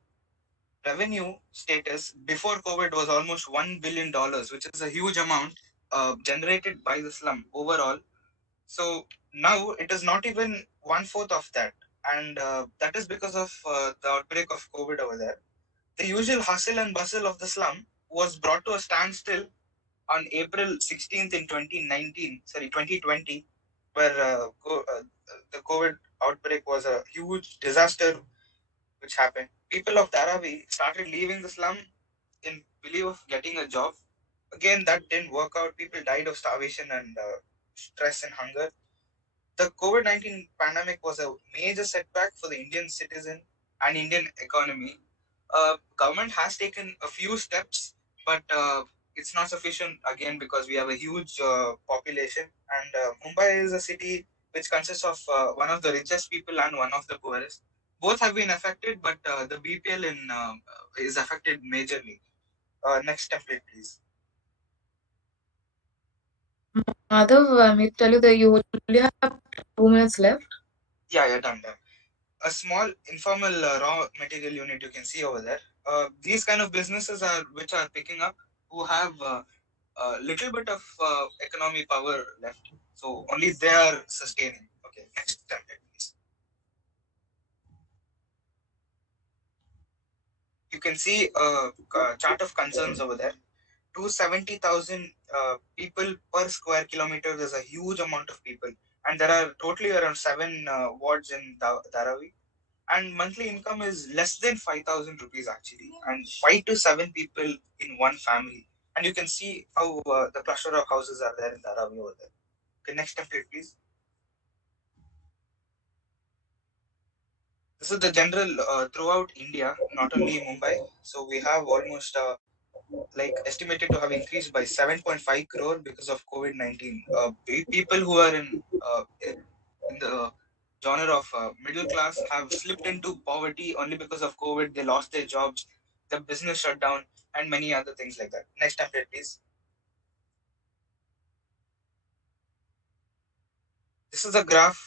revenue status before COVID was almost $1 billion, which is a huge amount generated by the slum overall. So now it is not even 1/4 of that, and that is because of the outbreak of COVID over there. The usual hustle and bustle of the slum was brought to a standstill on April 16th in 2020, where the COVID outbreak was a huge disaster which happened. People of Dharavi started leaving the slum in belief of getting a job. Again, that didn't work out. People died of starvation and stress and hunger. The COVID-19 pandemic was a major setback for the Indian citizen and Indian economy. Government has taken a few steps, but it's not sufficient again because we have a huge population, and Mumbai is a city which consists of one of the richest people and one of the poorest. Both have been affected, but the BPL is affected majorly. Next template, please. Madhav, I may tell you that you only have 2 minutes left. Yeah, done. A small informal raw material unit you can see over there. These kind of businesses are which are picking up, who have a little bit of economy power left. So only they are sustaining. Okay, next template, please. You can see a chart of concerns over there. 270,000 people per square kilometer is a huge amount of people, and there are totally around 7 wards in Dharavi, and monthly income is less than 5,000 rupees actually, and 5 to 7 people in one family. And you can see how the cluster of houses are there in Dharavi over there. Okay, next template, please. This is the general throughout India, not only Mumbai. So we have almost like estimated to have increased by 7.5 crore because of COVID-19. People who are in the genre of middle class have slipped into poverty only because of COVID. They lost their jobs, the business shut down, and many other things like that. Next template, please. This is a graph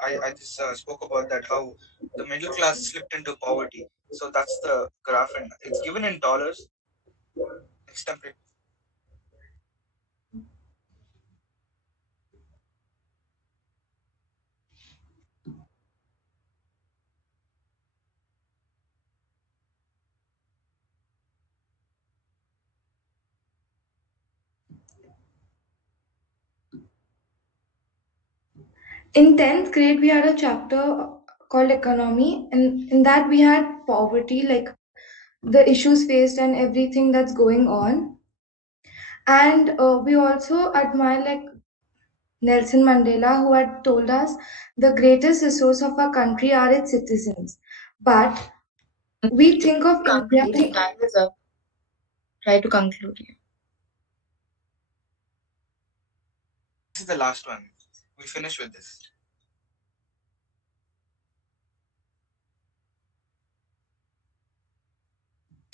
I just spoke about that, how the middle class slipped into poverty. So that's the graph, and it's given in dollars. Next template. In 10th grade, we had a chapter called economy, and in that we had poverty, like the issues faced and everything that's going on. And we also admire like Nelson Mandela, who had told us the greatest resource of our country are its citizens. But we think of India Conclude. Time is up. Try to conclude. This is the last one. We finish with this.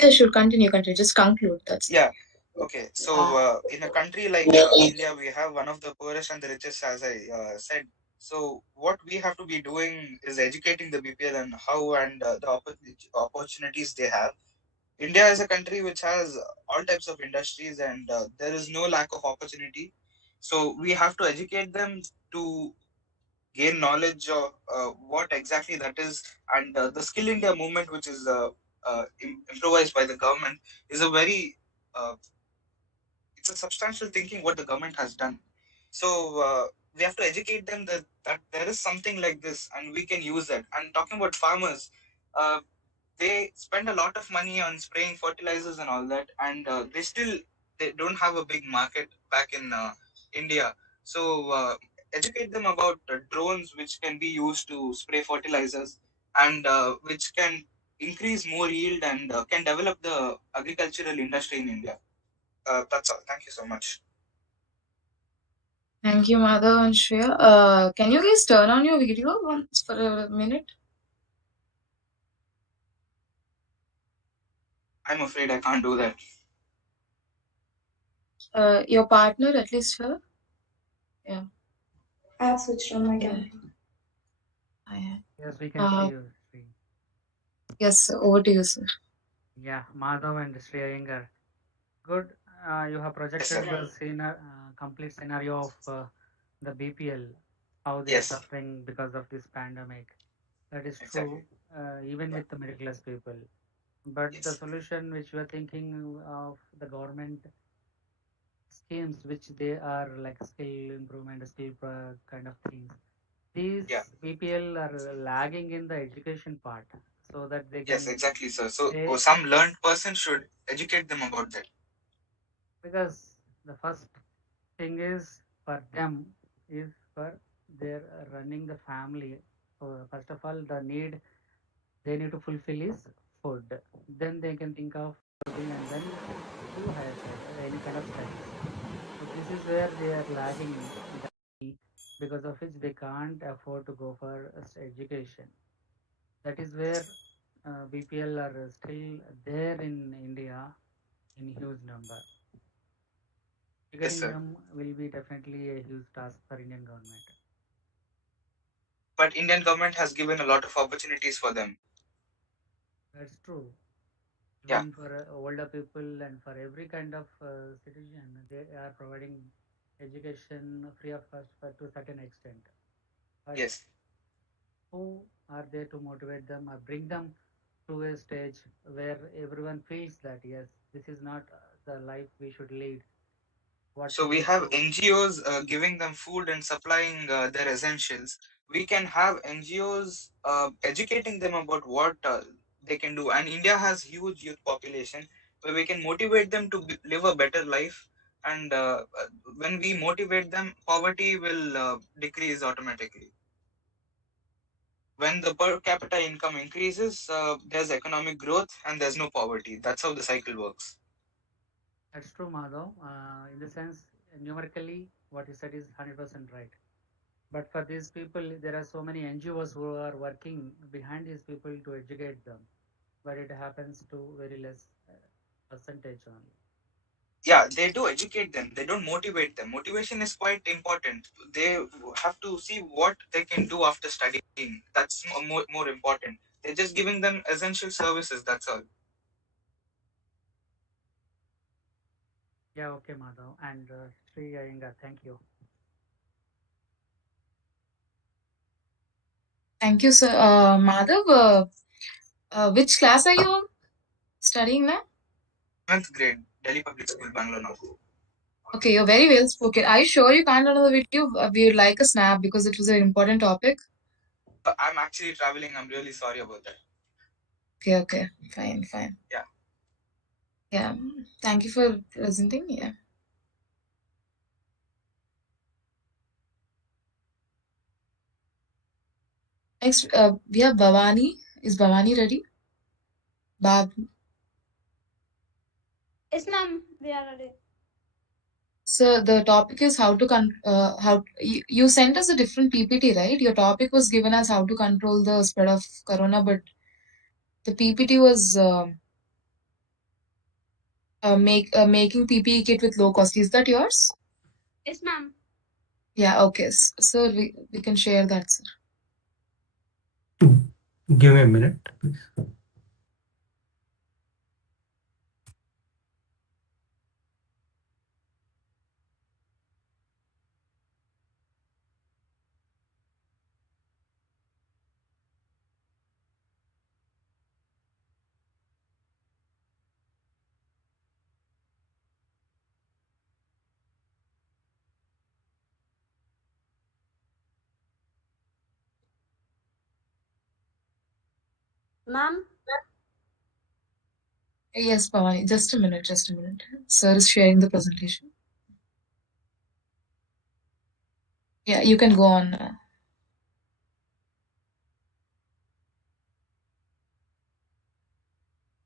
Yeah, should continue. Just conclude. That's Yeah. Okay. So in a country like India, we have one of the poorest and the richest, as I said. So what we have to be doing is educating the BPL and how and the opportunities they have. India is a country which has all types of industries, and there is no lack of opportunity. So we have to educate them to gain knowledge of what exactly that is, and the Skill India movement, which is improvised by the government, is a very it's a substantial thinking what the government has done. So we have to educate them that there is something like this and we can use that. And talking about farmers, they spend a lot of money on spraying fertilizers and all that, and they don't have a big market back in India. So educate them about drones which can be used to spray fertilizers, and which can increase more yield and can develop the agricultural industry in India. That's all. Thank you so much. Thank you, Madhav and Shreya. Can you guys turn on your video once for a minute? I'm afraid I can't do that. Your partner, at least her? Yeah. I have switched on my camera. Yes, we can see you, Sri. Yes, sir. Over to you, sir. Yeah, Madhav and Sri Iyengar. Good. You have projected the complete scenario of the BPL, how they are suffering because of this pandemic. That is true, even with the middle class people. But the solution which we are thinking of the government schemes, which they are like skill improvement, kind of things. These BPL are lagging in the education part, so that they can. Yes, exactly, sir. So some learned person should educate them about that. Because the first thing is for them is for their running the family. So first of all, the need they need to fulfill is food. Then they can think of housing and then do higher any kind of studies. So this is where they are lagging, because of which they can't afford to go for education. That is where BPL are still there in India in huge number. Figuring them will be definitely a huge task for Indian government. But Indian government has given a lot of opportunities for them. That's true. Even for older people and for every kind of citizen, they are providing education free of cost to a certain extent. But yes. Who are there to motivate them or bring them to a stage where everyone feels that yes, this is not the life we should lead? So we have NGOs giving them food and supplying their essentials. We can have NGOs educating them about what they can do. And India has huge youth population where we can motivate them to live a better life. And when we motivate them, poverty will decrease automatically. When the per capita income increases, there's economic growth and there's no poverty. That's how the cycle works. That's true, Madhav. In the sense, numerically, what you said is 100% right. But for these people, there are so many NGOs who are working behind these people to educate them. But it happens to very less percentage only. Yeah, they do educate them. They don't motivate them. Motivation is quite important. They have to see what they can do after studying. That's more important. They're just giving them essential services. That's all. Yeah, okay, Madhav. And Sri Iyengar, thank you. Thank you, sir. Madhav, which class are you studying now? 7th grade, Delhi Public School, Bangalore now. Okay, you're very well spoken. Are you sure you can't another video? We would like a snap because it was an important topic. I'm actually traveling. I'm really sorry about that. Okay. Fine. Yeah. Yeah. Thank you for presenting. Yeah. Next, we have Bhavani. Is Bhavani ready? Yes, ma'am. We are ready. So the topic is you sent us a different PPT, right? Your topic was given as how to control the spread of corona, but the PPT was making PPE kit with low cost. Is that yours? Yes, ma'am. Yeah. Okay. So we can share that, sir. Give me a minute, please. Ma'am, Yes, Bhavani, just a minute, just a minute. Sir is sharing the presentation. Yeah, you can go on now.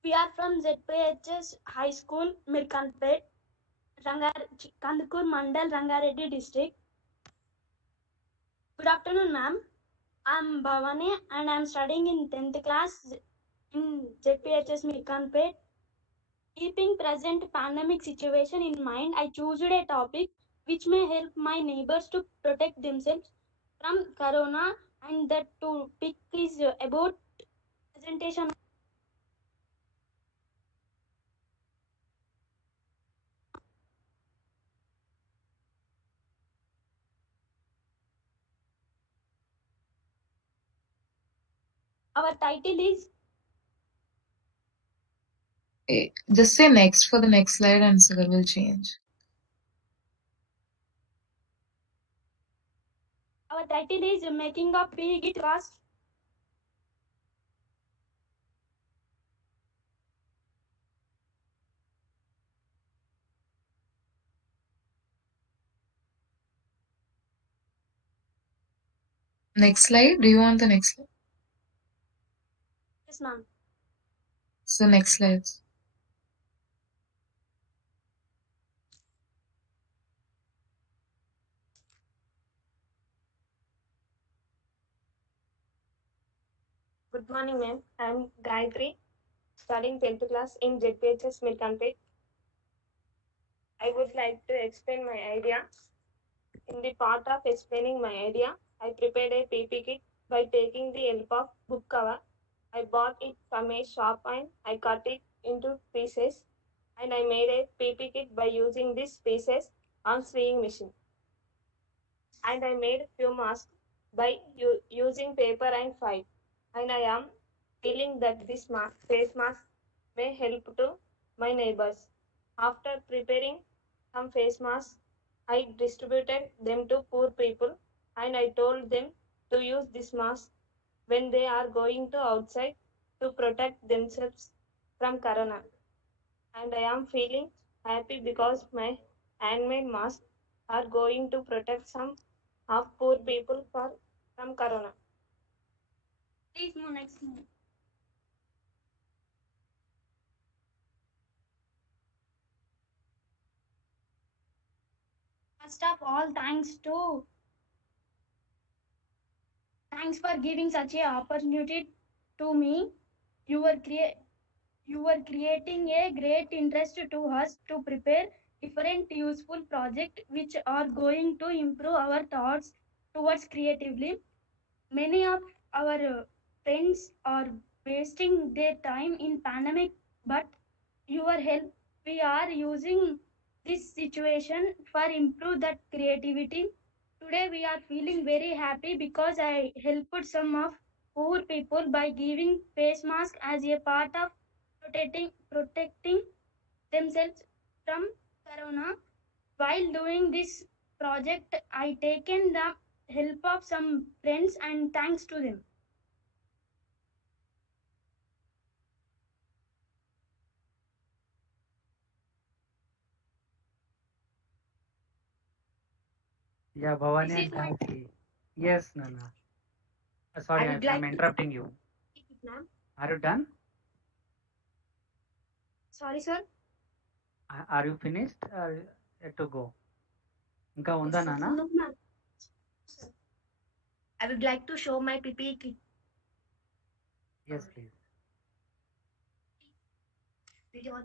we are from ZPHS High School, Mirkanpet, Kandukur Mandal, Rangareddy district. Good afternoon, ma'am. I'm Bhavani and I'm studying in 10th class in ZPHS Mirkanpet. Keeping present pandemic situation in mind, I chose a topic which may help my neighbors to protect themselves from corona, and that topic is about presentation. Our title is Just say next for the next slide and Sir will change. Making a pig it was. Next slide. Do you want the next slide? Yes, ma'am. So next slide. Good morning, ma'am. I'm Gayatri, studying 10th class in ZPHS Mirkanpet. I would like to explain my idea. In the part of explaining my idea, I prepared a PP kit by taking the help of book cover. I bought it from a shop and I cut it into pieces, and I made a PP kit by using these pieces on sewing machine. And I made few masks by using paper and file. And I am feeling that this face mask may help to my neighbors. After preparing some face masks, I distributed them to poor people and I told them to use this mask when they are going to outside to protect themselves from corona. And I am feeling happy because my handmade masks are going to protect some of poor people from corona. Please move next. First of all, thanks for giving such a opportunity to me. You were creating a great interest to us to prepare different useful projects which are going to improve our thoughts towards creatively. Many of our friends are wasting their time in pandemic, but your help, we are using this situation for improve that creativity. Today we are feeling very happy because I helped some of poor people by giving face mask as a part of protecting themselves from corona. While doing this project, I taken the help of some friends and thanks to them. Yeah, This Bhavani is and my. Gayatri. Yes, Nana. I Sorry, would I'm like to. interrupting you. Ma'am. Are you done? Sorry, sir. Are you finished? Or yet to go? ఇంకా ఉందా నాన్న? No, ma'am. Sir. I would like to show my PPE kit. Yes, please. Video on.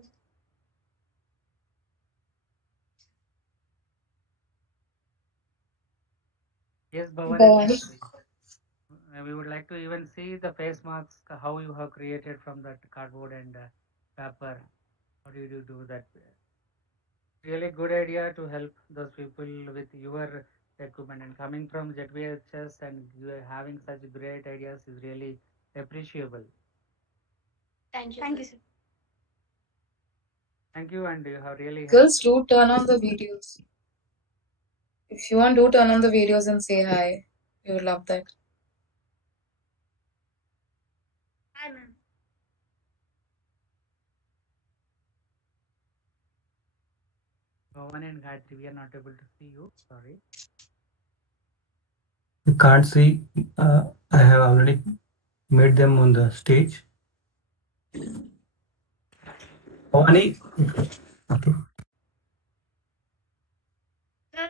Yes, Bhavani and Bhavani. Gayatri. We would like to even see the face masks, how you have created from that cardboard and paper. How did you do that? Really good idea to help those people with your equipment, and coming from ZVHS and you are having such great ideas is really appreciable. Thank you. Thank you, sir. Thank you, and you have really helped. Girls, do turn on the videos. If you want, do turn on the videos and say hi. We would love that. Hi, ma'am. Bhavani and Gayatri, we are not able to see you. Sorry. You can't see. I have already made them on the stage. Bhavani. Okay. Sir,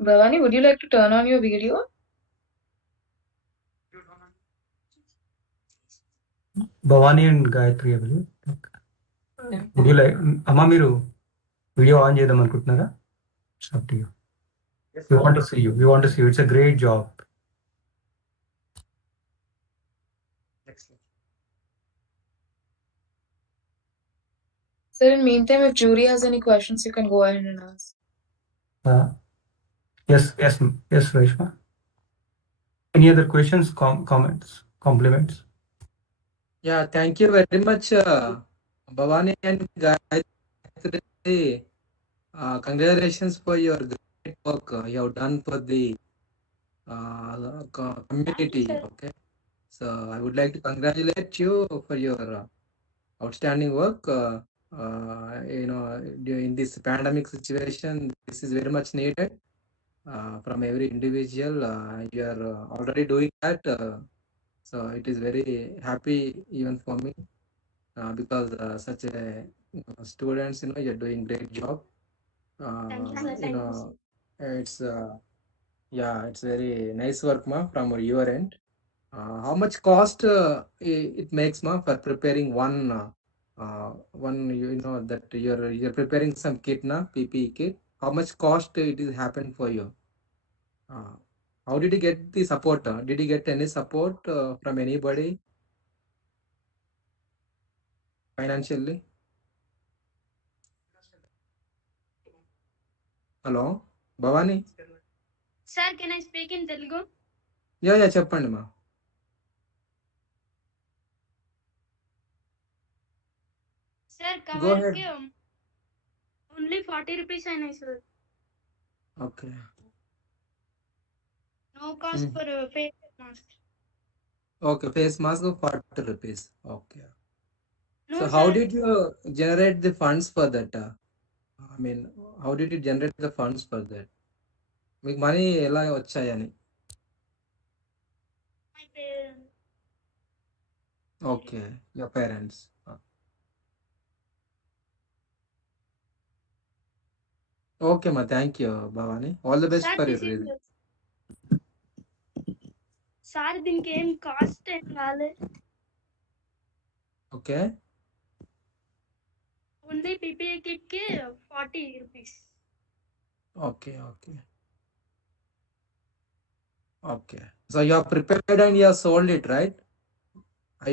Bhavani, would you like to turn on your video? Bhavani and Gayatri, I believe. Would you like, Amma, మీరు video on చేద్దాం అనుకుంటున్నారా? Up to you. We want to see you. We want to see you. It's a great job. Sir, in meantime, if jury has any questions, you can go ahead and ask. Yes, Reshma. Any other questions, comments, compliments? Yeah, thank you very much, Bhavani and Gayatri. Congratulations for your great work you have done for the community. Okay, so I would like to congratulate you for your outstanding work. During this pandemic situation, this is very much needed from every individual. You are already doing that, so it is very happy even for me because such a students, you're doing great job. thank you, sir. You know, it's it's very nice work, ma, from your end. How much cost it makes, ma, for preparing one that you're preparing some kit, na, PPE kit? How much cost it is happened for you? How did you get the support? Did you get any support from anybody financially? Hello, Bhavani? Sir, can I speak in Telugu? Yeah, చెప్పండి, ma. Sir, Go cover ahead. ki only 40 rupees అయినాయి, sir. Okay. No cost for face mask. Okay, face mask of 40 rupees. Okay. No, So how sir. did you generate the funds for that? I mean, how did you generate the funds for that? మీకు money ఎలా వచ్చాయని? My parents. Okay, your parents. Okay, ma, thank you, Bhavani. All the best Sir, for this your is result. Sir దీనికి ఏం cost ఏం కాలేదు. Okay. Only PPE kit కి 40 rupees. Okay. So you have prepared and you have sold it, right?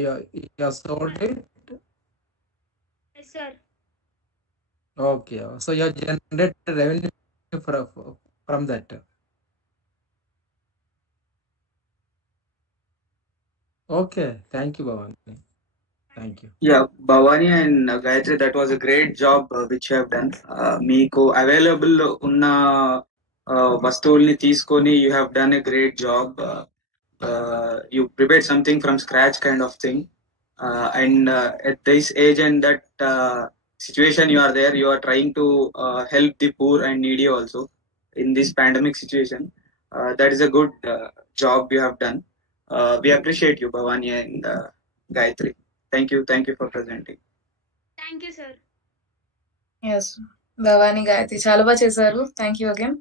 You have sold it? Yes, sir. Okay. So you have generated revenue from that. Okay. Thank you, Bhavani. Thank you. Yeah, Bhavani and Gayatri, that was a great job which you have done. మీకు available ఉన్న వస్తువుల్ని తీసుకొని you have done a great job. You prepared something from scratch kind of thing. And at this age and that situation you are there, you are trying to help the poor and needy also in this pandemic situation. That is a good job you have done. We appreciate you, Bhavani and Gayatri. Thank you for presenting. Thank you, sir. Yes, Bhavani, Gayatri, చాలా బాగా చేశారు. Thank you again.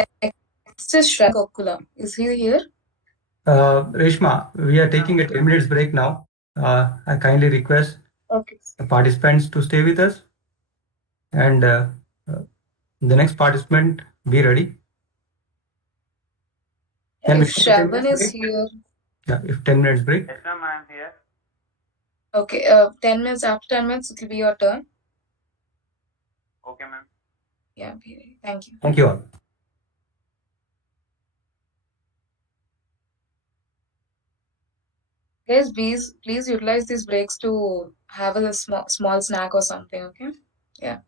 Next is Shrak Okkula. Is he here? Reshma, we are taking a 10 minutes break now. I kindly request the participants to stay with us. And the next participant, be ready. Can we If take a 10 Shravan minutes is break? here. Yeah, if 10 minutes break. Yes, ma'am, I am here. Okay, 10 minutes, after 10 minutes, it will be your turn. Okay, ma'am. Yeah, be ready. Thank you. Thank you all. Yes, please utilize these breaks to have a small snack or something, okay? Yeah.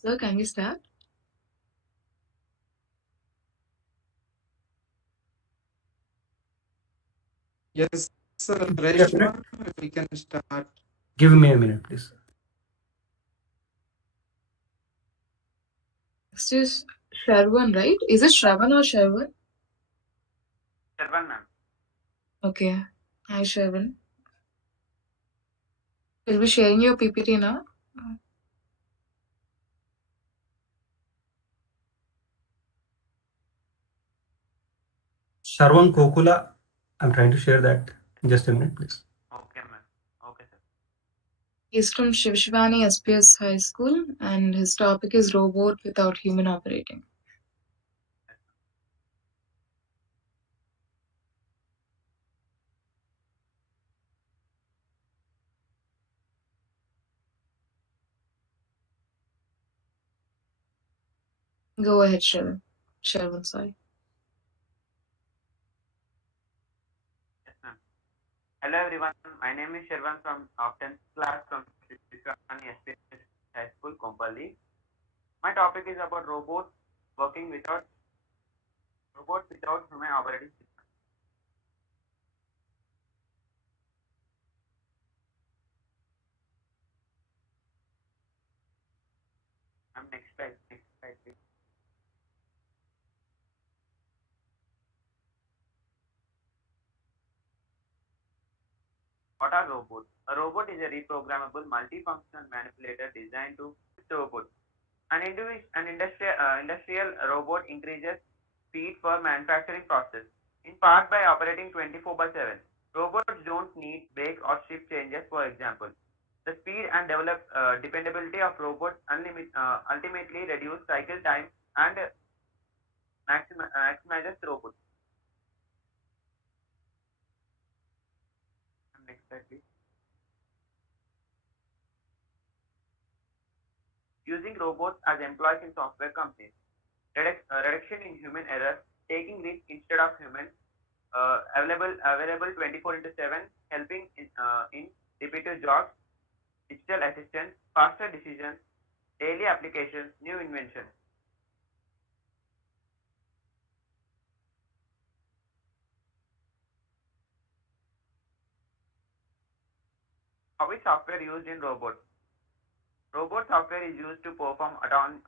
Sir, can you start? Yes, sir. Give me a minute. Reshma, we can start. Give me a minute, please. This is Sharwan, right? Is it Shravan or Sharwan? Sharvan, ma'am. Okay. Hi, Sharvan. We'll be sharing your PPT now. Sharwan Kokula, I'm trying to share that. Just a minute, please. Okay, ma'am. Okay, sir. He's from Shivshivani SPS High School, and his topic is robot without human operating. Go ahead, Sharwan. Sharwan, sorry. Yes, ma'am. Hello, everyone. My name is Sharvan from 10th class from Shishwani SPS High School, Kompally. My topic is about robots working without human operating system. Next slide, please. What are robots? A robot is a reprogrammable, multifunctional manipulator designed to robot. An industrial robot increases speed for manufacturing process, in part by operating 24 by 7. Robots don't need break or shift changes, for example. The speed and dependability of robots ultimately reduce cycle time and maximizes throughput. Next slide, please. Using robots as employees in software companies. Reduction in human error, taking risk instead of humans, available 24 into 7, helping in repetitive jobs, digital assistance, faster decisions, daily applications, new inventions. How is software used in robots? Robot software is used to perform autonomous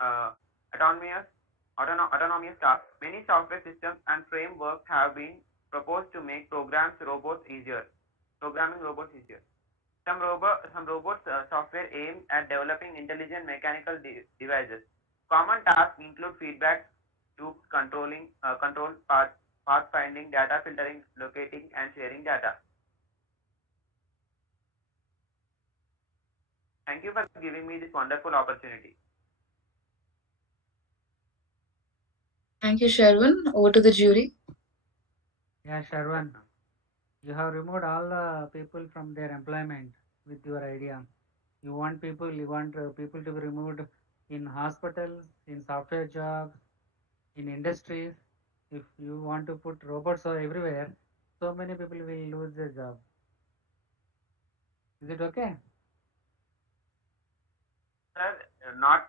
tasks. Many software systems and frameworks have been proposed to make programming robots easier. Some robots software aimed at developing intelligent mechanical devices. Common tasks include feedback loops, control path finding, data filtering, locating, and sharing data. Thank you for giving me this wonderful opportunity. Thank you, Sharwan. Over to the jury. Yeah, Sharwan, you have removed all the people from their employment with your idea. You want people to be removed in hospitals, in software jobs, in industries. If you want to put robots or everywhere, so many people will lose their job. Is it okay? Sir, not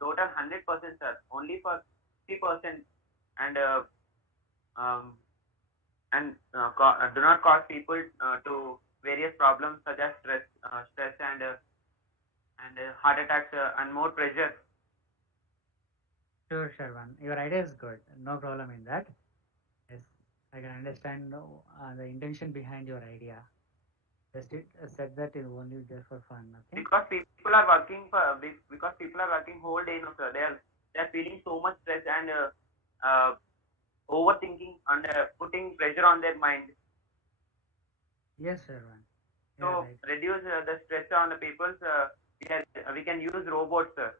total 100%, sir. Only for 50%, and do not cause people to various problems such as stress and heart attacks and more pressure. Sure, Sharwan. Your idea is good. No problem in that. Yes, I can understand the intention behind your idea. Just said that it only just for fun. Okay. Because people are working whole day, no, sir. They are feeling so much stress and overthinking and putting pressure on their mind. Yes, Sharwan. So right. reduce the stress on the people's. We can use robots, sir.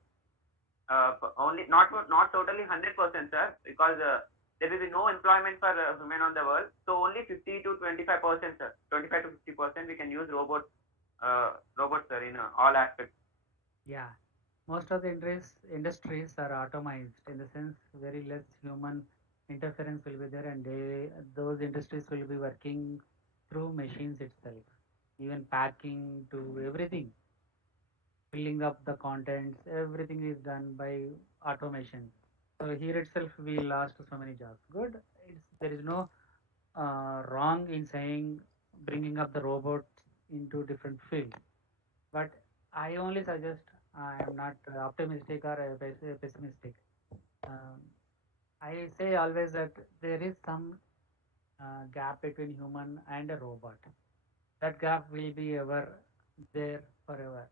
Only not totally 100%, sir, because there will be no employment for women on the world. So only 50 to 25%, sir. 25 to 50% we can use robots, sir, in all aspects. Yeah, most of the industries are automized, in the sense very less human interference will be there, and those industries will be working through machines itself, even packing to everything. filling up the contents, everything is done by automation. So here itself we lost so many jobs. Good. There is no wrong in saying bringing up the robots into different fields. But I only suggest, I am not optimistic or pessimistic. I say always that there is some gap between human and a robot. That gap will be ever there forever,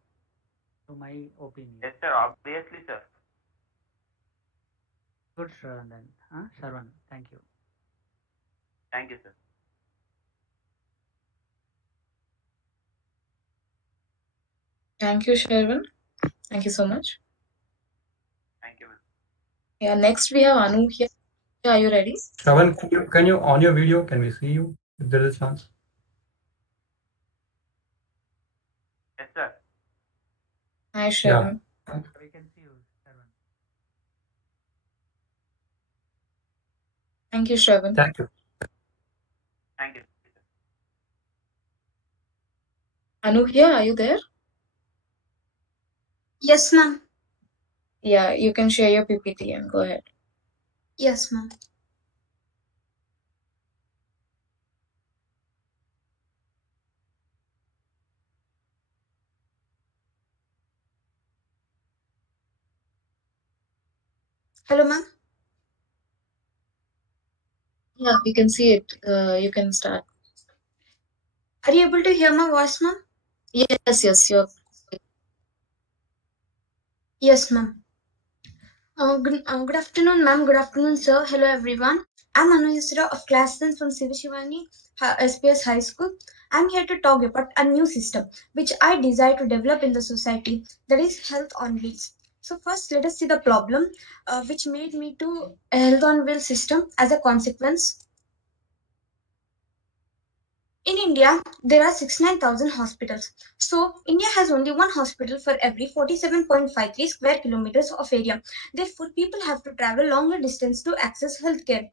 to my opinion. Yes, sir. Obviously, sir. Good, Shravan. Shravan, thank you. Thank you, sir. Thank you, Sherwin. Thank you so much. Thank you, ma'am. Yeah, next we have Anu here. Are you ready? Shravan, can you on your video? Can we see you if there is a chance? Yes, sir. Hi, Sherwin. We can see you, Shravan. Thank you, Sherwin. Thank you. Thank you. Anu here, are you there? Yes, ma'am. Yeah, you can share your PPT and go ahead. Yes, ma'am. Hello, ma'am. Yeah, we can see it. You can start. Are you able to hear my voice, ma'am? Yes, you're. Yes, ma'am. Good afternoon, ma'am. Good afternoon, sir. Hello, everyone. I'm Anu Yusra of Class 10 from Sivashivani SPS High School. I'm here to talk about a new system which I desire to develop in the society, that is health on wheels. So first, let us see the problem which made me to a health on wheels system as a consequence. In India, there are 69,000 hospitals. So, India has only one hospital for every 47.53 square kilometers of area. Therefore, people have to travel longer distance to access healthcare.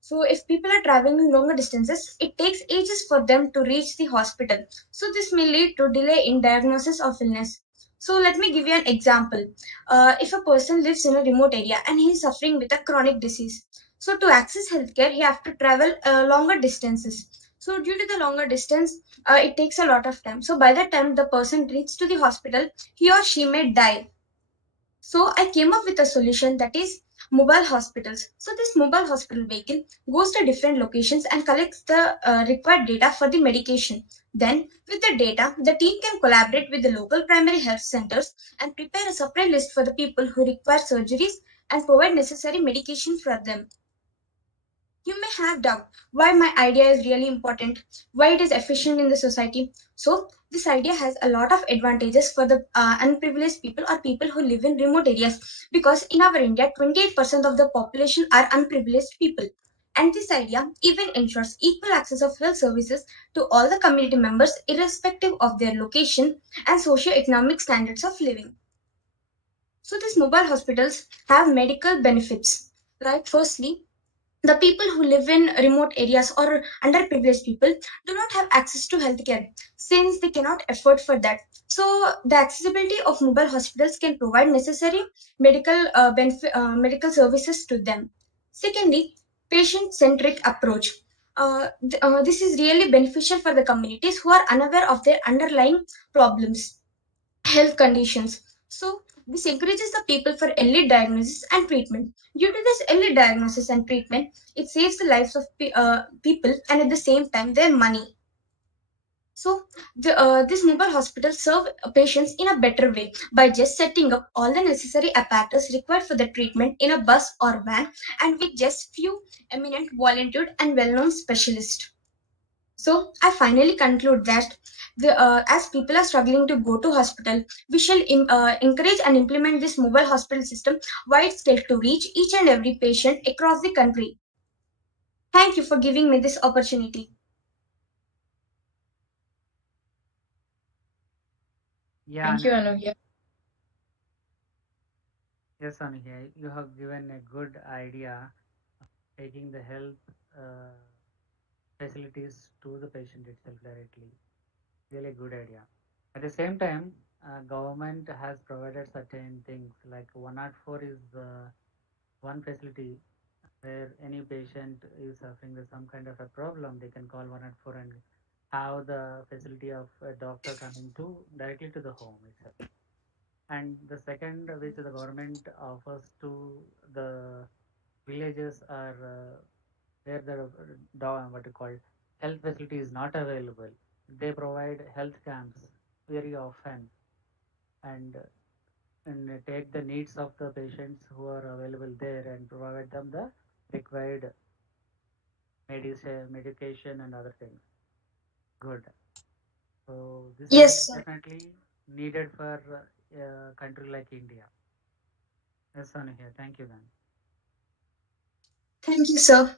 So, if people are traveling longer distances, it takes ages for them to reach the hospital. So, this may lead to delay in diagnosis of illness. So, let me give you an example. If a person lives in a remote area and he is suffering with a chronic disease, so to access healthcare, he have to travel longer distances. So due to the longer distance, it takes a lot of time. So by the time the person reaches to the hospital, he or she may die. So I came up with a solution, that is mobile hospitals. So this mobile hospital vehicle goes to different locations and collects the required data for the medication. Then with the data, the team can collaborate with the local primary health centers and prepare a separate list for the people who require surgeries and provide necessary medication for them. You may have doubt why my idea is really important, why it is efficient in the society. So this idea has a lot of advantages for the unprivileged people or people who live in remote areas, because in our India 28% of the population are unprivileged people. And this idea even ensures equal access of health services to all the community members irrespective of their location and socio-economic standards of living. So these mobile hospitals have medical benefits, right? Firstly, the people who live in remote areas or underprivileged people do not have access to healthcare since they cannot afford for that. So the accessibility of mobile hospitals can provide necessary medical services to them. Secondly, patient-centric approach. This is really beneficial for the communities who are unaware of their underlying problems, health conditions. So this encourages the people for early diagnosis and treatment. Due to this early diagnosis and treatment, it saves the lives of people and at the same time their money. So this mobile hospital serve patients in a better way by just setting up all the necessary apparatus required for the treatment in a bus or van, and with just few eminent volunteered and well-known specialists. So I finally conclude that as people are struggling to go to hospital, we shall encourage and implement this mobile hospital system wide scale to reach each and every patient across the country. Thank you for giving me this opportunity. Yeah. Thank you, Anu. Yeah. Yes, Anuja, you have given a good idea of taking the health facilities to the patient itself directly. Really good idea. At the same time, government has provided certain things like 104 is one facility where any patient is suffering with some kind of a problem, they can call 104 and have the facility of a doctor coming to directly to the home itself. And the second, which the government offers to the villages are where the what you call health facility is not available. They provide health camps very often and take the needs of the patients who are available there and provide them the required medication and other things. Good. So this is Yes, sir. definitely needed for a country like India. Yes, Anu here. Thank you, then. Thank you, sir.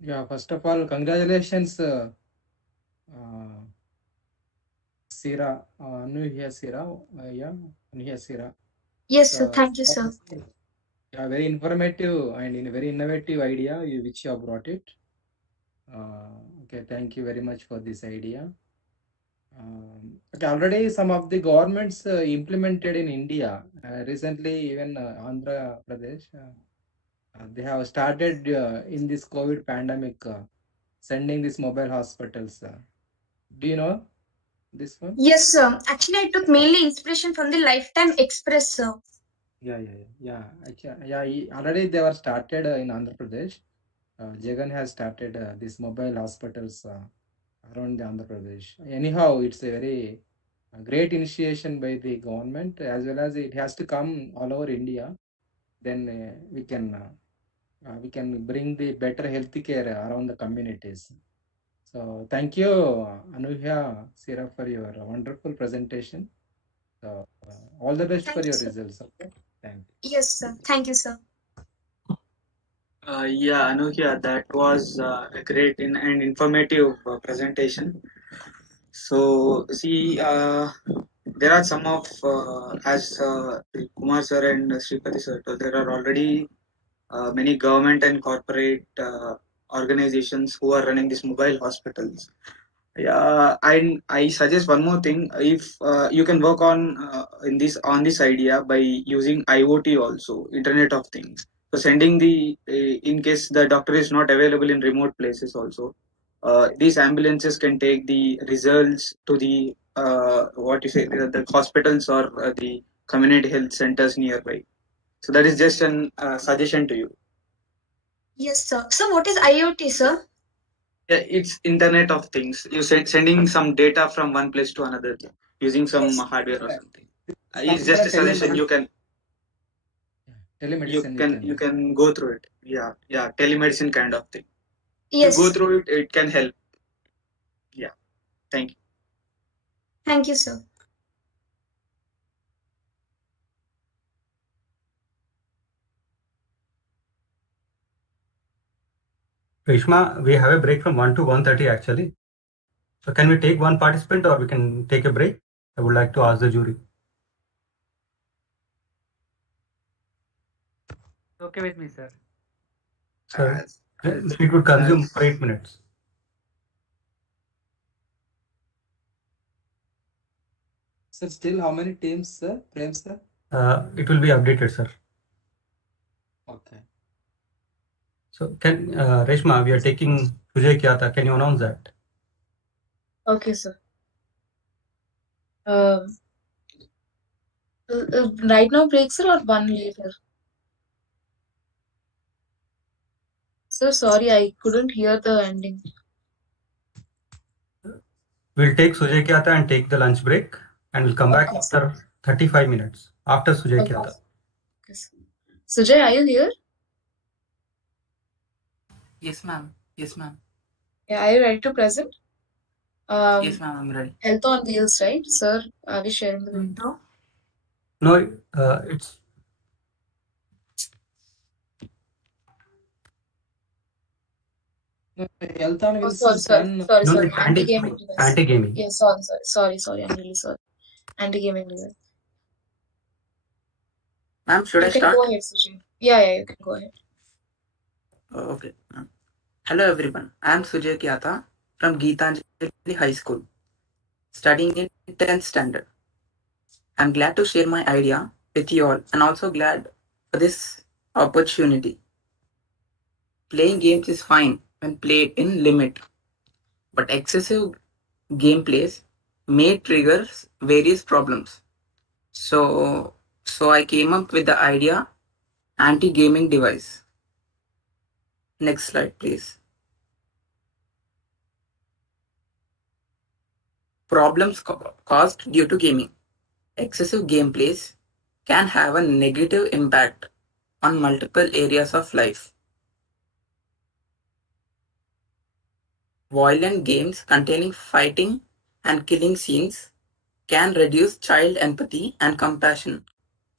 Yeah, first of all, congratulations, Sira, Anuhya Sira, yeah, Anuhya Sira. Yes, sir. Thank you, sir. Yeah, very informative and in a very innovative idea which you have brought it. Okay, thank you very much for this idea. Okay, already some of the governments implemented in India. Recently, even Andhra Pradesh, they have started in this COVID pandemic sending these mobile hospitals. Do you know this one? Yes, sir. Actually, I took mainly inspiration from the Lifetime Express, sir. Yeah. Actually, already they were started in Andhra Pradesh. Jagan has started these mobile hospitals around the Andhra Pradesh. Anyhow, it's a very great initiation by the government, as well as it has to come all over India. Then we can bring the better health care around the communities. So thank you, Anuhya Sira, for your wonderful presentation. So all the best Thank for you, your sir. results. Okay, thank you. Yes, sir. Thank you, sir. Yeah, Anukia, that was a great and informative presentation. So, see, there are some of, as Kumar sir and Sripati sir, told, there are already many government and corporate organizations who are running these mobile hospitals. Yeah, I suggest one more thing. If you can work on this idea by using IoT also, Internet of Things. So sending in case the doctor is not available in remote places also, these ambulances can take the results to the what you say the hospitals or the community health centers nearby. So that is just an suggestion to you. Yes, sir. So, what is IoT, sir? Yeah, it's Internet of Things. You sending some data from one place to another using some Yes. hardware or something. It's It's nothing just but a suggestion. telemedicine. We You can. can go through it. Yeah, telemedicine kind of thing. If you go Yes. through it, it can help. Yeah, thank you. Thank you, sir. Rishma, we have a break from 1 to 1:30 actually. So can we take one participant or we can take a break? I would like to ask the jury. Okay with me, sir. Sir, As, it would consume as 8 minutes. Sir, still how many teams, sir? Prem, sir? It will be updated, sir. Okay. So can Reshma, we are taking Sujay Kyata. Can you announce that? Okay, sir. Right now break, sir, or one later? Sir, sorry, I couldn't hear the ending. We'll take Sujay Kyata and take the lunch break, and we'll come back Okay, after 35 minutes after Sujay okay. Kyata. Okay, sir. Sujay, are you here? Yes, ma'am. Yes, ma'am. Yeah, are you ready to present? Yes, ma'am. I'm ready. Health on Wheels, right? Sir, are we sharing the intro? No, it's Health on Oh, Wheels sorry, is sorry, done. sorry, no, sorry. it's Anti-gaming device. anti-gaming. Yeah, sorry. I'm really sorry. Anti-gaming device. Ma'am, should I You can start? go ahead, Sujay. Yeah, you can go ahead. Okay. Hello, everyone. I am Sujay Kyata from Geetanjali High School. studying in 10th standard. I'm glad to share my idea with you all and also glad for this opportunity. Playing games is fine when played in limit, but excessive gameplays may trigger various problems. So I came up with the idea anti-gaming device. Next slide, please. Problems caused due to gaming. Excessive gameplays can have a negative impact on multiple areas of life. Violent games containing fighting and killing scenes can reduce child empathy and compassion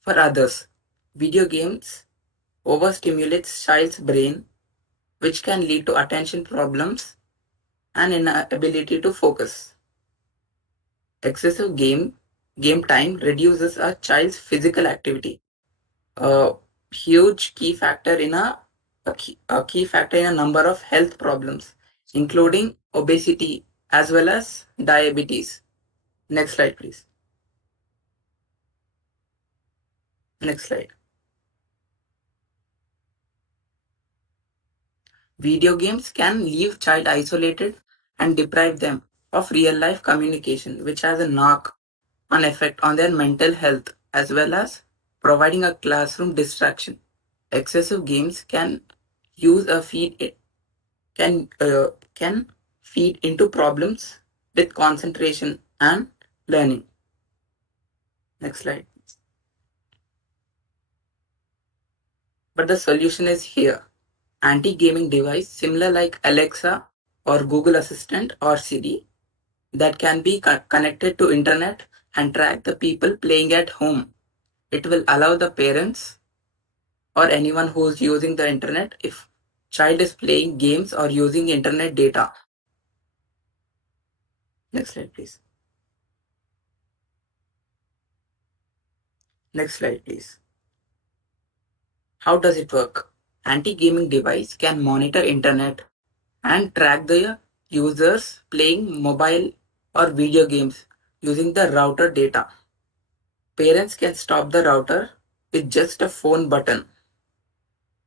for others. Video games overstimulates child's brain, which can lead to attention problems and inability to focus. Excessive game time reduces a child's physical activity, a huge key factor in a key factor in a number of health problems, including obesity as well as diabetes. Next slide, please. Next slide. Video games can leave child isolated and deprive them of real life communication, which has a knock-on effect on their mental health as well as providing a classroom distraction. Excessive games can use a feed can feed into problems with concentration and learning. Next slide. But the solution is here. Anti-gaming device similar like Alexa or Google Assistant or Siri that can be connected to internet and track the people playing at home. It will allow the parents or anyone who's using the internet if child is playing games or using internet data. Next slide, please. Next slide, please. How does it work? Anti-gaming device can monitor internet and track the users playing mobile or video games using the router data. Parents can stop the router with just a phone button.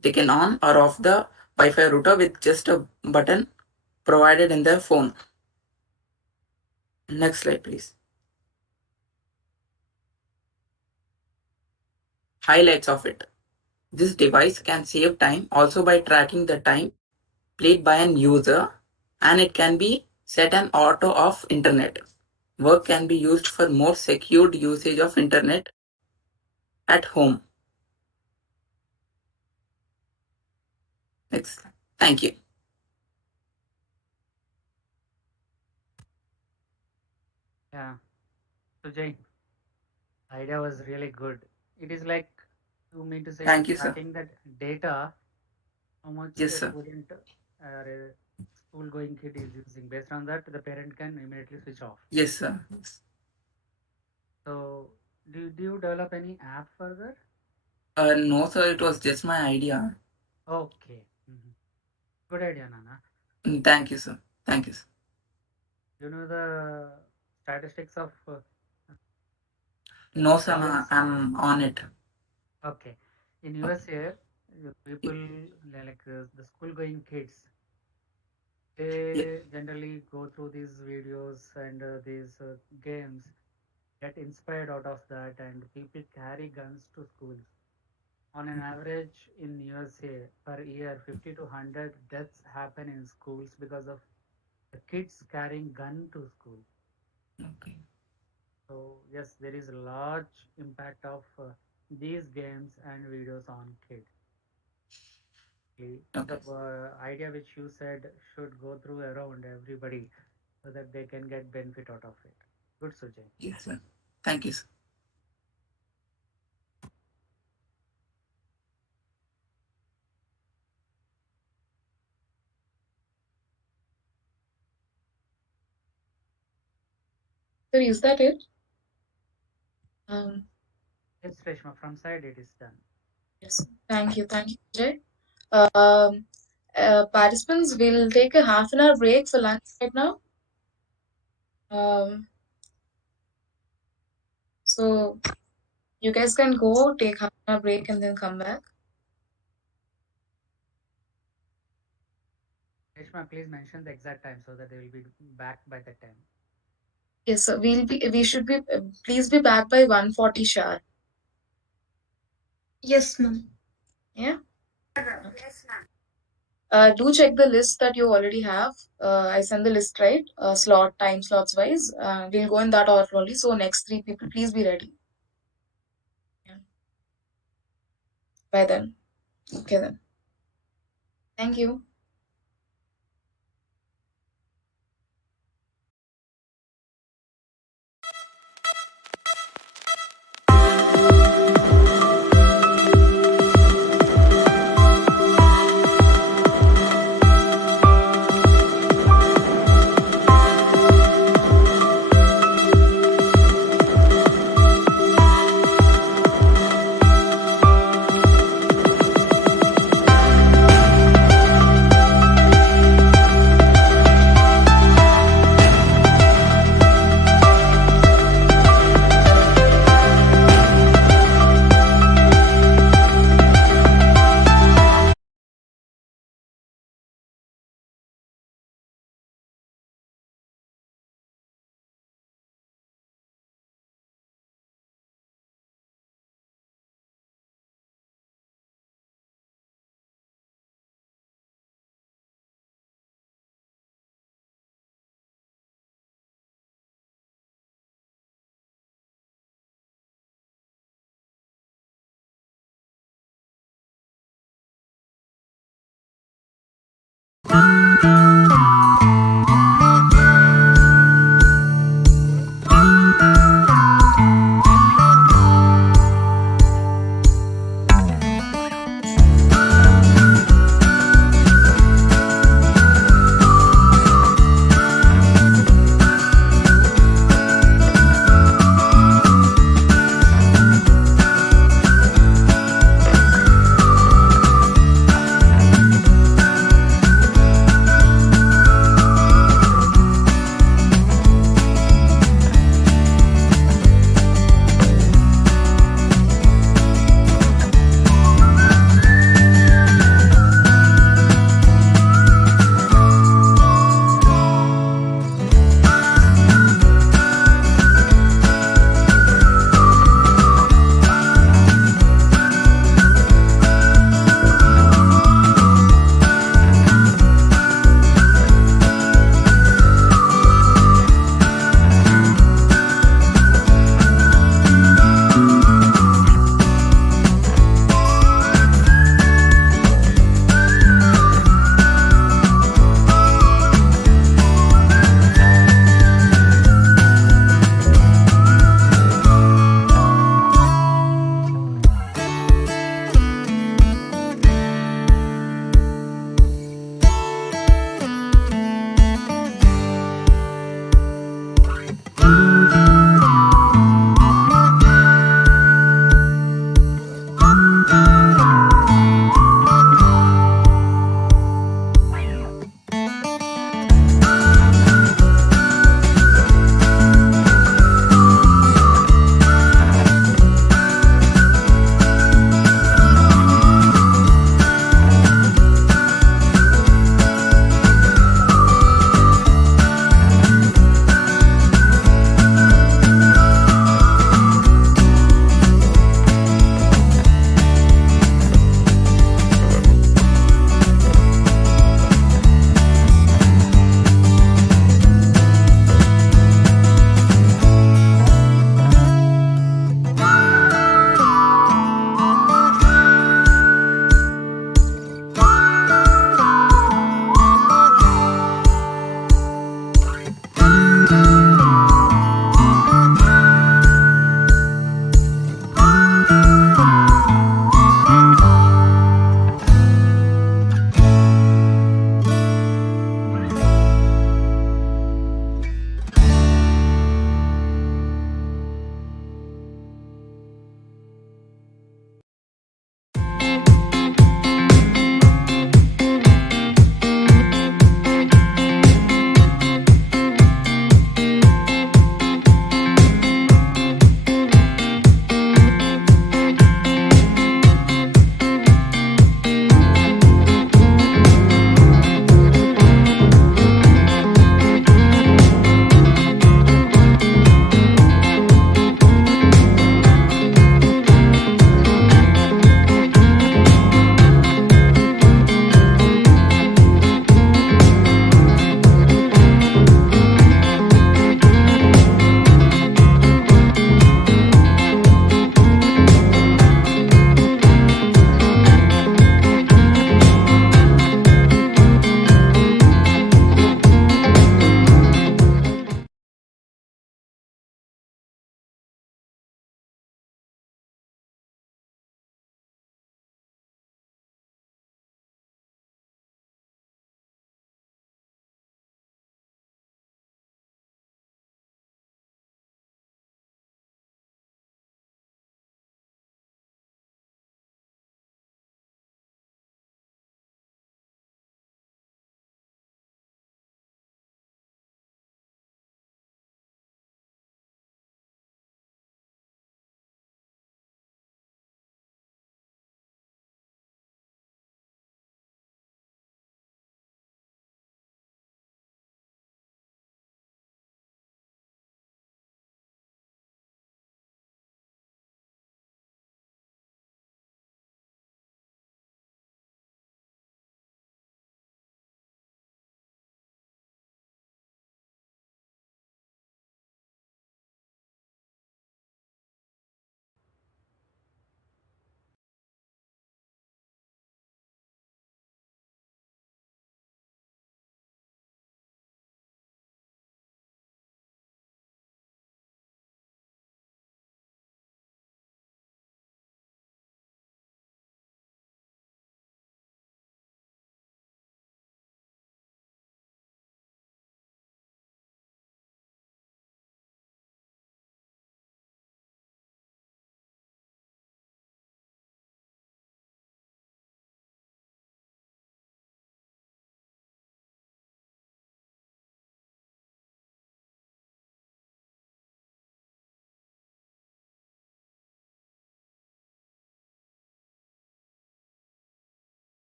They can on or off the Wi-Fi router with just a button provided in their phone. Next slide, please. Highlights of it. This device can save time also by tracking the time played by an user, and it can be set an auto off internet. Work can be used for more secured usage of internet at home. Next. Thank you. Yeah. So Jay, idea was really good. It is like you mean to say Thank you, sir. tracking that data, how much Yes, a sir. student or a school going kid is using. Based on that, the parent can immediately switch off. Yes, sir. Yes. So do you develop any app for that? No, sir. It was just my idea. Okay. Good idea, Nana. Thank you, sir. Thank you, sir. You know the statistics of No, sir. violence? I'm on it. Okay. In USA, people like the school-going kids, they generally go through these videos and these games, get inspired out of that, and people carry guns to schools. On an average in USA per year, 50 to 100 deaths happen in schools because of the kids carrying gun to school. Okay. So yes, there is a large impact of these games and videos on kids. The idea which you said should go through around everybody so that they can get benefit out of it. Good, Sujay. Yes, sir. Thank you, sir. So is that it? Yes, Reshma, from side it is done. Yes. Thank you, Jay. Participants will take a half an hour break for lunch right now. You guys can go, take half an hour break, and then come back. Reshma, please mention the exact time so that they will be back by that time. Yes, sir. We should be. Please be back by 1:40 sharp. Yes, ma'am. Yeah. Yes, ma'am. Do check the list that you already have. I send the list, right? Time slots wise. We'll go in that order only. So next 3 people, please be ready. Yeah. By then. Okay then. Thank you.